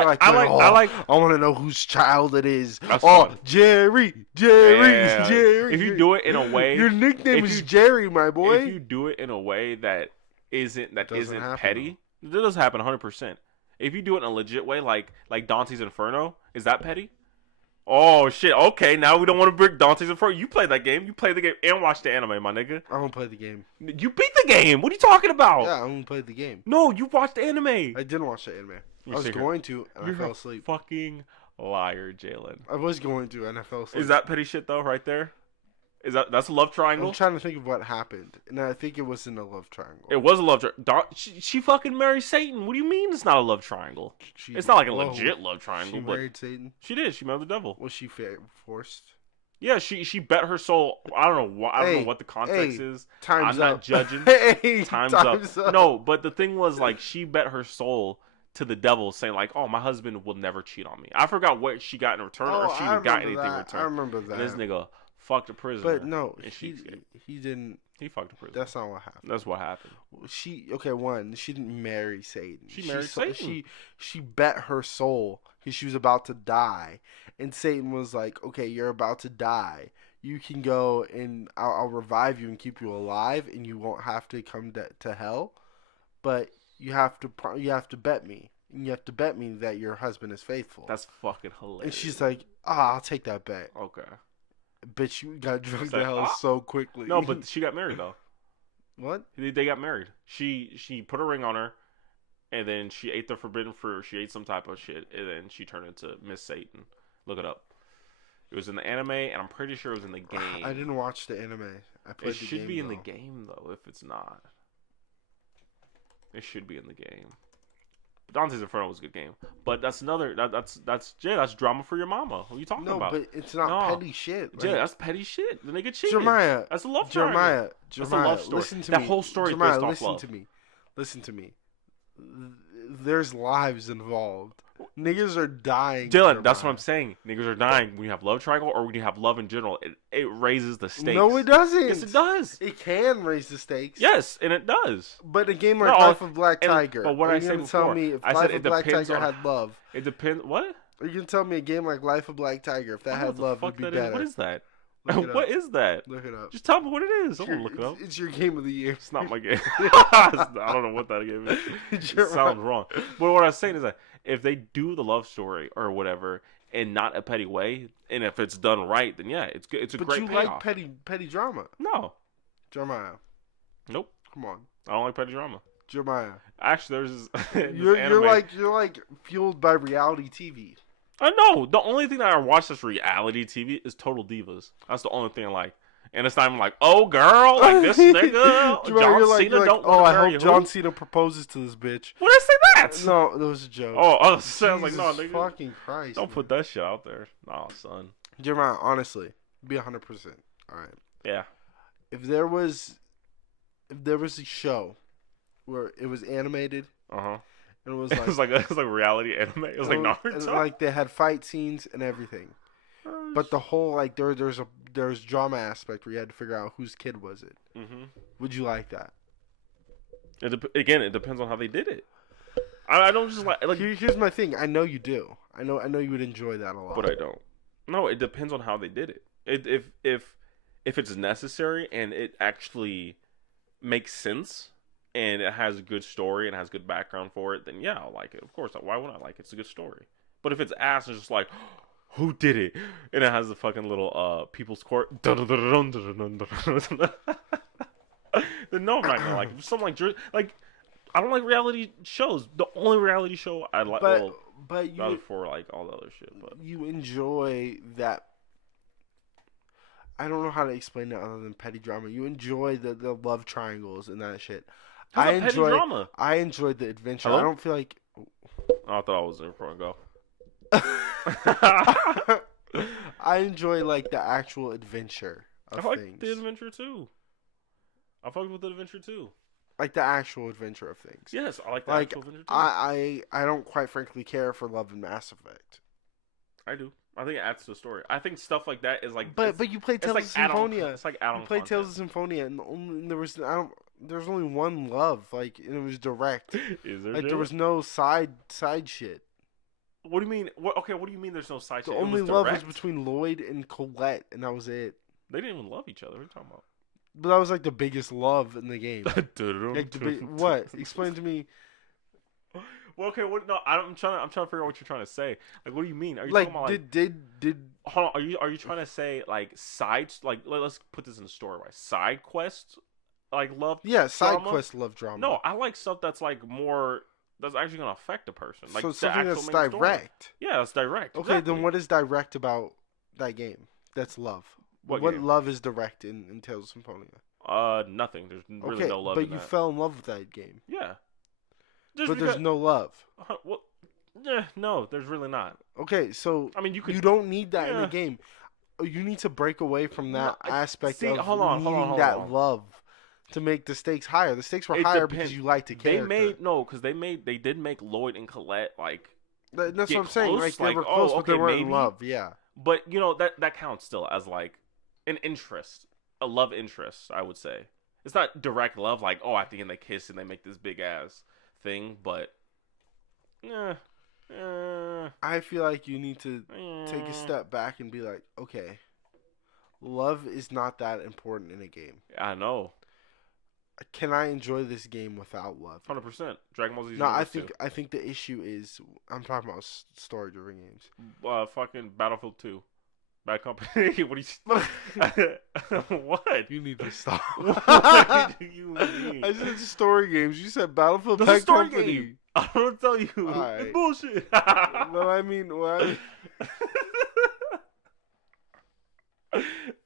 want to know whose child it is. That's oh, fun. Jerry. If you do it in a way, your nickname is Jerry, my boy. If you do it in a way that isn't happen, petty, it does happen 100%. If you do it in a legit way, like Dante's Inferno, is that petty? Oh shit! Okay, now we don't want to bring Dante's Inferno. You play that game. You play the game and watch the anime, my nigga. I don't play the game. You beat the game. What are you talking about? Yeah, I only played the game. No, you watched the anime. I didn't watch the anime. I was going to, and I fell asleep. Fucking liar, Jalen. I was going to, and I fell asleep. Is that petty shit though? Right there. That's a love triangle? I'm trying to think of what happened, and I think it was in a love triangle. It was a love triangle. She fucking married Satan. What do you mean it's not a love triangle? It's not like a legit love triangle. She married Satan? She did. She married the devil. Was she forced? Yeah, she bet her soul. I don't know what the context is. I'm not judging. Time's up. No, but the thing was, like, she bet her soul to the devil, saying like, "Oh, my husband will never cheat on me." I forgot what she got in return, or she even got anything in return. I remember that. And this nigga fucked a prisoner. But no, he didn't. He fucked a prisoner. That's not what happened. That's what happened. She didn't marry Satan. She married Satan. She bet her soul because she was about to die, and Satan was like, "Okay, you're about to die. You can go and I'll revive you and keep you alive, and you won't have to come to hell, but you have to bet me." And you have to bet me that your husband is faithful. That's fucking hilarious. And she's like, I'll take that bet. Okay. Bitch, you got drugged to hell so quickly. No, but she got married, though. What? They got married. She put a ring on her, and then she ate the forbidden fruit. She ate some type of shit, and then she turned into Miss Satan. Look it up. It was in the anime, and I'm pretty sure it was in the game. I didn't watch the anime. I played the game. It should be in the game, though, if it's not. It should be in the game. Dante's Inferno was a good game, but that's Jay. That's drama for your mama. What are you talking about? No, but it's not petty shit. Jay, that's petty shit. The nigga cheated. Jeremiah, that's a love story. Jeremiah, that's a love story. Listen to that me. whole story Jeremiah, is based off love. Listen to me. There's lives involved. Niggas are dying. Dylan, that's what I'm saying. Niggas are dying when you have love triangle or when you have love in general. It raises the stakes. No, it doesn't. Yes, it does. It can raise the stakes. Yes, and it does. But a game like Life of Black Tiger. But what I said before, tell me if Life of Black Tiger had love. It depends. What? Are you gonna tell me a game like Life of Black Tiger, if that had love, would be better? What is that? What is that? Look it up. Just tell me what it is. I want to look it up. It's your game of the year. It's not my game. I don't know what that game is. It sounds wrong. But what I was saying is that if they do the love story or whatever in not a petty way, and if it's done right, then yeah, it's good. It's a great payoff. Like petty drama? No. Jeremiah. Nope. Come on. I don't like petty drama. Jeremiah. Actually, there's this You're anime. you're like fueled by reality TV. I know. The only thing that I watch that's reality TV is Total Divas. That's the only thing I like. And it's not even like, oh, girl, like this nigga, Jeremiah, John Cena don't oh, want to I marry hope who? John Cena proposes to this bitch. When did I say that? No, that was a joke. Oh, sounds like, no, nigga. Fucking Christ. Don't put that shit out there. Nah, son. Jeremiah, honestly, be 100%. All right. Yeah. If there was a show where it was animated, Uh-huh. and it was like it was like reality anime. It was like Naruto. and, like they had fight scenes and everything, but the whole like there's drama aspect where you had to figure out whose kid was it. Mm-hmm. Would you like that? Again, it depends on how they did it. I don't just like Here's my thing. I know you do. I know you would enjoy that a lot. but I don't. No, it depends on how they did it. If it's necessary and it actually makes sense and it has a good story and has good background for it, then yeah, I'll like it. Of course, why wouldn't I like it? It's a good story. But if it's ass and it's just like, who did it? And it has the fucking little People's Court. Then no, I'm not gonna like it. Something like I don't like reality shows. The only reality show I like, but you before like all the other shit, but you enjoy that. I don't know how to explain it other than petty drama. You enjoy the love triangles and that shit. I enjoy drama. I enjoyed the adventure. Hello? I don't feel like. I thought I was there before I go. I enjoy like the actual adventure of I like things. the adventure too. I fucked with the adventure too. Like the actual adventure of things. Yes, I like the Like actual adventure too. I don't quite frankly care for love and Mass Effect. I do. I think it adds to the story. I think stuff like that is like. But you played Tales like of Symphonia. It's like add-on You played content. Tales of Symphonia, and there was only one love, like, and it was direct. Is there? Like there was no side shit. What do you mean? What do you mean? There's no side The shit? only It was love was direct. between Lloyd and Colette, and that was it. They didn't even love each other. What are you talking about? But that was like the biggest love in the game. Like what? Explain to me. Well, okay. What? No, I'm trying to figure out what you're trying to say. Like, what do you mean? Are you Like talking about did Hold on. Are you trying to say like sides? Like, let's put this in the story. Right? Side quests, like love. yeah side drama? quest love drama? No, I like stuff that's like more. That's actually gonna affect a person. Like so the something actual that's main story. direct. Yeah, that's direct. Okay, exactly. then what is direct about that game? That's love. What game? love is direct in Tales of Symphonia? Nothing. There's really Okay, no love. but in you that. fell in love with that game. Yeah. There's no love. Well, yeah, no, there's really not. Okay, so I mean, you could. don't need that in the Yeah. game. You need to break away from that No, aspect see, of needing that on. love to make the stakes higher. The stakes were It higher depends. because you liked the character. They did make Lloyd and Colette like. That's get what I'm saying. close, Like they like, were oh, close, but they okay, weren't in maybe. love. Yeah. But you know that counts still as like an interest, a love interest. I would say it's not direct love. Like at the end they kiss and they make this big ass thing, but. I feel like you need to take a step back and be like, okay, love is not that important in a game. I know. Can I enjoy this game without love? 100%. Dragon Ball Z. No, I think the issue is I'm talking about story-driven games. Fucking Battlefield 2. Bad Company. What do you? What? You need to stop. What do you mean? I said story games. You said Battlefield That's a Bad story Company. game. I'm gonna tell you. Alright. It's bullshit. Well, I mean,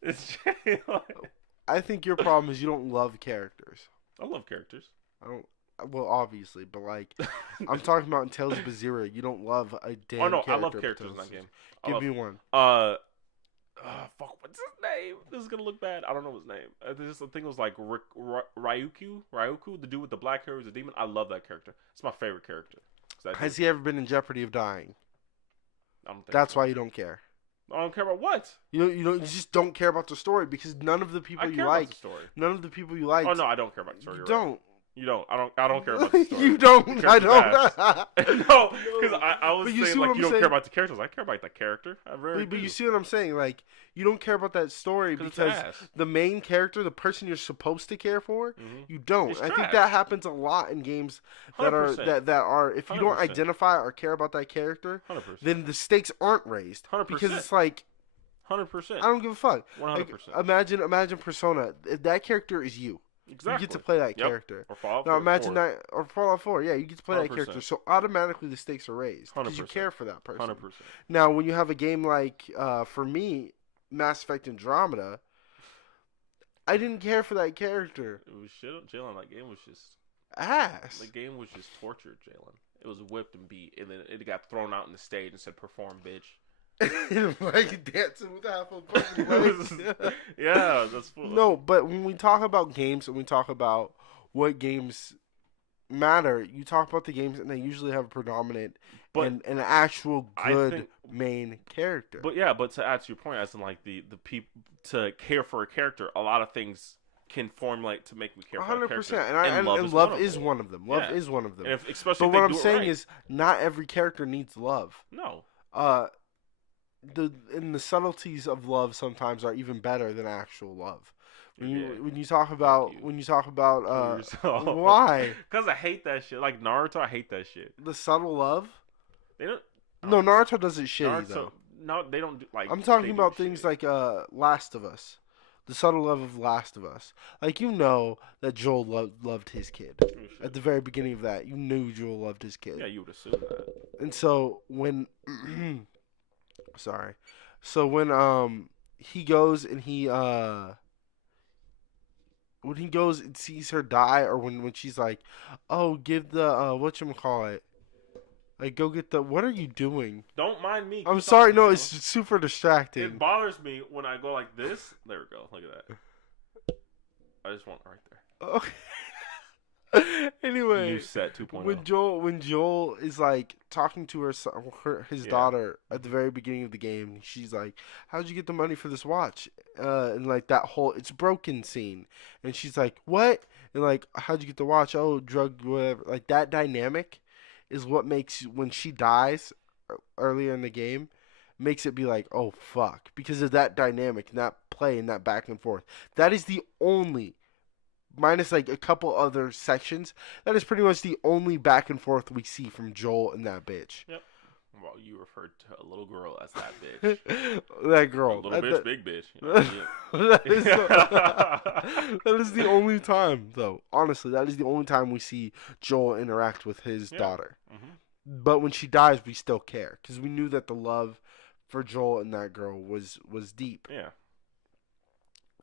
It's. I think your problem is you don't love characters. I love characters. I don't. Well, obviously, but like, I'm talking about in Tales of Berseria. You don't love a damn. Oh no, character I love characters in that game. Give me one. Fuck, what's his name? This is gonna look bad. I don't know his name. I think it was like Ryuku, the dude with the black hair who's a demon. I love that character. It's my favorite character. Has he ever been in jeopardy of dying? I don't think That's so. why you don't care. I don't care about what. You just don't care about the story because none of the people I you care like, about the story. none of the people you like. Oh no, I don't care about the story. You You're don't. Right. You don't. I don't care about the story. You don't. The I character's don't. No, because I was But you saying see what like I'm you don't saying? care about the characters. I care about the character. I really But do. you see what I'm saying? Like, you don't care about that story 'Cause it's because ass. the main character, the person you're supposed to care for, Mhm. you don't. It's I think trash. that happens a lot in games that 100%. are if you don't 100%. identify or care about that character, 100%. then the stakes aren't raised 100%. because it's like 100%. I don't give a fuck. 100%. Like, imagine Persona. If that character is you. Exactly. You get to play that character. Or Fallout 4. Now imagine that, or Fallout 4. Yeah, you get to play 100%. that character. So automatically the stakes are raised because you 100%. care for that person. 100%. Now when you have a game like, for me, Mass Effect Andromeda, I didn't care for that character. It was shit. Jalen, that game was just ass. The game was just tortured, Jalen. It was whipped and beat, and then it got thrown out in the stage and said, "Perform, bitch." Like dancing with half a fucking legs. Yeah, that's full. No, but when we talk about games and we talk about what games matter, you talk about the games and they usually have a predominant and an actual good main character. But to add to your point, as in like the people to care for a character, a lot of things can formulate to make me care for a character. 100%. And love is one of them. Love is one of them. Especially but what I'm saying is, not every character needs love. No. The subtleties of love sometimes are even better than actual love. When you talk about why? Because I hate that shit. Like Naruto, I hate that shit. The subtle love. They don't. No, Naruto does it shitty though. No, they don't do like. I'm talking about things like Last of Us. The subtle love of Last of Us. Like, you know that Joel loved his kid. At the very beginning of that, you knew Joel loved his kid. Yeah, you would assume that. And so when sorry. So when he goes and when he goes and sees her die, or when she's like, "Oh, give the whatchamacallit. Like, go get the... What are you doing? Don't mind me. I'm sorry. No, it's super distracting. It bothers me when I go like this. There we go. Look at that. I just want it right there. Okay. Anyway. You set 2.0. When Joel is, like, talking to his daughter at the very beginning of the game, she's like, "How'd you get the money for this watch?" And, like, that whole... It's broken scene. And she's like, "What?" And, like, "How'd you get the watch?" "Oh, drug, whatever." Like, that dynamic is what makes, when she dies earlier in the game, makes it be like, oh, fuck. Because of that dynamic and that play and that back and forth. That is the only, minus like a couple other sections, that is pretty much the only back and forth we see from Joel and that bitch. Yep. Well, you referred to a little girl as that bitch. That girl. A little bitch, big bitch. You know, that is the only time, though. Honestly, that is the only time we see Joel interact with his daughter. Mm-hmm. But when she dies, we still care. Because we knew that the love for Joel and that girl was deep. Yeah.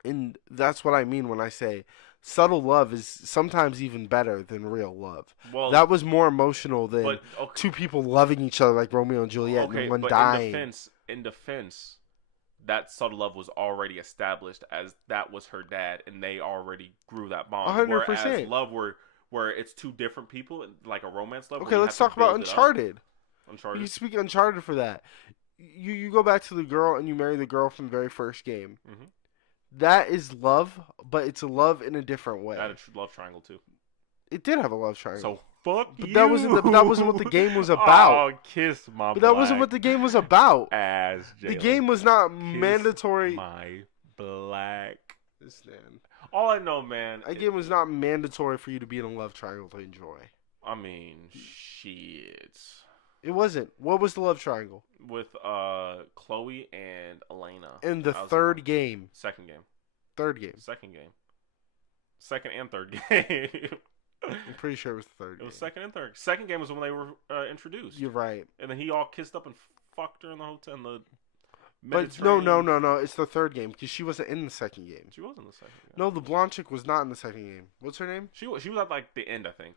And that's what I mean when I say subtle love is sometimes even better than real love. Well, that was more emotional than two people loving each other like Romeo and Juliet and one dying. In defense, that subtle love was already established as that was her dad, and they already grew that bond. 100%. Whereas love, where it's two different people, like a romance love. Okay, let's talk about Uncharted. You speak Uncharted for that. You go back to the girl and you marry the girl from the very first game. Mm-hmm. That is love, but it's a love in a different way. It had a love triangle too. It did have a love triangle. So fuck but you. That wasn't what the game was about. Oh, kiss my. But that wasn't what the game was about. As Jalen, the game was not mandatory. My black. This man. All I know, man. The game was not mandatory for you to be in a love triangle to enjoy. I mean, shit. It wasn't. What was the love triangle? With Chloe and Elena. In the third game. Second game. Third game. Second game. Second and third game. I'm pretty sure it was the third game. It was second and third. Second game was when they were introduced. You're right. And then he all kissed up and fucked her in the hotel. But no. It's the third game because she wasn't in the second game. She was in the second game. No, the blonde chick was not in the second game. What's her name? She was at like the end, I think.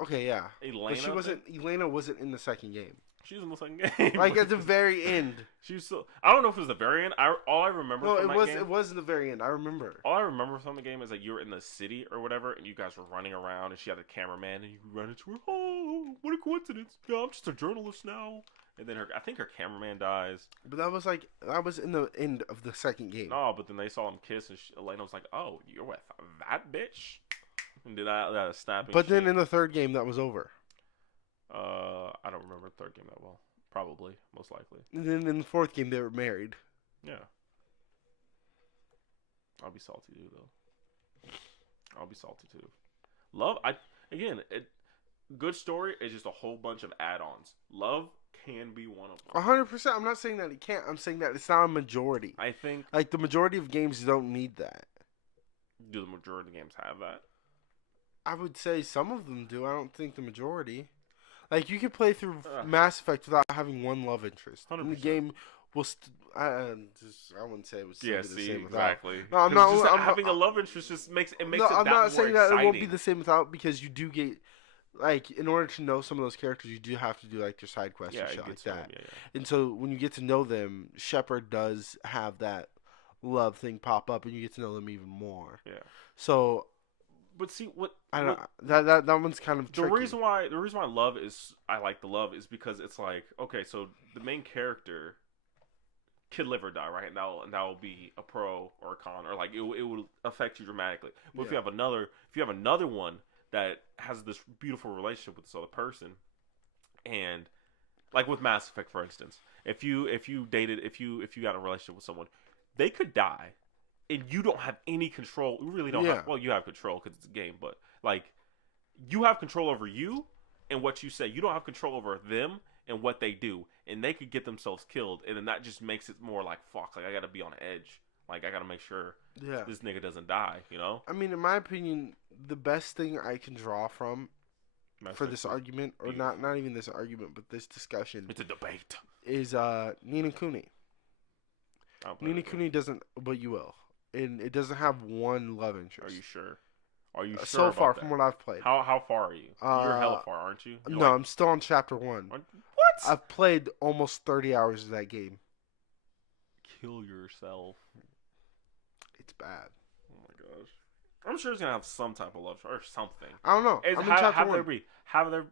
Okay, yeah. Elena. But she wasn't. Elena wasn't in the second game. She was in the second game. Like at the very end. She was still. I don't know if it was the very end. All I remember. No, from it was the very end. I remember. All I remember from the game is like you were in the city or whatever, and you guys were running around, and she had a cameraman, and you run into her. Oh, what a coincidence! Yeah, I'm just a journalist now. And then I think her cameraman dies. But that was in the end of the second game. No, but then they saw him kiss, and Elena was like, "Oh, you're with that bitch." And did that snapping. But then in the third game, that was over. I don't remember the third game that well. Probably, most likely. And then in the fourth game, they were married. Yeah. I'll be salty too, though. I'll be salty too. Love, good story is just a whole bunch of add-ons. Love can be one of them. 100%. I'm not saying that it can't. I'm saying that it's not a majority. I think like the majority of games don't need that. Do the majority of the games have that? I would say some of them do. I don't think the majority. Like, you can play through Ugh. Mass Effect without having one love interest. 100%. And the game will... I wouldn't say it would still be the same exactly. without. No, I'm not... Just I'm, having a love interest just makes it no, that I'm not more saying exciting. that it won't be the same without, because you do get... Like, in order to know some of those characters, you do have to do, like, your side quests and shit like that. Yeah. And so, when you get to know them, Shepard does have that love thing pop up, and you get to know them even more. Yeah. So... But see what I don't that one's kind of tricky. The reason why I like the love is because it's like, okay, so the main character could live or die, right? And that will be a pro or a con, or like it will affect you dramatically. But if you have another one that has this beautiful relationship with this other person, and like with Mass Effect, for instance, if you got a relationship with someone, they could die. And you don't have any control. You really don't have... Well, you have control because it's a game. But, like, you have control over you and what you say. You don't have control over them and what they do. And they could get themselves killed. And then that just makes it more like, fuck. Like, I got to be on edge. Like, I got to make sure this nigga doesn't die, you know? I mean, in my opinion, the best thing I can draw from for this argument, or not even this argument, but this discussion... It's a debate. ...is Ni no Kuni. Ni no Kuni doesn't... But you will. And it doesn't have one love interest. Are you sure? Are you sure? So about far that? from what I've played. How far are you? You're hella far, aren't you? No, I'm still on chapter 1. What? I've played almost 30 hours of that game. Kill yourself. It's bad. Oh my gosh. I'm sure it's gonna have some type of love or something. I don't know. I'm in chapter 1. There be? Have there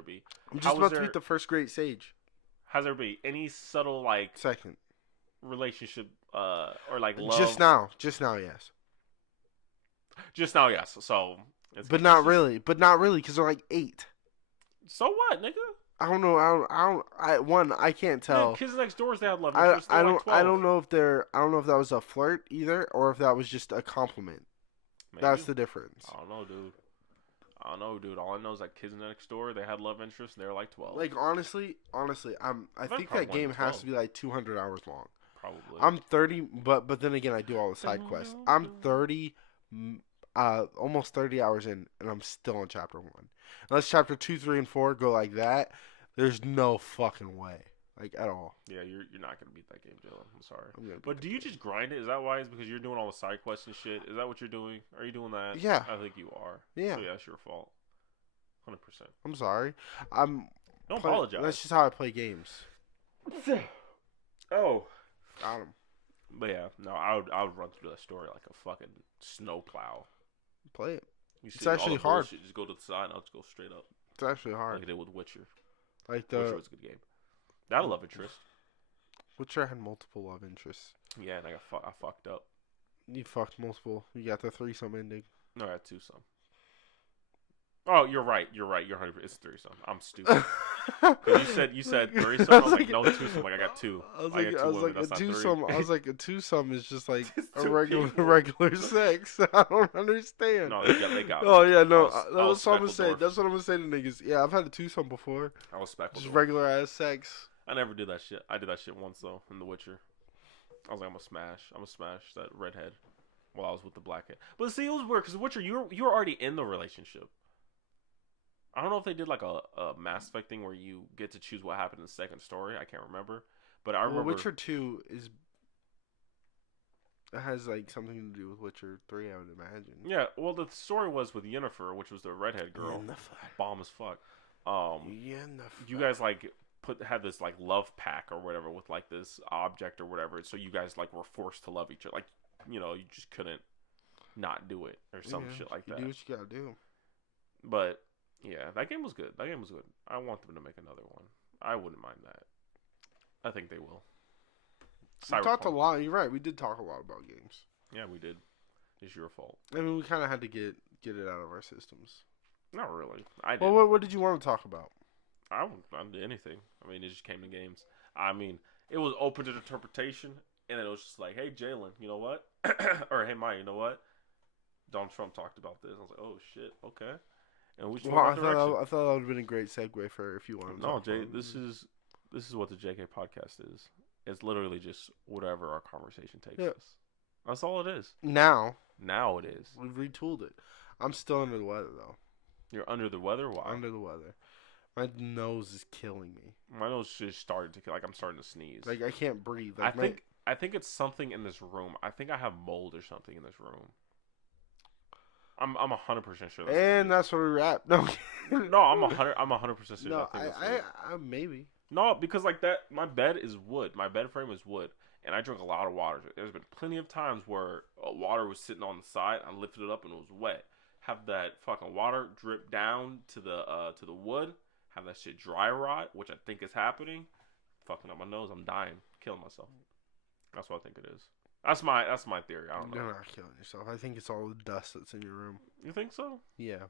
be? I'm just about to beat the first Great Sage. Has there be any subtle like second relationship or like love? Just now, yes. Just now, yes. So, but not really, because they're like 8. So what, nigga? I don't know. I can't tell. Yeah, Kids Next Doors, they have love. I don't know if that was a flirt either, or if that was just a compliment. Maybe. That's the difference. I don't know, dude. All I know is that Kids Next Door, they had love interest, and they were like 12. Like honestly, I think that game has to be like 200 hours long. Probably. I'm 30, but then again, I do all the side quests. I'm 30, almost 30 hours in, and I'm still on chapter 1. Unless chapter 2, 3, and 4 go like that, there's no fucking way, like at all. Yeah, you're not gonna beat that game, Jalen. I'm sorry. But do you just grind it? Is that why? Is because you're doing all the side quests and shit? Is that what you're doing? Are you doing that? Yeah. I think you are. Yeah. So yeah, it's your fault. 100%. I'm sorry. Don't apologize. That's just how I play games. Oh. Got him. But yeah, no, I would run through that story like a fucking snowplow. Play it. It's actually hard. Bullshit, just go to the side and I'll just go straight up. It's actually hard. Like I did with Witcher. Witcher was a good game. That love interest. Witcher had multiple love interests. Yeah, and I fucked up. You fucked multiple. You got the threesome ending. No, I had twosome. Oh, you're right. You're 100%. It's threesome. I'm stupid. you said threesome. I was like, no, twosome. Like I got two. I was like a twosome. I was like a twosome is just like a regular sex. I don't understand. No, they got me. Oh yeah, no. That's what I'm gonna say. That's what I'm gonna say to niggas. Yeah, I've had a twosome before. I was Speckledorf. Just regular ass sex. I never did that shit. I did that shit once though in The Witcher. I was like, I'm gonna smash that redhead while I was with the blackhead. But see, it was weird because Witcher, you were already in the relationship. I don't know if they did like a Mass Effect thing where you get to choose what happened in the second story. I can't remember, but I remember Witcher 2 has like something to do with Witcher 3. I would imagine. Yeah, well, the story was with Yennefer, which was the redhead girl, bomb as fuck. You guys like had this like love pack or whatever with like this object or whatever, so you guys like were forced to love each other. Like, you know, you just couldn't not do it or some shit like that. You do what you gotta do. But yeah, that game was good. I want them to make another one. I wouldn't mind that. I think they will. We talked a lot. You're right. We did talk a lot about games. Yeah, we did. It's your fault. I mean, we kind of had to get it out of our systems. Not really. I did. Well, what did you want to talk about? I didn't do anything. I mean, it just came to games. I mean, it was open to interpretation, and then it was just like, hey, Jalen, you know what? Or hey, Maya, you know what? Donald Trump talked about this. I was like, oh shit, okay. And we just I thought that would have been a great segue for if you wanted to talk Jay, about this is what the JK podcast is. It's literally just whatever our conversation takes us. That's all it is. Now, Now it is. We've retooled it. I'm still under the weather though. You're under the weather? Why? Under the weather. My nose is killing me. My nose just started to I'm starting to sneeze. Like I can't breathe. Like I think it's something in this room. I think I have mold or something in this room. I'm 100% sure. That's where we wrap. No, no, I'm 100% sure. No, I maybe. No, because like that, my bed is wood. My bed frame is wood, and I drink a lot of water. There's been plenty of times where water was sitting on the side. I lifted it up and it was wet. Have that fucking water drip down to the wood. Have that shit dry rot, which I think is happening. Fucking up my nose. I'm dying, killing myself. That's what I think it is. That's my theory. I don't know. You're not killing yourself. I think it's all the dust that's in your room. You think so? Yeah.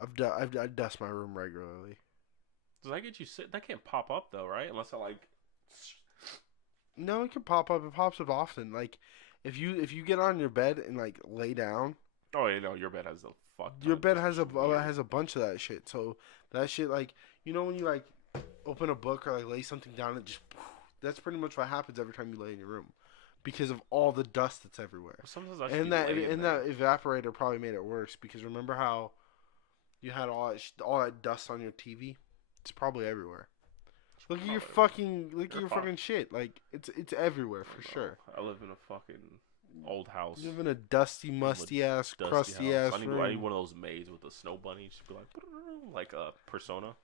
I dust my room regularly. Does that get you sick? That can't pop up though, right? Unless I like. No, it can pop up. It pops up often. Like, if you get on your bed and like lay down. Oh, you know, your bed has the fuck. Your bed has a bunch of that shit. So that shit, like, you know, when you like open a book or like lay something down, it just. That's pretty much what happens every time you lay in your room, because of all the dust that's everywhere. Sometimes I and that evaporator probably made it worse, because remember how you had all that dust on your TV? It's probably everywhere. Look at your fucking shit. Like it's everywhere for sure. I live in a fucking old house. You live in a dusty, musty ass, crusty ass room. I need one of those maids with the snow bunny. Just be like a Persona.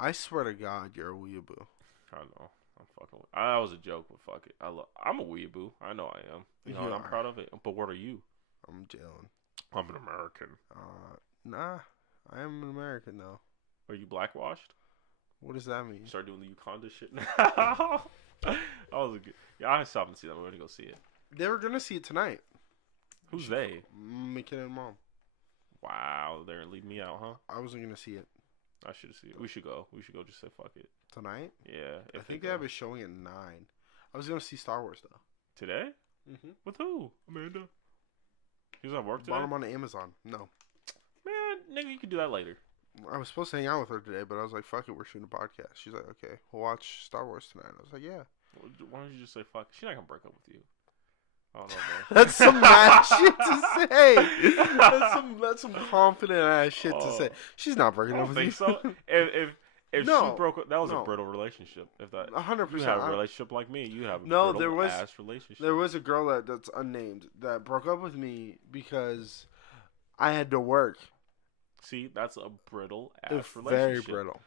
I swear to God, you're a weeaboo. I know. I'm fucking. That was a joke, but fuck it. I'm a weeaboo. I know I am. You know, I'm proud of it. But what are you? I'm Jalen. I'm an American. Nah, I am an American though. Are you blackwashed? What does that mean? You start doing the Wakanda shit now. I still haven't seen that. I'm gonna go see it. They were gonna see it tonight. Who's they? McKenna and Mom. Wow, they're gonna leave me out, huh? I wasn't gonna see it. I should see it. We should go. Just say fuck it. Tonight? Yeah. I think they have it showing at 9. I was gonna see Star Wars though. Today? Mhm. With who? Amanda. He's at work today. Bought them on Amazon. No. Man, nigga, you can do that later. I was supposed to hang out with her today, but I was like, fuck it, we're shooting a podcast. She's like, okay, we'll watch Star Wars tonight. I was like, yeah. Why don't you just say fuck? She's not gonna break up with you. I don't know, man. That's some mad shit to say. That's some confident ass shit to say. She's not breaking up with you. I don't think so. If she broke up, that was a brittle relationship. If that 100%. You have a relationship like me, you have a brittle ass relationship. There was a girl that's unnamed that broke up with me because I had to work. See, that's a brittle ass relationship. Very brittle.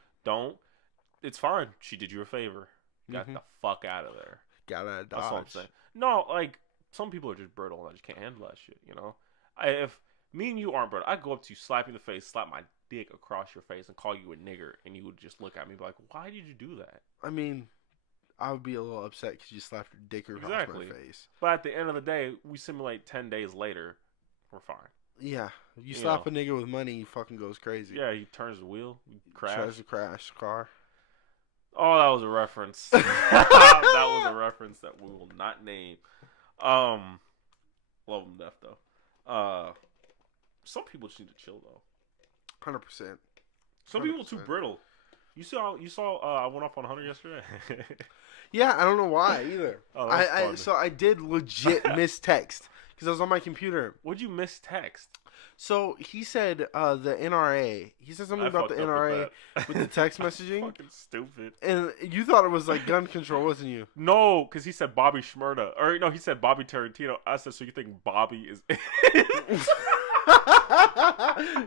It's fine. She did you a favor. Got the fuck out of there. Got out of Dodge. That's what I'm saying. No, like, some people are just brittle and I just can't handle that shit, you know? If me and you aren't brittle, I'd go up to you, slap you in the face, slap my dick across your face, and call you a nigger, and you would just look at me and be like, why did you do that? I mean, I would be a little upset because you slapped your dick across my face. But at the end of the day, we simulate 10 days later, we're fine. Yeah. You slap a nigga with money, he fucking goes crazy. Yeah, he turns the wheel, tries to crash the car. Oh, that was a reference. That was a reference that we will not name. Love them death though. Some people just need to chill though. 100%. Some people are too brittle. You saw. I went off on Hunter yesterday. Yeah, I don't know why either. So I did legit miss text because I was on my computer. What'd you miss text? So he said the NRA. He said something about the NRA with the text messaging. Fucking stupid. And you thought it was like gun control, wasn't you? No, because he said Bobby Shmurda. Or no, he said Bobby Tarantino. I said, so you think Bobby is...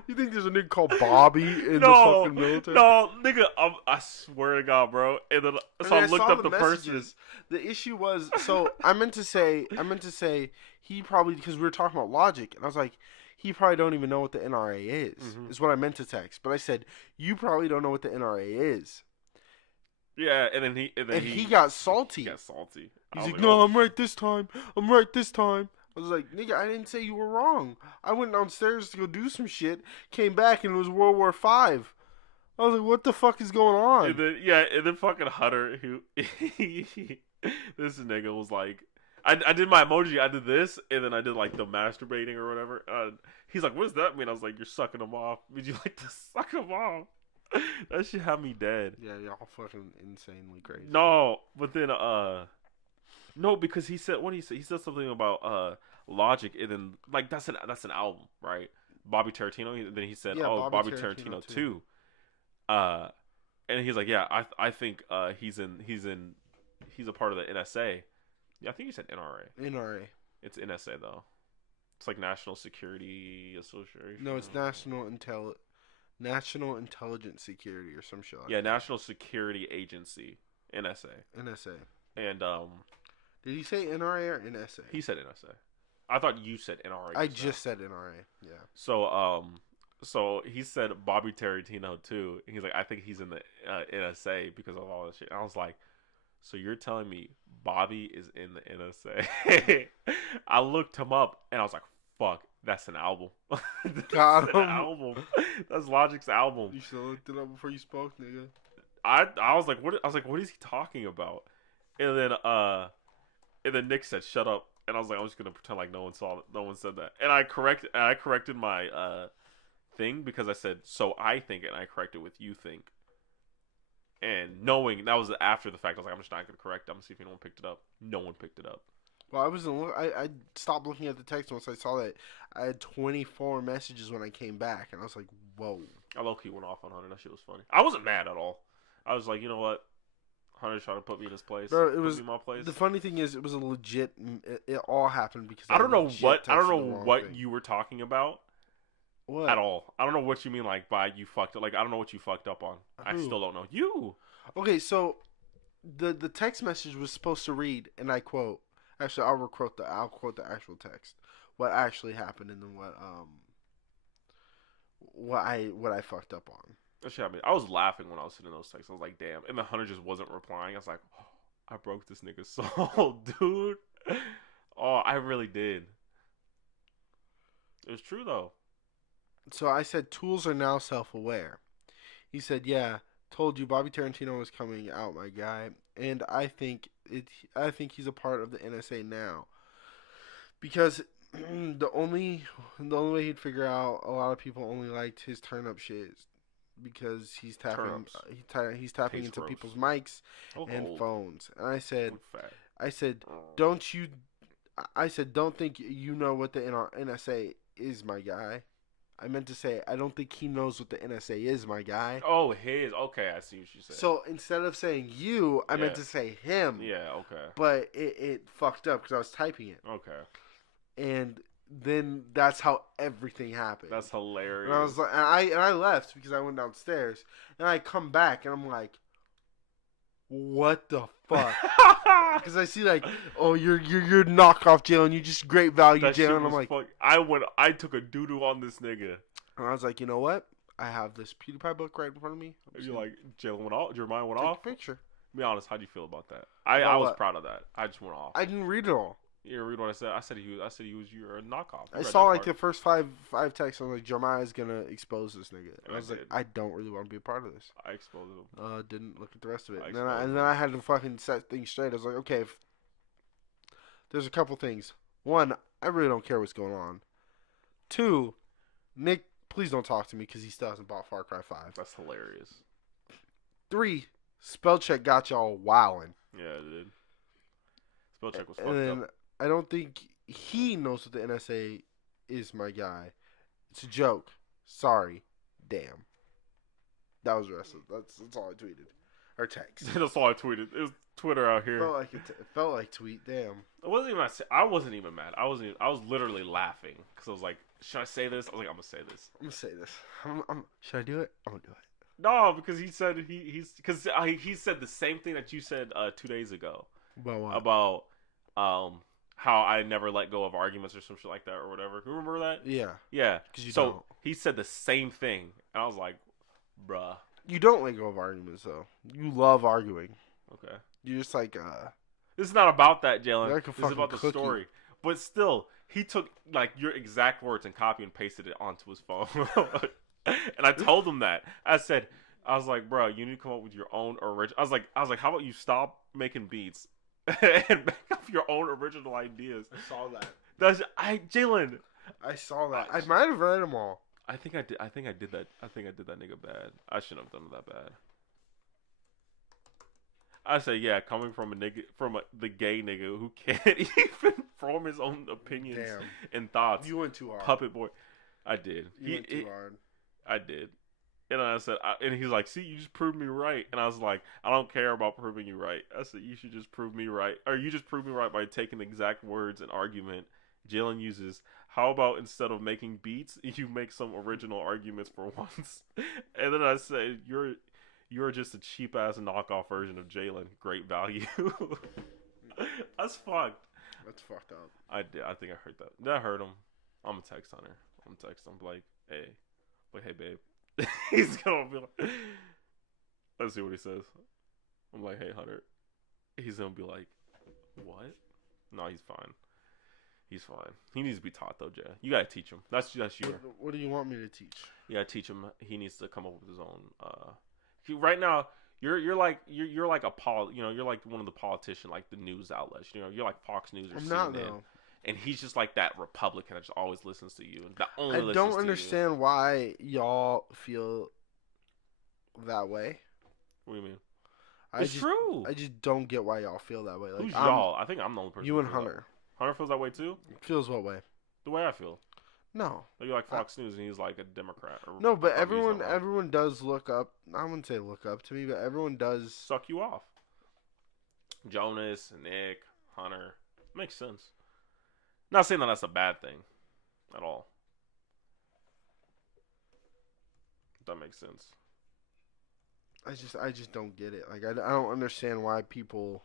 You think there's a nigga called Bobby in the fucking military? No, nigga, I swear to God, bro. And then, I looked up the person. The issue was, so I meant to say he probably, because we were talking about logic, and I was like, he probably don't even know what the NRA is, is what I meant to text. But I said, you probably don't know what the NRA is. Yeah, and then he got salty. He's like, no, I'm right this time. I was like, nigga, I didn't say you were wrong. I went downstairs to go do some shit, came back, and it was World War V. I was like, what the fuck is going on? And then fucking Hunter, who this nigga was like, I did my emoji, I did this, and then I did like the masturbating or whatever. He's like, what does that mean? I was like, you're sucking him off. Would you like to suck him off? That shit had me dead. Yeah, y'all fucking insanely crazy. No, but then, no, because he said, what did he say? He said something about, Logic, and then like that's an album, right? Bobby Tarantino. Then he said, Yeah, "Oh, Bobby Bobby Tarantino Tarantino too." And he's like, "Yeah, I think he's a part of the NSA." Yeah, I think he said NRA. NRA. It's NSA though. It's like National Security Association. No, it's National Intelligence Security or some shit. Like Yeah, that. National Security Agency, NSA. NSA. And Did he say NRA or NSA? he said NSA. I thought you said NRA. I just said NRA. Yeah. So he said Bobby Tarantino too. He's like, I think he's in the NSA because of all this shit. And I was like, so you're telling me Bobby is in the NSA? I looked him up and I was like, fuck, that's an album. Got him. An album. That's Logic's album. You should have looked it up before you spoke, nigga. I was like, what? I was like, what is he talking about? And then Nick said, shut up. And I was like, I'm just gonna pretend like no one saw it. No one said that. And I corrected my thing because I said, so I think, and I corrected with you think. And knowing that was after the fact, I was like, I'm just not gonna correct. I'm gonna see if anyone picked it up. No one picked it up. Well, I stopped looking at the text once I saw that I had 24 messages when I came back, and I was like, whoa. I low-key went off on Hunter. That shit was funny. I wasn't mad at all. I was like, you know what? Hunter's trying to put me in his place. Bro, put me in my place. The funny thing is, it was a legit. It all happened because I don't know what thing. you were talking about. What? At all. I don't know what you mean like by you fucked up. Like I don't know what you fucked up on. Who? I still don't know. You. Okay, so the text message was supposed to read, and I quote. Actually, I'll quote the actual text. What actually happened, and then what I fucked up on. Shit, I was laughing when I was sending those texts. I was like, damn. And the Hunter just wasn't replying. I was like, oh, I broke this nigga's soul, dude. Oh, I really did. It was true though. So I said, tools are now self-aware. He said, yeah, told you Bobby Tarantino was coming out, my guy. And I think he's a part of the NSA now. Because the only way he'd figure out a lot of people only liked his turn-up shit because he's tapping he's tapping into people's mics and phones. And I said, don't think you know what the NSA is, my guy. I meant to say, I don't think he knows what the NSA is, my guy. Oh, his. Okay, I see what you said. So instead of saying you, I meant to say him. Yeah, okay. But it fucked up because I was typing it. Okay. And then that's how everything happened. That's hilarious. And I was like, and I left because I went downstairs, and I come back and I'm like, what the fuck? Because I see like, oh, you're knockoff Jalen. You just great value Jalen. I'm like, I took a doo doo on this nigga. And I was like, you know what? I have this PewDiePie book right in front of me. You're like, Jalen went off. Your mind went off. Take a picture. Be honest. How'd you feel about that? I was proud of that. I just went off. I didn't read it all. You read what I said? I said he was your knockoff. I saw like the first five texts. I was like, Jeremiah's gonna expose this nigga. And I was like, I don't really want to be a part of this. I exposed him. Didn't look at the rest of it. And then I had to fucking set things straight. I was like, okay, there's a couple things. One, I really don't care what's going on. Two, Nick, please don't talk to me because he still hasn't bought Far Cry 5. That's hilarious. 3, spell check got y'all wowing. Yeah, it did. Spell check was fucked up. I don't think he knows what the NSA is, my guy. It's a joke. Sorry. Damn. That was the rest of it. That's all I tweeted. Or text. That's all I tweeted. It was Twitter out here. It felt like tweet. Damn. I wasn't even mad. I was literally laughing because I was like, should I say this? I was like, I'm gonna say this. I'm gonna say this. Should I do it? I'm gonna do it. No, because he said he said the same thing that you said 2 days ago. About what? About how I never let go of arguments or some shit like that or whatever. You remember that? Yeah. Yeah. Because you don't. He said the same thing, and I was like, bruh. You don't let go of arguments, though. You love arguing. Okay. You're just like, This is not about that, Jalen. Like this is about the story. But still, he took like your exact words and copy and pasted it onto his phone. And I told him that. I was like, bro, you need to come up with your own original. I was like, how about you stop making beats and make up your own original ideas? I saw that. Jalen. I saw that. I might have read them all. I think I did that. I think I did that nigga bad. I shouldn't have done that bad. I say, yeah, coming from a nigga, the gay nigga who can't even form his own opinions and thoughts. You went too hard. Puppet boy. I did. You went too hard. I did. And I said, and he's like, see, you just proved me right. And I was like, I don't care about proving you right. I said, you should just prove me right. Or you just prove me right by taking the exact words and argument Jalen uses. How about instead of making beats, you make some original arguments for once? And then I said, you're just a cheap-ass knockoff version of Jalen. Great value. That's fucked. That's fucked up. I did. I think I heard that. Did I heard him? I'm gonna text Hunter. I'm gonna text him like, hey, babe. He's gonna be like, let's see what he says. I'm like, hey, Hunter. He's gonna be like, what? No, he's fine. He's fine. He needs to be taught though, Jay. You gotta teach him. That's your. What do you want me to teach? You gotta teach him. He needs to come up with his own. Right now, you're like you're like you're like one of the politicians, like the news outlets. You know, you're like Fox News or I'm CNN. not though. And he's just like that Republican that just always listens to you. And I don't understand why y'all feel that way. What do you mean? It's true. I just don't get why y'all feel that way. Like, who's y'all? I think I'm the only person. You and Hunter. Hunter feels that way too? Feels what way? The way I feel. No. You're like Fox News and he's like a Democrat. No, but everyone does look up. I wouldn't say look up to me, but everyone does. Suck you off. Jonas, Nick, Hunter. Makes sense. Not saying that that's a bad thing at all. That makes sense. I just don't get it. Like I don't understand why people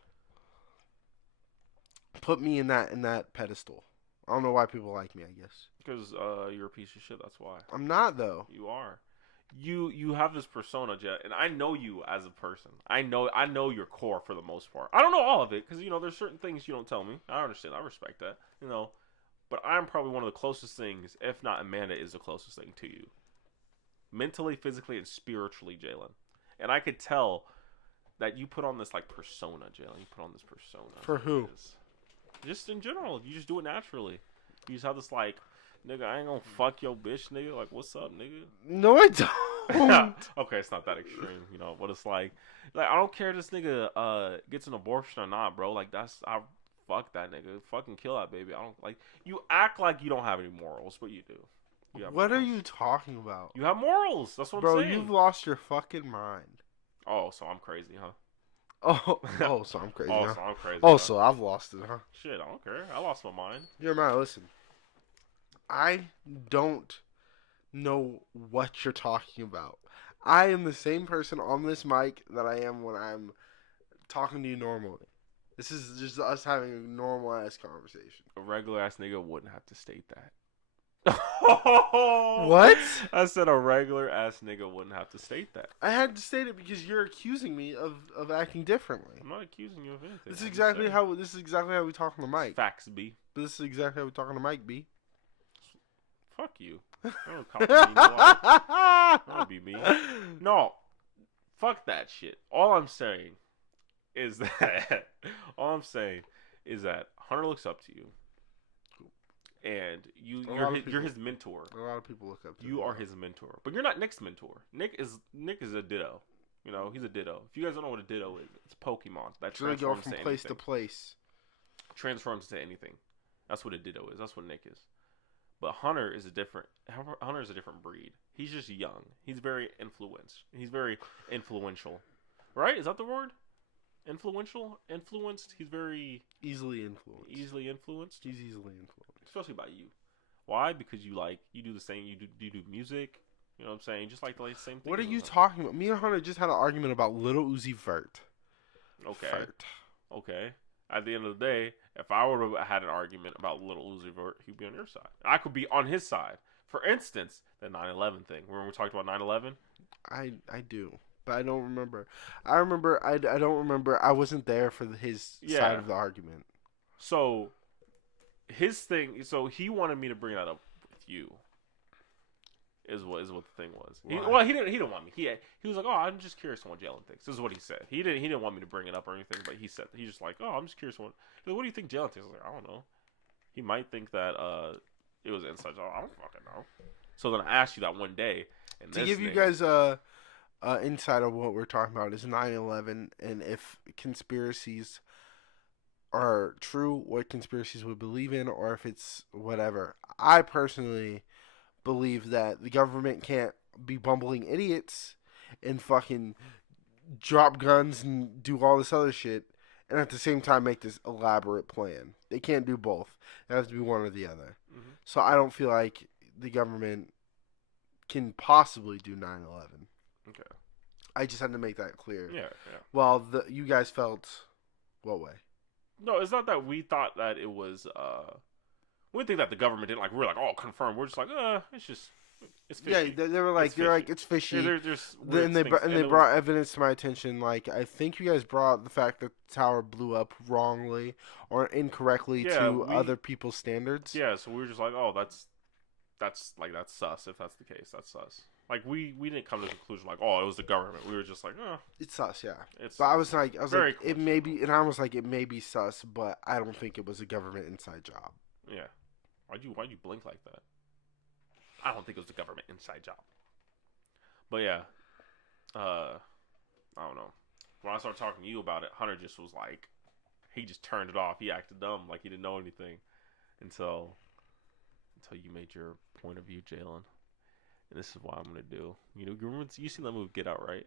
put me in that pedestal. I don't know why people like me, I guess. Because you're a piece of shit, that's why. I'm not though. You are. You have this persona, Jet, and I know you as a person. I know your core for the most part. I don't know all of it because there's certain things you don't tell me. I understand. I respect that. But I'm probably one of the closest things, if not Amanda is the closest thing to you. Mentally, physically, and spiritually, Jalen. And I could tell that you put on this like persona, Jalen. You put on this persona. For who? Just in general. You just do it naturally. You just have this like, nigga, I ain't gonna fuck your bitch, nigga. Like, what's up, nigga? No, I don't. Okay, it's not that extreme, but it's like I don't care if this nigga gets an abortion or not, bro. Like I fuck that nigga. Fucking kill that baby. I don't like you act like you don't have any morals, but you do. What are you talking about? You have morals. That's what I'm saying. Bro, you've lost your fucking mind. Oh, so I'm crazy, huh? So I'm crazy. So I'm crazy. So I've lost it, huh? Shit, I don't care. I lost my mind. You're mad. Listen, I don't know what you're talking about. I am the same person on this mic that I am when I'm talking to you normally. This is just us having a normal ass conversation. A regular ass nigga wouldn't have to state that. What? I said a regular ass nigga wouldn't have to state that. I had to state it because you're accusing me of acting differently. I'm not accusing you of anything. This is exactly how we talk on the mic. Facts, B. This is exactly how we talk on the mic, B. Fuck you. Don't compliment me. Don't be me. No. Fuck that shit. All I'm saying is that Hunter looks up to you. And you're his mentor. A lot of people look up to you. You are his mentor. But you're not Nick's mentor. Nick is a ditto. He's a ditto. If you guys don't know what a ditto is, it's a Pokemon that transforms from place to place. Transforms to anything. That's what a ditto is. That's what Nick is. But Hunter is a different breed. He's just young. He's very influenced. He's very influential. Right? Is that the word? Influential? Influenced? He's very... Easily influenced. He's easily influenced? Especially by you. Why? Because you do the same... You do music. You know what I'm saying? Just like the same thing. What are you talking about? Me and Hunter just had an argument about Little Uzi Vert. Okay. At the end of the day, if I would have had an argument about Little Uzi Vert, he'd be on your side. I could be on his side. For instance, the 9/11 thing. Remember we talked about 9/11? I do. But I don't remember. I don't remember. I wasn't there for his side of the argument. So, his thing... So, he wanted me to bring that up with you. Is what the thing was. He didn't want me. He was like, oh, I'm just curious on what Jalen thinks. This is what he said. He didn't want me to bring it up or anything, but he's just like, oh, I'm just curious what do you think Jalen thinks? I was like, I don't know. He might think that it was inside job. I don't fucking know. So then I asked you that one day. And to give you guys a inside of what we're talking about is 9/11, and if conspiracies are true, what conspiracies we believe in, or if it's whatever. I personally believe that the government can't be bumbling idiots and fucking drop guns and do all this other shit, and at the same time make this elaborate plan. They can't do both. It has to be one or the other. Mm-hmm. So I don't feel like the government can possibly do 9/11. Okay. I just had to make that clear. Yeah. Well, you guys felt what way? No, it's not that we thought that it was. We didn't think that the government didn't like. We're like, oh, confirmed. We're just like, it's just, it's fishy. Yeah, they were like, it's fishy. And they brought evidence to my attention. Like, I think you guys brought the fact that the tower blew up wrongly or incorrectly to other people's standards. Yeah, so we were just like, oh, that's sus. If that's the case, that's sus. Like we didn't come to the conclusion like, oh, it was the government. We were just like, it's sus, yeah. But I was like, it may be, and I was like, it may be sus, but I don't think it was a government inside job. Yeah. Why'd you blink like that? I don't think it was the government inside job. But yeah, I don't know. When I started talking to you about it, Hunter just was like, he just turned it off. He acted dumb, like he didn't know anything until you made your point of view, Jalen. And this is what I'm gonna do. You seen that movie Get Out, right?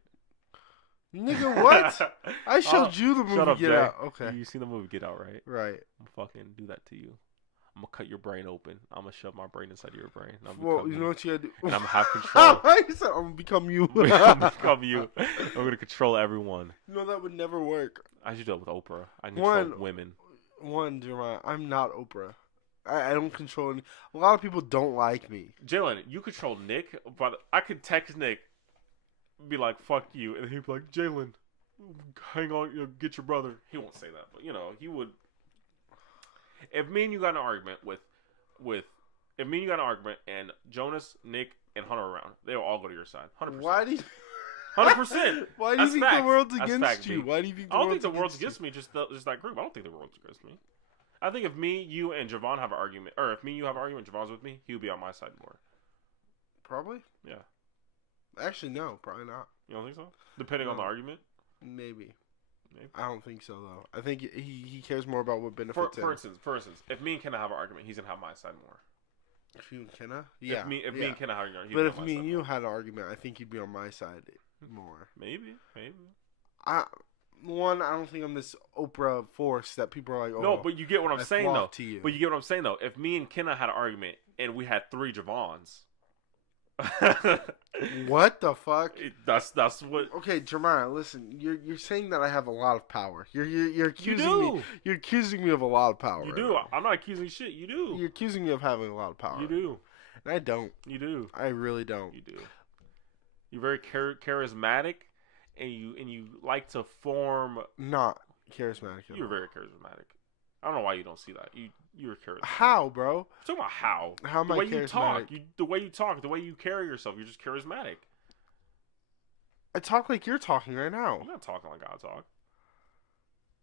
Nigga, what? I showed you the movie Get Out. Okay. You seen the movie Get Out, right? Right. I'm fucking do that to you. I'm gonna cut your brain open. I'm gonna shove my brain inside of your brain. Well, you know what you gotta do? And I'm gonna have control. I'm gonna become you. I'm gonna become you. I'm gonna control everyone. No, that would never work. I should do it with Oprah. I control women. Jeremiah, I'm not Oprah. I don't control any. A lot of people don't like me. Jalen, you control Nick, but I could text Nick, be like, fuck you, and he'd be like, Jalen, hang on, get your brother. He won't say that, but, he would. If me and you got an argument if me and you got an argument and Jonas, Nick, and Hunter are around, they'll all go to your side. 100%. Why do you... 100%. Why do you think the world's against you? Why do you think I don't think the world's against me, just that group. I don't think the world's against me. I think if me, you, and Javon have an argument, or if me and you have an argument, Javon's with me, he'll be on my side more. Probably? Yeah. Actually, no, probably not. You don't think so? Depending on the argument? Maybe. I don't think so, though. I think he cares more about what benefits him. For instance, if me and Kenna have an argument, he's going to have my side more. If you and Kenna? Yeah. If me and Kenna have an argument, but if me and you had an argument, I think you'd be on my side more. Maybe. I don't think I'm this Oprah force that people are like, oh. No, but you get what I'm saying, though. To you. But you get what I'm saying, though. If me and Kenna had an argument and we had 3 Javons. What the fuck? That's what. Okay, Jeremiah, listen. You're saying that I have a lot of power. You're accusing me. You're accusing me of a lot of power. You do. I'm not accusing shit. You do. You're accusing me of having a lot of power. You do. And I don't. You do. I really don't. You do. You're very charismatic, and you like to form. Not charismatic. You're very charismatic. I don't know why you don't see that. You're charismatic. How, bro? I'm talking about how. How am I charismatic? The way you talk, the way you carry yourself, you're just charismatic. I talk like you're talking right now. I'm not talking like I talk.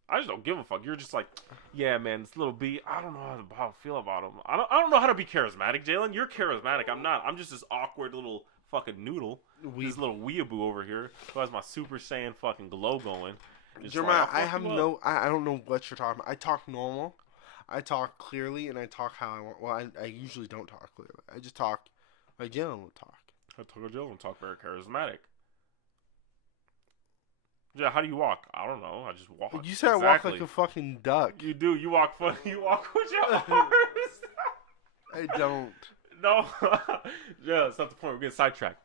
I just don't give a fuck. You're just like, yeah, man, this little B, I don't know how to feel about him. I don't know how to be charismatic, Jalen. You're charismatic. I'm not. I'm just this awkward little fucking noodle. This little weeaboo over here who has my Super Saiyan fucking glow going. Jeremiah, I don't know what you're talking about. I talk normal. I talk clearly, and I talk how I want. Well, I usually don't talk clearly. I just talk like Jalen would talk. I talk like Jalen would talk, very charismatic. Yeah, how do you walk? I don't know. I just walk. You said exactly. I walk like a fucking duck. You do. You walk with your arms. I don't. No. Yeah, that's not the point. We're getting sidetracked.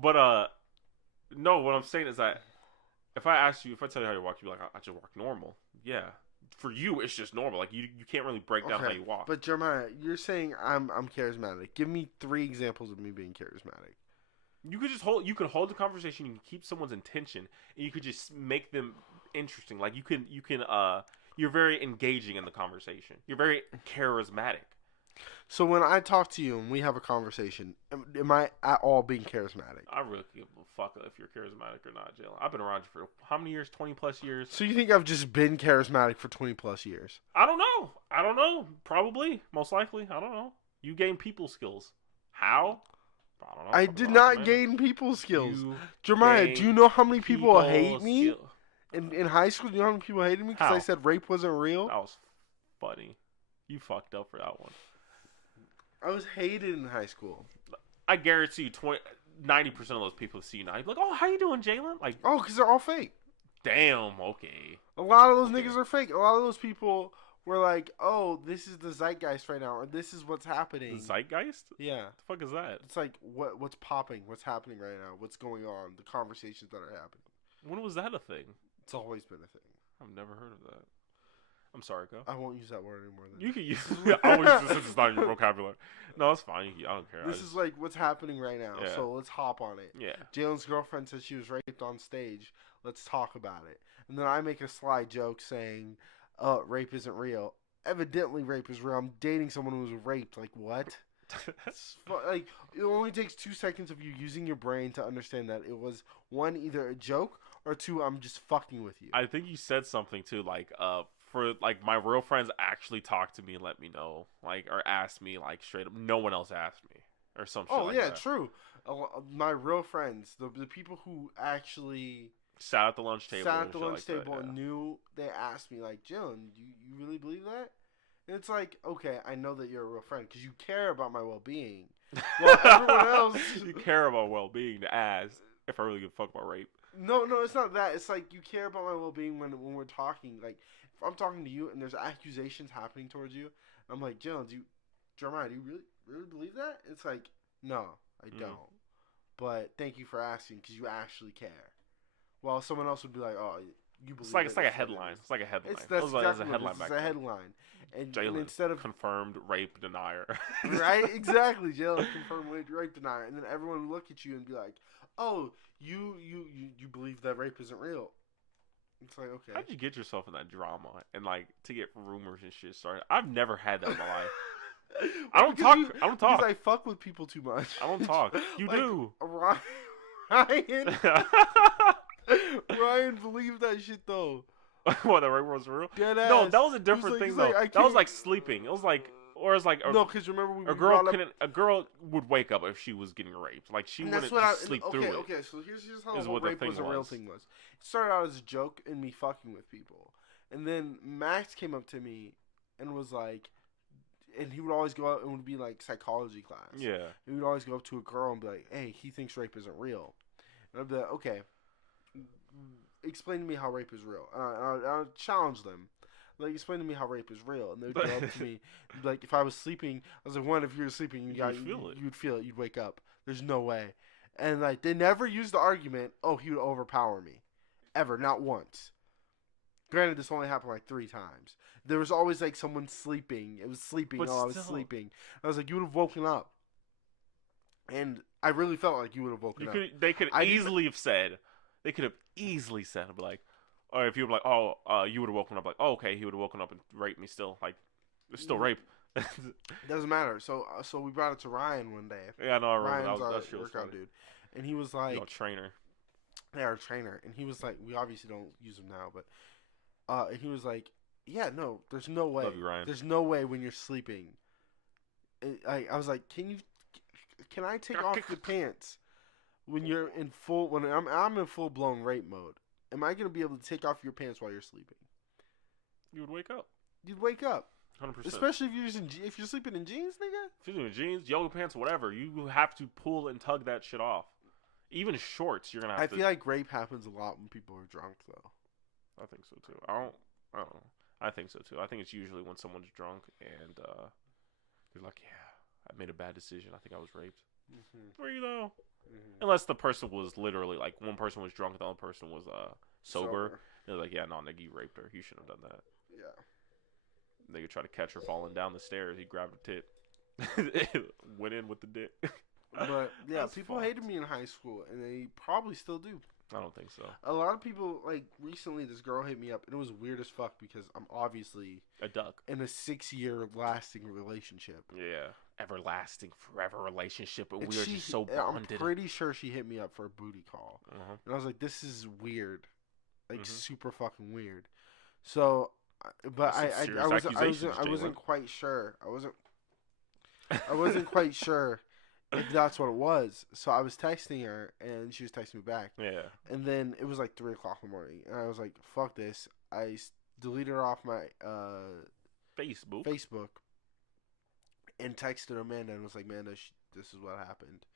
But, no, what I'm saying is that if I tell you how you walk, you'd be like, I just walk normal. Yeah. For you, it's just normal. Like, you can't really break down how you walk. But, Jeremiah, you're saying I'm charismatic. Give me 3 examples of me being charismatic. You could hold the conversation, you can keep someone's intention, and you could just make them interesting. Like, you're very engaging in the conversation. You're very charismatic. So when I talk to you and we have a conversation, am I at all being charismatic? I really give a fuck if you're charismatic or not, Jalen. I've been around you for how many years? 20 plus years? So you think I've just been charismatic for 20 plus years? I don't know. Probably. Most likely. I don't know. You gain people skills. How? I don't know. I Fucking did Rotten not Tomatoes. gain people skills. You Jeremiah, do you know how many people hate me? skill- In high school, do you know how many people hated me because I How? said rape wasn't real? That was funny. You fucked up for that one. I was hated in high school. I guarantee you 90% of those people see you now. You're like, oh, how you doing, Jalen? Like, Oh, because they're all fake. damn, okay. A lot of those Okay. niggas are fake. A lot of those people were like, oh, this is the zeitgeist right now, or this is what's happening. The zeitgeist? Yeah. What the fuck is that? It's like, what's popping? What's happening right now? What's going on? The conversations that are happening. When was that a thing? It's always been a thing. I've never heard of that. I'm sorry, go. I won't use that word anymore. Then. You can use it. I won't use it since it's not in your vocabulary. No, it's fine. I don't care. This is like what's happening right now, Yeah. so let's hop on it. Yeah. Jalen's girlfriend says she was raped on stage. Let's talk about it. And then I make a sly joke saying, rape isn't real. Evidently, rape is real. I'm dating someone who was raped. Like, what? Like, it only takes 2 seconds of you using your brain to understand that it was, one, either a joke, or two, I'm just fucking with you. I think you said something too, like, for like my real friends actually talked to me and let me know, like, or asked me, like, straight up. No one else asked me, or some shit. Oh, like yeah, that. true. My real friends, the people who actually Sat at the lunch table. sat at the lunch like that, table yeah. and knew, they asked me, like, Jalen, you really believe that? And it's like, okay, I know that you're a real friend because you care about my well-being. Well, everyone else... You care about well-being to ask if I really give a fuck about rape. No, it's not that. It's like you care about my well-being when we're talking. Like, if I'm talking to you and there's accusations happening towards you, I'm like, Jeremiah, do you really believe that? It's like, no, I don't. But thank you for asking because you actually care. Well, someone else would be like, oh, you believe It's like a headline. It's like a headline. That's It was exactly a what headline it is. back It's a then. headline. And Jalen instead of confirmed rape denier. right, exactly, Jalen confirmed rape denier, and then everyone would look at you and be like, oh, you believe that rape isn't real. It's like, okay. How'd you get yourself in that drama and like to get rumors and shit started? I've never had that in my life. I don't talk. Because I fuck with people too much. I don't talk. You Like, do. Ryan believed that shit though. What, the rape was real? Dead No, ass. that was a different He's thing like, though. I That was can't- like sleeping. It was like, or it's like No, because remember we a girl brought up- couldn't. A girl would wake up if she was getting raped. Like she And wouldn't that's what just sleep through it. Okay, so here's how is the whole what the rape thing was a real was. thing was. It started out as a joke and me fucking with people. And then Max came up to me and was like, and he would always go out and would be like psychology class. Yeah. He would always go up to a girl and be like, hey, he thinks rape isn't real. And I'd be like, okay, explain to me how rape is real. And I'll challenge them. Like, explain to me how rape is real. And they'd go up to me. Like, if I was sleeping, I was like, one, if you were sleeping, you'd feel it. You'd feel it. You'd wake up. There's no way. And, like, they never used the argument, oh, he would overpower me. Ever. Not once. Granted, this only happened, like, 3 times. There was always, like, someone sleeping. It was sleeping. But I was still. sleeping. I was like, you would have woken up. And I really felt like you would have woken up. They could easily have said, I'd be like, or if you were like, you would have woken up, like, oh, okay, he would have woken up and raped me still. Like, it's still rape. Doesn't matter. So we brought it to Ryan one day. Yeah, I know. I remember Ryan's that shit our was workout funny. dude. And he was like... trainer. Yeah, our trainer. And he was like, we obviously don't use him now, but... and he was like, yeah, no, there's no way. Love you, Ryan. There's no way when you're sleeping. I was like, can I take off the pants when you're in full... When I'm in full-blown rape mode. Am I going to be able to take off your pants while you're sleeping? You would wake up. You'd wake up. 100%. Especially if you're sleeping in jeans, nigga. If you're doing jeans, yoga pants, whatever, you have to pull and tug that shit off. Even shorts, you're gonna have to. I feel like rape happens a lot when people are drunk, though. I think so too. I don't know. I think so too. I think it's usually when someone's drunk and they're like, "Yeah, I made a bad decision. I think I was raped." Mm-hmm. Or you know, Mm-hmm. unless the person was literally like one person was drunk and the other person was sober. They're like, "Yeah, no, nigga, you raped her. You shouldn't have done that." Yeah. They could try to catch her falling down the stairs. He grabbed her tit, went in with the dick. But yeah, That's people fucked. hated me in high school, and they probably still do. I don't think so. A lot of people, like, recently this girl hit me up, and it was weird as fuck because I'm obviously A duck. in a 6-year lasting relationship. Yeah. Everlasting, forever relationship, but And we are just so I'm bonded. pretty sure she hit me up for a booty call. Uh-huh. And I was like, this is weird. Like, Mhm. super fucking weird. So, but That's some serious I accusations, wasn't Jalen. quite sure. I wasn't quite sure if that's what it was. So I was texting her, and she was texting me back. Yeah. And then it was like 3 o'clock in the morning, and I was like, "Fuck this!" Deleted her off my Facebook, and texted Amanda and was like, "Amanda, this is what happened."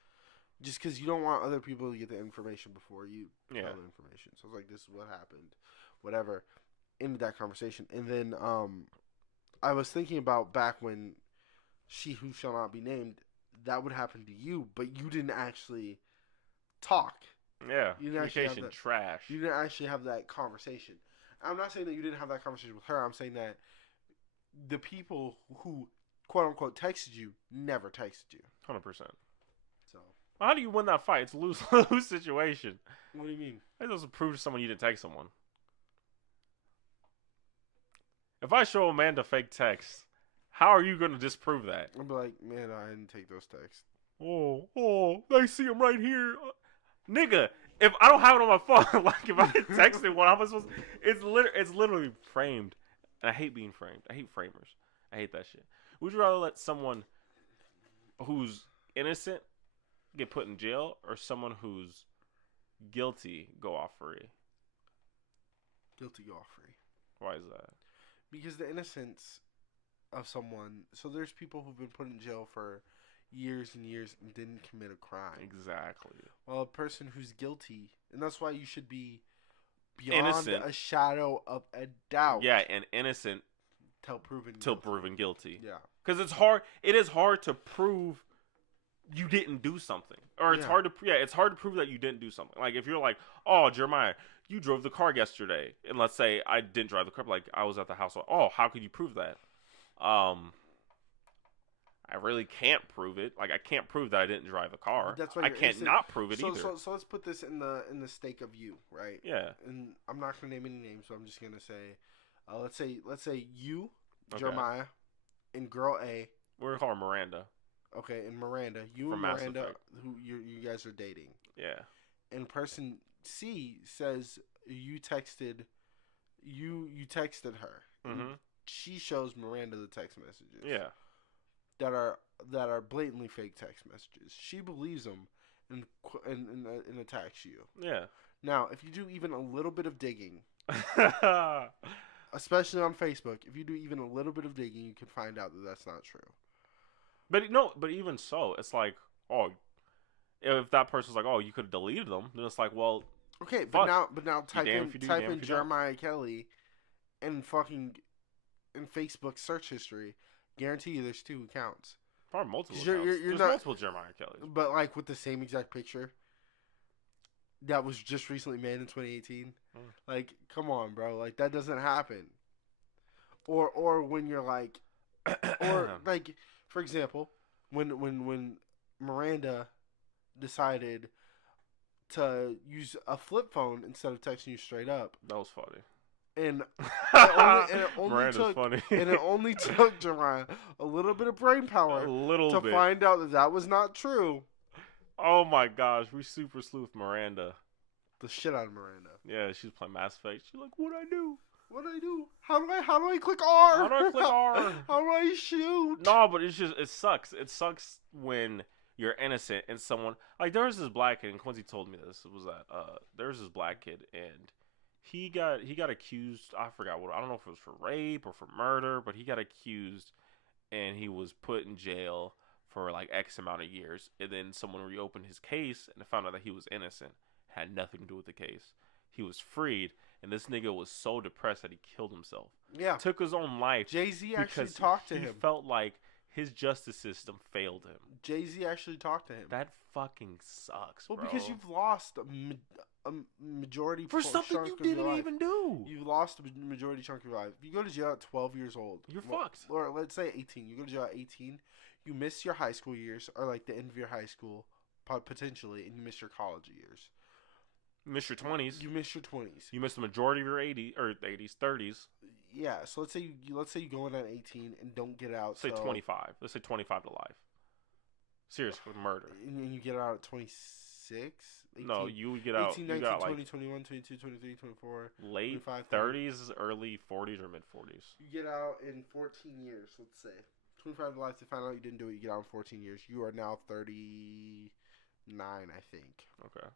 Just because you don't want other people to get the information before you tell the information. So I was like, "This is what happened," whatever. Ended that conversation, and then I was thinking about back when She Who Shall Not Be Named. That would happen to you, but you didn't actually talk. Yeah, You didn't communication trash. You didn't actually have that conversation. I'm not saying that you didn't have that conversation with her. I'm saying that the people who, quote unquote, texted you never texted you. 100%. So how do you win that fight? It's a lose situation. What do you mean? How does it prove to someone you didn't text someone? If I show Amanda fake text, how are you going to disprove that? I'll be like, man, I didn't take those texts. Oh, I see him right here. Nigga, if I don't have it on my phone, like if I texted one, how am I supposed to? It's literally framed. And I hate being framed. I hate framers. I hate that shit. Would you rather let someone who's innocent get put in jail or someone who's guilty go off free? Guilty go off free. Why is that? Because the innocence of someone. So there's people who've been put in jail for years and years and didn't commit a crime. Exactly. Well, a person who's guilty, and that's why you should be beyond innocent. A shadow of a doubt. Yeah, and innocent till proven guilty. Yeah. Because it's hard. It is hard to prove you didn't do something, or it's hard to it's hard to prove that you didn't do something. Like if you're like, oh, Jeremiah, you drove the car yesterday, and let's say I didn't drive the car, like I was at the house. Oh, how could you prove that? I really can't prove it. Like I can't prove that I didn't drive the car. That's why I can't not prove it either. So let's put this in the stake of you, right? Yeah. And I'm not gonna name any names, so I'm just gonna say, let's say you, Jeremiah, and girl A. We're gonna call her Miranda. Okay, and Miranda, you and Miranda, who you guys are dating. Yeah. And person C says you texted her. Mm-hmm. She shows Miranda the text messages. Yeah. That are blatantly fake text messages. She believes them and attacks you. Yeah. Now, if you do even a little bit of digging, especially on Facebook, if you do even a little bit of digging, you can find out that that's not true. But no, but even so, it's like, oh, if that person's like, oh, you could have deleted them, then it's like, well, okay, fuck. but now type in Jeremiah Kelly and fucking in Facebook search history. Guarantee you, there's 2 accounts. Probably multiple accounts. There's multiple Jeremiah Kellys, but like with the same exact picture that was just recently made in 2018. Like, come on, bro. Like that doesn't happen. Or when you're like, or like. For example, when Miranda decided to use a flip phone instead of texting you straight up, that was funny. And it only took Jeremiah a little bit of brain power to find out that was not true. Oh my gosh, we super sleuth Miranda. The shit out of Miranda. Yeah, she's playing Mass Effect. She's like, what'd I do? What do I do? How do I click R? How do I click R? How do I shoot? No, but it sucks. It sucks when you're innocent and someone like there was this black kid, and Quincy told me this. It was that there was this black kid and he got accused. I forgot what. I don't know if it was for rape or for murder, but he got accused and he was put in jail for like X amount of years. And then someone reopened his case and found out that he was innocent. Had nothing to do with the case. He was freed, and this nigga was so depressed that he killed himself. Yeah. Took his own life. Jay-Z actually talked to him. He felt like his justice system failed him. Jay-Z actually talked to him. That fucking sucks, bro. Well, because you've lost a majority for something you didn't even do. You've lost a majority chunk of your life. If you go to jail at 12 years old, you're fucked. Or let's say 18. You go to jail at 18, you miss your high school years, or like the end of your high school, potentially, and you miss your college years. You miss your 20s. You miss your 20s. You miss the majority of your 80s, 30s. Yeah, so let's say you go in at 18 and don't get out. Let's say 25. Let's say 25 to life. Seriously, murder. And you get out at 26? 18, no, you get out. 18, 19, 20, 21, 22, 23, 24. Late 25, 30s, early 40s, or mid 40s. You get out in 14 years, let's say. 25 to life. They find out you didn't do it. You get out in 14 years. You are now 39, I think. Okay.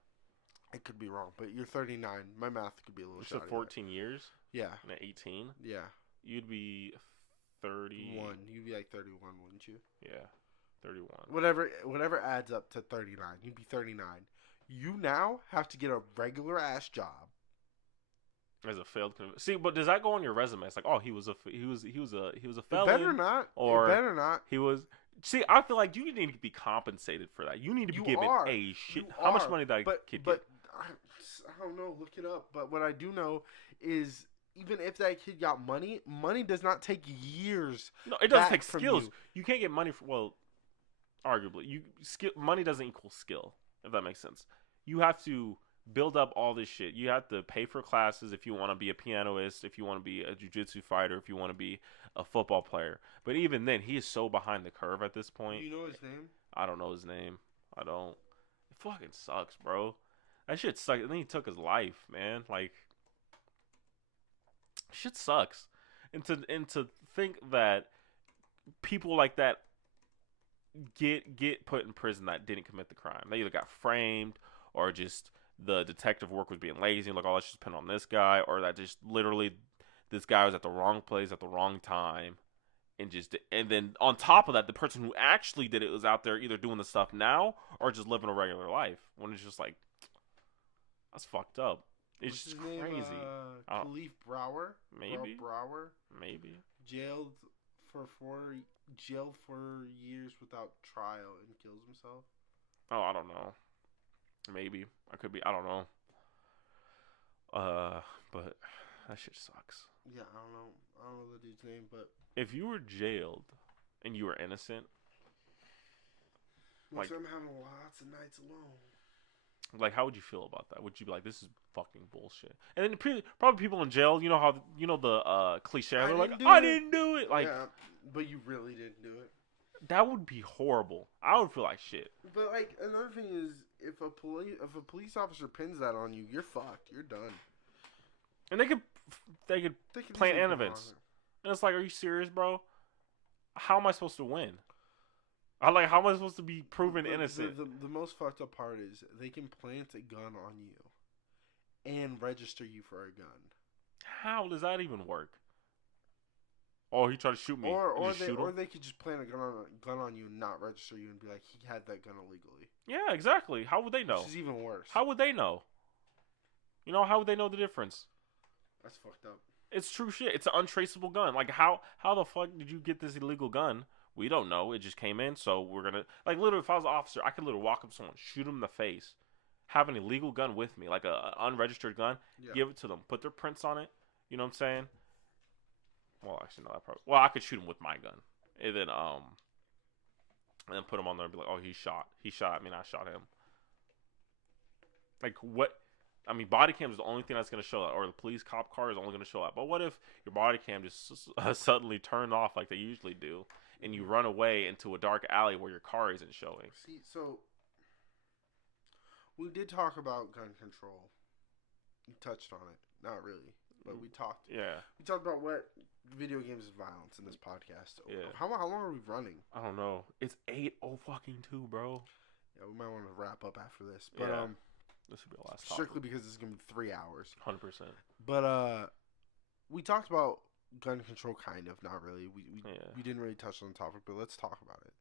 I could be wrong, but you're 39. My math could be a little You said shoddy. 14 years? Yeah. And at 18? Yeah. You'd be 31. You'd be like 31, wouldn't you? Yeah. 31. Whatever adds up to 39. You'd be 39. You now have to get a regular ass job. As a failed see, but does that go on your resume? It's like, oh, he was a felon. It better not. Or it better not. He was. See, I feel like you need to be compensated for that. You need to be given a shit. How much money did that kid get? I don't know. Look it up. But what I do know is, even if that kid got money, money does not take years. No, it doesn't take skills. You can't get money for arguably, money doesn't equal skill. If that makes sense, you have to build up all this shit. You have to pay for classes if you want to be a pianist, if you want to be a jiu-jitsu fighter, if you want to be a football player. But even then, he is so behind the curve at this point. Do you know his name? I don't know his name. I don't. It fucking sucks, bro. That shit sucks. And then he took his life, man. Like, shit sucks. And to think that people like that get put in prison that didn't commit the crime. They either got framed or just the detective work was being lazy and like, oh, let's just pin on this guy, or that just literally this guy was at the wrong place at the wrong time, and then on top of that, the person who actually did it was out there either doing the stuff now or just living a regular life. When it's just like, that's fucked up. It's just crazy. Khalif Brower. Maybe. Brower. Maybe. Jailed for years without trial and kills himself. Oh, I don't know. Maybe. I could be. I don't know. But that shit sucks. Yeah, I don't know the dude's name, but if you were jailed and you were innocent, like I'm having lots of nights alone. Like, how would you feel about that? Would you be like, this is fucking bullshit? And then probably people in jail, you know how the cliche, they're like, I didn't do it. Like, yeah, but you really didn't do it. That would be horrible. I would feel like shit. But like another thing is, if a police officer pins that on you, you're fucked. You're done. And they could plant evidence. And it's like, are you serious, bro? How am I supposed to win? How am I supposed to be proven innocent? The most fucked up part is they can plant a gun on you and register you for a gun. How does that even work? Oh, he tried to shoot me. Or they could just plant a gun on you and not register you and be like, he had that gun illegally. Yeah, exactly. How would they know? Which is even worse. How would they know? How would they know the difference? That's fucked up. It's true shit. It's an untraceable gun. Like, how the fuck did you get this illegal gun? We don't know. It just came in, so we're gonna... Like, literally, if I was an officer, I could literally walk up to someone, shoot him in the face, have an illegal gun with me, like an unregistered gun, give it to them, put their prints on it, you know what I'm saying? Well, actually, no, I could shoot him with my gun. And then put him on there and be like, oh, he shot me, and I shot him. Like, what... I mean, body cam is the only thing that's going to show that, or the police cop car is only going to show that. But what if your body cam just suddenly turned off like they usually do, and you run away into a dark alley where your car isn't showing? See, so we did talk about gun control. We touched on it. Not really, but we talked. Yeah. We talked about what video games is violence in this podcast. Yeah. How long are we running? I don't know. It's 8:02, bro. Yeah, we might want to wrap up after this. But this would be the last topic. Strictly because this is going to be 3 hours. 100%. But we talked about gun control, kind of. Not really. We didn't really touch on the topic, but let's talk about it.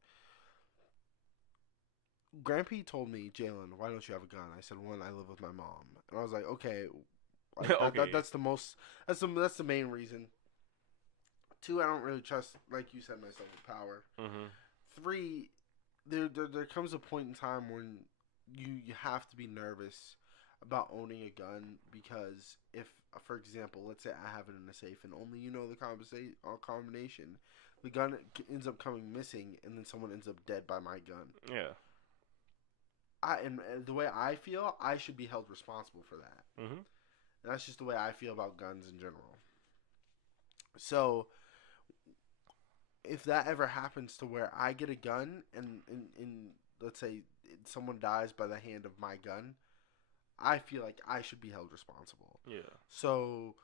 Grampy told me, Jalen, why don't you have a gun? I said, one, I live with my mom. And I was like, okay. Okay. That's the main reason. Two, I don't really trust, like you said, myself with power. Mm-hmm. Three, there comes a point in time when you have to be nervous about owning a gun, because if, for example, let's say I have it in a safe and only you know the combination, the gun ends up coming missing and then someone ends up dead by my gun. Yeah. And the way I feel, I should be held responsible for that. Mm-hmm. And that's just the way I feel about guns in general. So if that ever happens to where I get a gun and let's say someone dies by the hand of my gun, I feel like I should be held responsible. Yeah. So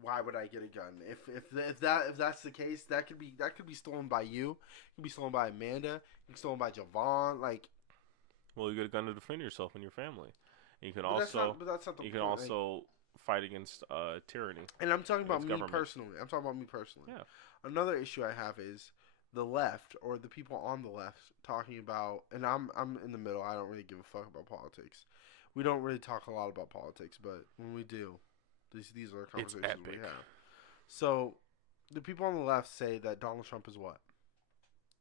why would I get a gun? If that's the case, that could be stolen by you. It could be stolen by Amanda. It could be stolen by Javon. Like, well, you get a gun to defend yourself and your family. And you can but also that's not the you point. can also fight against tyranny. And I'm talking about me government. personally. Yeah. Another issue I have is the left, or the people on the left, talking about, and I'm in the middle. I don't really give a fuck about politics. We don't really talk a lot about politics, but when we do, these are the conversations we have. So, the people on the left say that Donald Trump is what?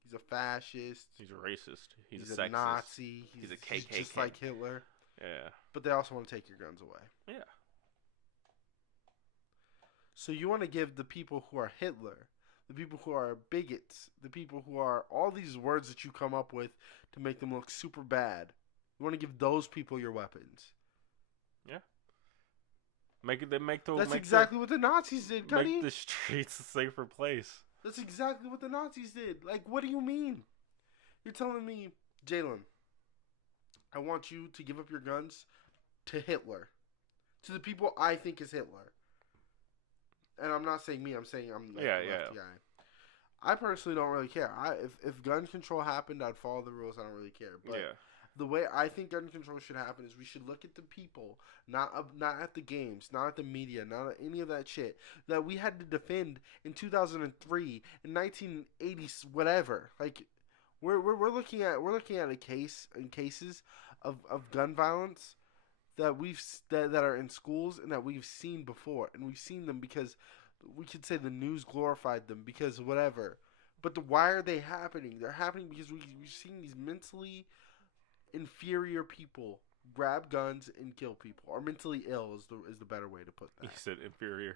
He's a fascist. He's a racist. He's a a sexist. Nazi. He's a KKK. Just like Hitler. Yeah. But they also want to take your guns away. Yeah. So you want to give the people who are Hitler, the people who are bigots, the people who are all these words that you come up with to make them look super bad. You want to give those people your weapons. Yeah. That's exactly what the Nazis did, Cuddy. Make the streets a safer place. That's exactly what the Nazis did. Like, what do you mean? You're telling me, Jalen, I want you to give up your guns to Hitler. To the people I think is Hitler. And I'm not saying me, I'm saying I'm like the lefty guy. I personally don't really care. If gun control happened, I'd follow the rules. I don't really care. But the way I think gun control should happen is we should look at the people, not at the games, not at the media, not at any of that shit that we had to defend in 2003, in 1980, whatever. Like, we're looking at a case in cases of gun violence that that are in schools and that we've seen before, and we've seen them because we could say the news glorified them because whatever. But why are they happening? They're happening because we've seen these mentally inferior people grab guns and kill people, or mentally ill is the better way to put that. You said inferior.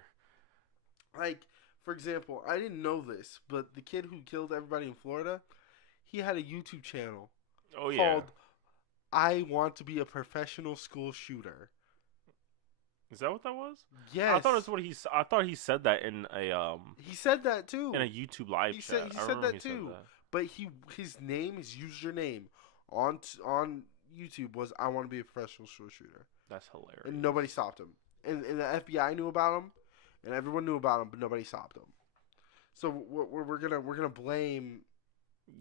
Like, for example, I didn't know this, but the kid who killed everybody in Florida, he had a YouTube channel called I Want to Be a Professional School Shooter. Is that what that was? Yes. I thought that's what I thought he said that in a He said that too. In a YouTube live chat. He said that too. But his name, his username on YouTube was I Want to Be a Professional School Shooter. That's hilarious. And nobody stopped him. And the FBI knew about him, and everyone knew about him, but nobody stopped him. So we're gonna blame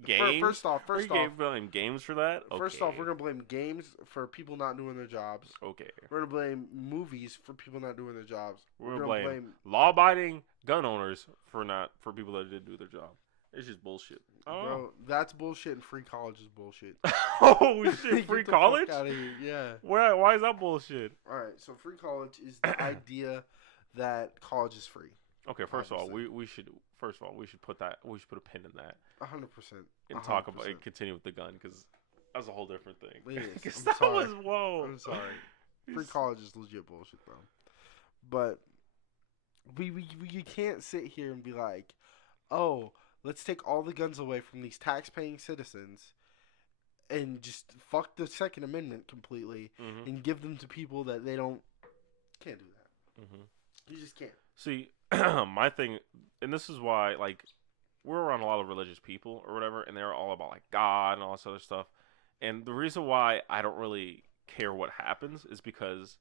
games. First off, blame games for that. First off, we're gonna blame games for people not doing their jobs. Okay. We're gonna blame movies for people not doing their jobs. We're gonna blame law-abiding gun owners for people that didn't do their job. It's just bullshit. Bro, that's bullshit, and free college is bullshit. Oh shit, free college? Get the fuck out of here. Yeah. Why is that bullshit? All right, so free college is the idea that college is free. Okay, first of all, we should put a pin in that. 100%. And talk about and continue with the gun because that's a whole different thing. Please, I'm sorry. Free college is legit bullshit, bro. But we can't sit here and be like, oh, let's take all the guns away from these tax-paying citizens and just fuck the Second Amendment completely and give them to people that they don't. Can't do that. You just can't. See, my thing, and this is why, like, we're around a lot of religious people or whatever, and they're all about, like, God and all this other stuff. And the reason why I don't really care what happens is because,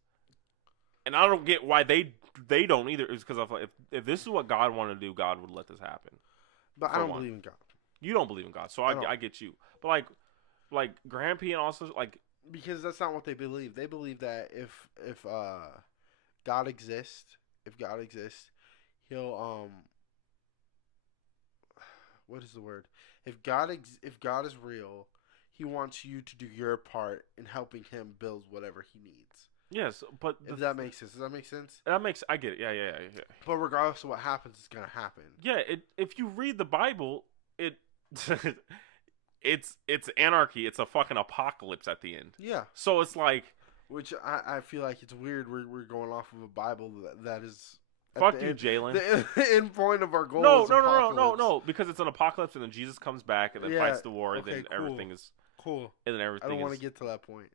and I don't get why they don't either, is because if this is what God wanted to do, God would let this happen. But I don't believe in God. You don't believe in God, so I get you. But, like Grampy and also, like... Because that's not what they believe. They believe that if God exists... If God exists, he'll what is the word? If God is real, he wants you to do your part in helping him build whatever he needs. Yes, but if that makes sense. Does that make sense? I get it. Yeah. But regardless of what happens, it's gonna happen. Yeah, if you read the Bible, it's anarchy. It's a fucking apocalypse at the end. Yeah. So it's like. Which I feel like it's weird. We're going off of a Bible that is. Fuck you, Jalen. The end point of our goal. No. Because it's an apocalypse, and then Jesus comes back, and then fights the war, and then everything is cool. And then everything. I don't want to get to that point.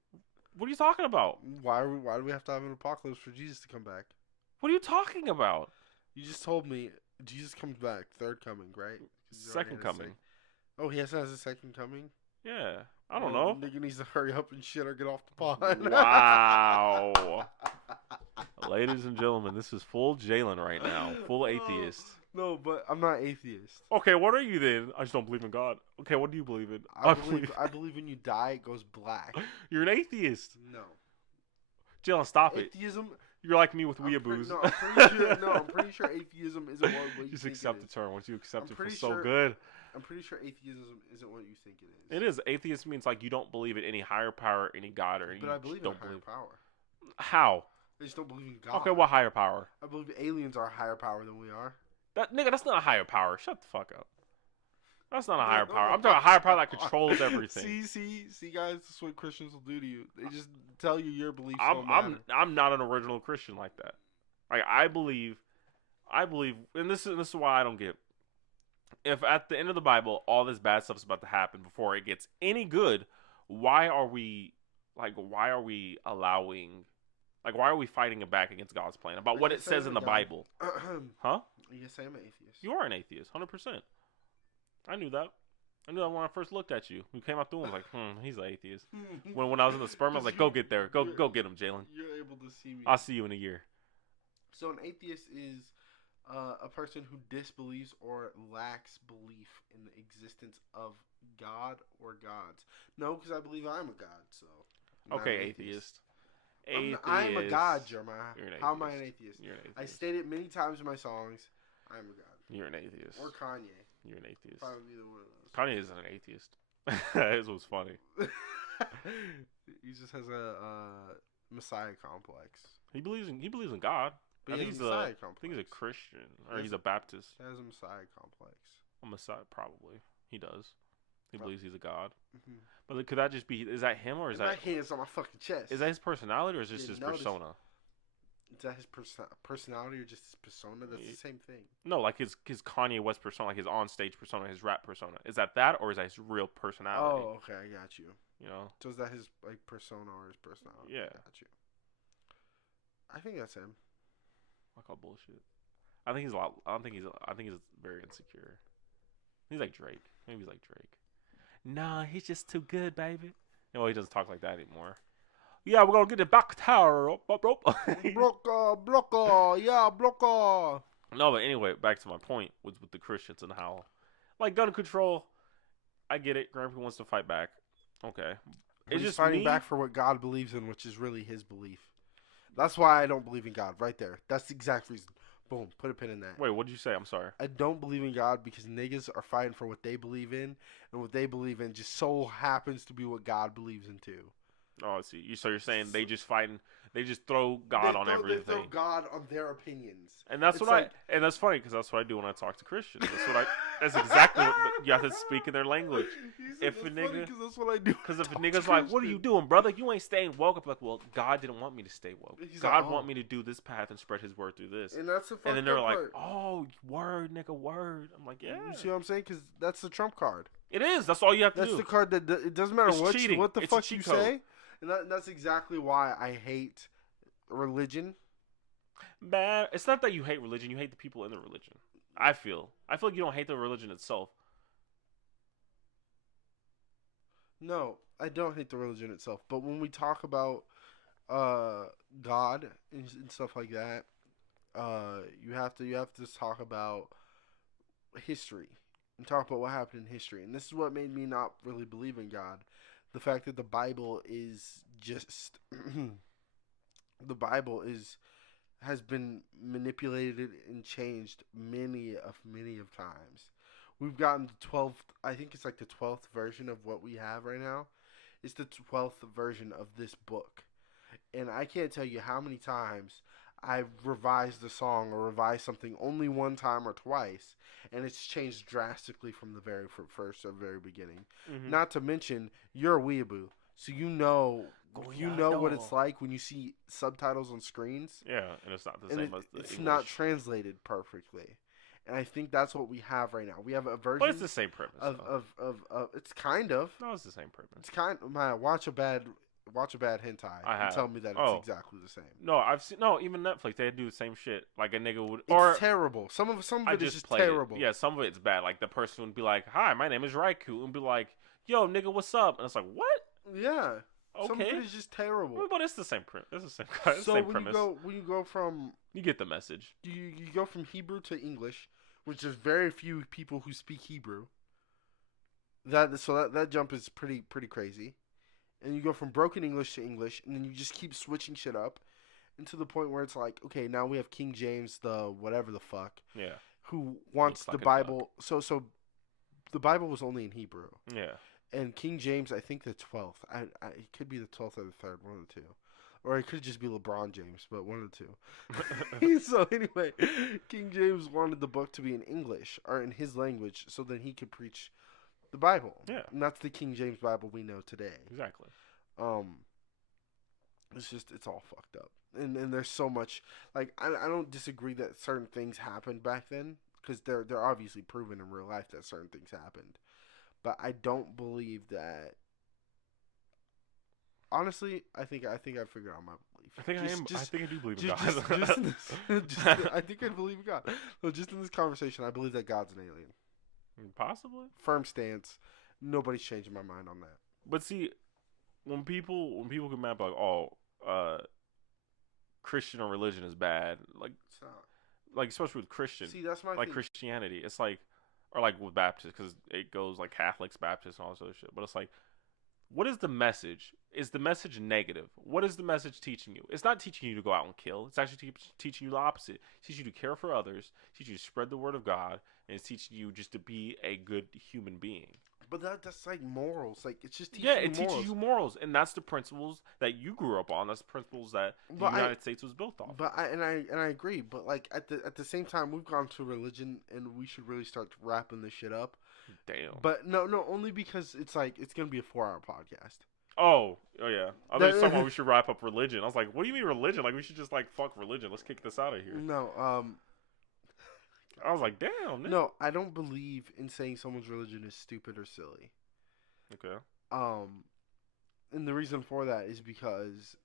What are you talking about? Why do we have to have an apocalypse for Jesus to come back? What are you talking about? You just told me Jesus comes back, third coming, right? Second coming. Oh, he has a second coming. Yeah, I don't know. Nigga needs to hurry up and shit or get off the pod. Wow. A Ladies and gentlemen, this is full Jalen right now. Full atheist. No, but I'm not atheist. Okay, what are you then? I just don't believe in God. Okay, what do you believe in? I believe when you die, it goes black. You're an atheist. No. Jalen, stop it. Atheism. You're like me with weeaboos. I'm pretty sure atheism isn't what you just think accept it the is. term. Once you accept it, I'm feels so good. I'm pretty sure atheism isn't what you think it is. It is. Atheist means like you don't believe in any higher power, any God, or any. But I believe in higher power. How? I just don't believe in God. Okay, what higher power? I believe aliens are a higher power than we are. That's not a higher power. Shut the fuck up. That's not a higher power. I'm talking a higher power that controls everything. See, guys, this is what Christians will do to you. They just tell you your beliefs I'm not an original Christian like that. Like I believe, and this is why I don't get. If at the end of the Bible all this bad stuff is about to happen before it gets any good, why are we allowing? Like, why are we fighting it back against God's plan about what it says in the Bible? Huh? You say I'm an atheist. You are an atheist, 100%. I knew that. I knew that when I first looked at you. We came out through and was like, he's an atheist. When I was in the sperm, I was like, go get there. Go get him, Jalen. You're able to see me. I'll see you in a year. So an atheist is a person who disbelieves or lacks belief in the existence of God or gods. No, because I believe I'm a god, so. Okay, atheist. I'm a god, Jeremiah. How am I an atheist? You're an atheist. I state it many times in my songs. I'm a god. You're an atheist. Or Kanye. You're an atheist. Probably either one of those. Kanye isn't an atheist. This was funny. He just has a messiah complex. He believes in God. But I think he's a messiah complex. I think he's a Christian or he's a Baptist. He has a messiah complex. A messiah, probably. He does. He believes he's a god. Mm-hmm. But could that just be? Is that him or is that? My hands on my fucking chest. Is that his personality or is this his persona? Is that his personality or just his persona? That's the same thing. No, like his Kanye West persona, like his on-stage persona, his rap persona. Is that or is that his real personality? Oh, okay, I got you. You know. So is that his like persona or his personality? Yeah, I got you. I think that's him. I call bullshit. I think he's very insecure. He's like Drake. Maybe he's like Drake. Nah, he's just too good, baby. No, he doesn't talk like that anymore. Yeah, we're gonna get the back tower. Blocker. No, but anyway, back to my point with the Christians and how, like, gun control. I get it. Grandpa wants to fight back. Okay, It's just fighting back for what God believes in, which is really His belief. That's why I don't believe in God. Right there. That's the exact reason. Boom. Put a pin in that. Wait, what did you say? I'm sorry. I don't believe in God because niggas are fighting for what they believe in, and what they believe in just so happens to be what God believes in too. Oh, I see. So you're saying they just fighting? They just throw God on everything. They throw God on their opinions, and that's and that's funny because that's what I do when I talk to Christians. That's exactly what you have to speak in their language. If a nigga, because that's what I do. Because if a nigga's like, "What are you doing, brother? You ain't staying woke." I'm like, "Well, God didn't want me to stay woke. God want me to do this path and spread His word through this." And that's the and then they're like, "Oh, word, nigga, word." I'm like, "Yeah." You see what I'm saying? Because that's the trump card. It is. That's all you have to do. That's the card that it doesn't matter what the fuck you code. say. And that's exactly why I hate religion. Man, it's not that you hate religion. You hate the people in the religion. I feel like you don't hate the religion itself. No, I don't hate the religion itself. But when we talk about God and stuff like that, you have to talk about history and talk about what happened in history. And this is what made me not really believe in God. The fact that the Bible is just the Bible has been manipulated and changed many of times. We've gotten the 12th, I think it's like the 12th version of what we have right now. It's the 12th version of this book. And I can't tell you how many times I've revised a song or revised something only one time or twice, and it's changed drastically from the very first or very beginning. Mm-hmm. Not to mention, you're a weeaboo, so you know what it's like when you see subtitles on screens. Yeah, and it's not the same as the It's English. not translated perfectly. And I think that's what we have right now. We have a version. But it's the same premise. It's kind of. No, it's the same premise. It's kind of. Man, watch a bad hentai and tell me that it's exactly the same. No, I've seen. No, even Netflix, they do the same shit. Like a nigga would. It's terrible. Some of it is just terrible. Yeah, some of it's bad. Like the person would be like, "Hi, my name is Raikou," and be like, "Yo, nigga, what's up?" And it's like, "What?" Yeah. Some of it is just terrible. But it's the same print. It's the same. It's the So same when premise. you go from You get the message. you go from Hebrew to English, which there's very few people who speak Hebrew. That jump is pretty crazy, and you go from broken English to English, and then you just keep switching shit up, and to the point where it's like, okay, now we have King James the whatever the fuck, Yeah. who wants the Bible. So the Bible was only in Hebrew. Yeah. And King James, I think the 12th. It could be the 12th or the 3rd, one of the two. Or it could just be LeBron James, but one of the two. So anyway, King James wanted the book to be in English, or in his language, so that he could preach the Bible. Yeah. And that's the King James Bible we know today. Exactly. It's all fucked up. And there's so much, like, I don't disagree that certain things happened back then, because they're obviously proven in real life that certain things happened. But I don't believe that. Honestly, I think I figured out my belief. I think I do believe in God. I think I believe in God. So just in this conversation, I believe that God's an alien. Possibly. Firm stance. Nobody's changing my mind on that. But see, when people get mad like, Christian or religion is bad, like especially with Christian. See, that's my like thing. Christianity. It's like, or like with Baptists, because it goes like Catholics, Baptists, and all this other shit. But it's like, what is the message? Is the message negative? What is the message teaching you? It's not teaching you to go out and kill. It's actually teaching you the opposite. It's teaching you to care for others. It's teaching you to spread the word of God. And it's teaching you just to be a good human being. But that's like morals. Like, it's just teaching you morals. Teaches you morals. And that's the principles that you grew up on. That's the principles that the United States was built on. But I agree. But like at the same time, we've gone to religion, and we should really start wrapping this shit up. Damn. But no, only because it's like it's gonna be a 4-hour podcast. Oh yeah. I was talking about we should wrap up religion. I was like, what do you mean religion? Like we should just like fuck religion. Let's kick this out of here. No. I was like, damn. Man. No, I don't believe in saying someone's religion is stupid or silly. Okay. And the reason for that is because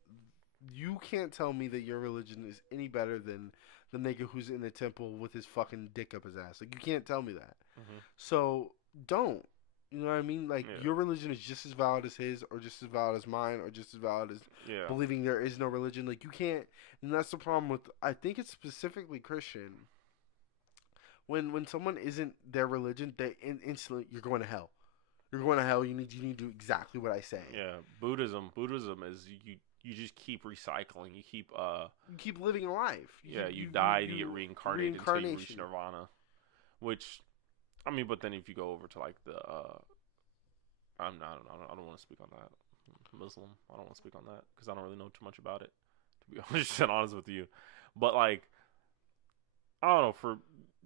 you can't tell me that your religion is any better than the nigga who's in the temple with his fucking dick up his ass. Like, you can't tell me that. Mm-hmm. So, don't. You know what I mean? Like, your religion is just as valid as his, or just as valid as mine, or just as valid as believing there is no religion. Like, you can't. And that's the problem with, I think it's specifically Christian. When someone isn't their religion, they instantly, you're going to hell. You're going to hell. You need to do exactly what I say. Yeah, Buddhism is you just keep recycling. You keep living a life. You die to get reincarnated until you reach nirvana. Which, I mean, but then if you go over to like the, I don't want to speak on that. Muslim. I don't want to speak on that because I don't really know too much about it. To be honest with you, but like, I don't know. For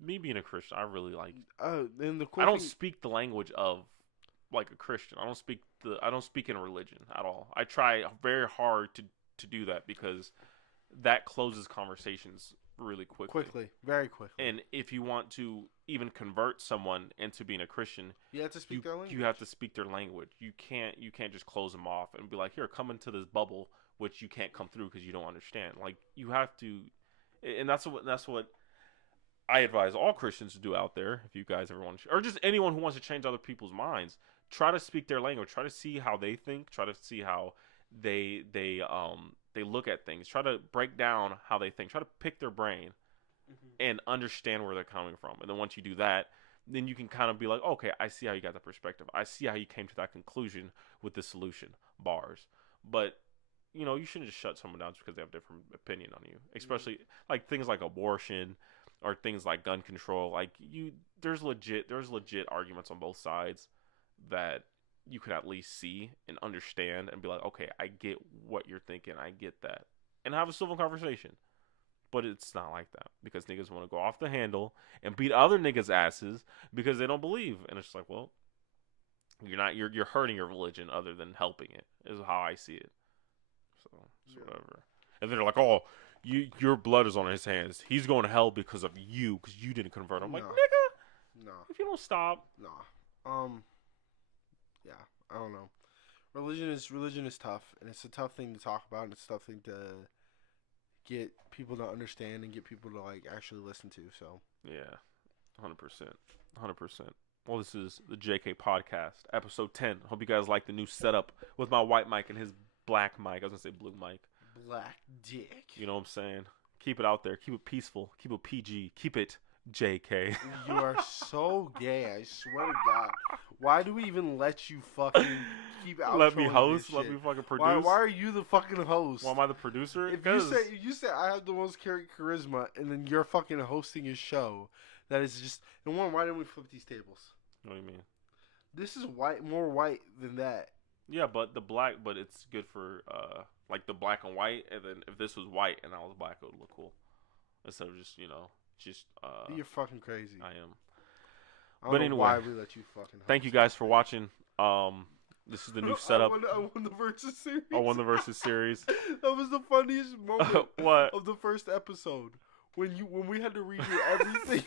me being a Christian, I really like. I don't speak the language of like a Christian. I don't speak in religion at all. I try very hard to do that because that closes conversations really quickly. Very quickly. And if you want to even convert someone into being a Christian, you have to speak their language. You have to speak their language. You can't just close them off and be like, here, come into this bubble, which you can't come through because you don't understand. Like, you have to, and that's what I advise all Christians to do out there. If you guys ever want to, or just anyone who wants to change other people's minds, try to speak their language. Try to see how they think. Try to see how they look at things. Try to break down how they think. Try to pick their brain and understand where they're coming from. And then once you do that, then you can kind of be like, okay, I see how you got that perspective. I see how you came to that conclusion with the solution. Bars. But, you know, you shouldn't just shut someone down just because they have a different opinion on you. Especially like things like abortion or things like gun control. Like, there's legit arguments on both sides that you could at least see and understand and be like, okay, I get what you're thinking. I get that. And have a civil conversation. But it's not like that because niggas want to go off the handle and beat other niggas' asses because they don't believe. And it's just like, well, you're hurting your religion other than helping it, is how I see it. So whatever. And they're like, oh, your blood is on his hands. He's going to hell because of you, because you didn't convert him. I'm like, nigga, no. If you don't stop. No. Yeah, I don't know. Religion is tough, and it's a tough thing to talk about, and it's a tough thing to get people to understand and get people to like actually listen to. So yeah, 100%. Well, this is the JK Podcast, episode 10. Hope you guys like the new setup with my white mic and his Black Mike. I was gonna say Blue Mike. Black dick. You know what I'm saying? Keep it out there. Keep it peaceful. Keep it PG. Keep it JK. You are so gay. I swear to God. Why do we even let you fucking keep outroing Let me this host. shit? Let me fucking produce. Why are you the fucking host? Why am I the producer? If you say I have the most charisma, and then you're fucking hosting a show that is just. And why didn't we flip these tables? What do you mean? This is more white than that. Yeah, but it's good for like the black and white, and then if this was white and I was black, it would look cool. Instead of just You're fucking crazy. I am. I don't know why we let you fucking. Thank you guys for watching. This is the new setup. I won the versus series. I won the versus series. That was the funniest moment What? of the first episode when we had to redo everything.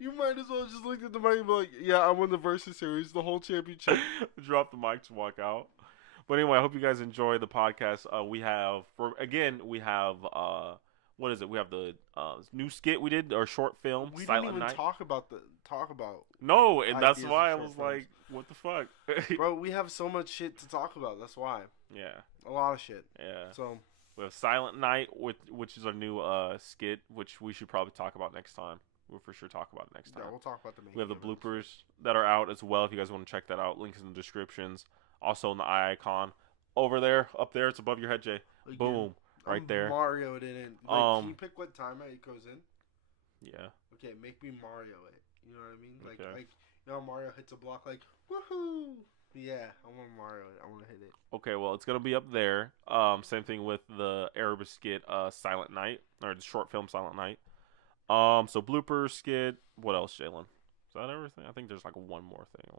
You might as well just look at the mic and be like, "Yeah, I won the versus series, the whole championship." Drop the mic to walk out. But anyway, I hope you guys enjoy the podcast. We have what is it? We have the new skit we did, our short film. We Silent didn't even Night. talk about. No, and that's ideas why I of short was films. like, what the fuck? Bro, we have so much shit to talk about. That's why. Yeah. A lot of shit. Yeah. So we have Silent Night, which is our new skit, which we should probably talk about next time. We'll for sure talk about it next time. yeah, we'll talk about the main. We have the bloopers that are out as well. If you guys want to check that out, links in the descriptions. Also in the eye icon over there, up there, it's above your head, Jay. Again, Boom, right there. Mario it in. Can you pick what time it goes in? Yeah. Okay, make me Mario it. You know what I mean? Like, Okay. you know how Mario hits a block like woohoo. Yeah, I want Mario it. I want to hit it. Okay, well, it's gonna be up there. Same thing with the Erebus skit, Silent Night, or the short film Silent Night. So bloopers skit. What else, Jalen? Is that everything? I think there's like one more thing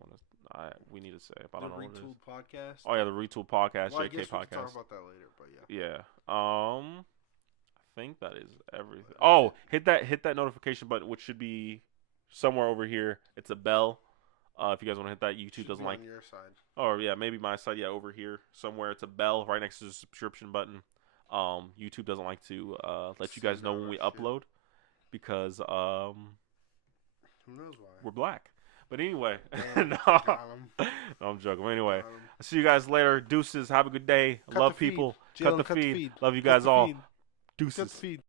we need to say. But I don't know what it is. Retooled podcast. Oh yeah, the Retool podcast, Well, I JK guess we can podcast. talk about that later, but yeah. Yeah. I think that is everything. Oh, hit that notification button, which should be somewhere over here. It's a bell. If you guys want to hit that, YouTube Should doesn't be like. on your side. Or yeah, maybe my side. Yeah, over here somewhere. It's a bell right next to the subscription button. YouTube doesn't like to let you guys know when we upload because Who knows why? we're black. But anyway, Damn, no. got 'em. No, I'm joking. But anyway, Got 'em. I'll see you guys later. Deuces. Have a good day. Cut Love the feed. people. Jalen, Cut the cut the feed. feed. Love you Cut guys the all. feed. Deuces. Cut the feed.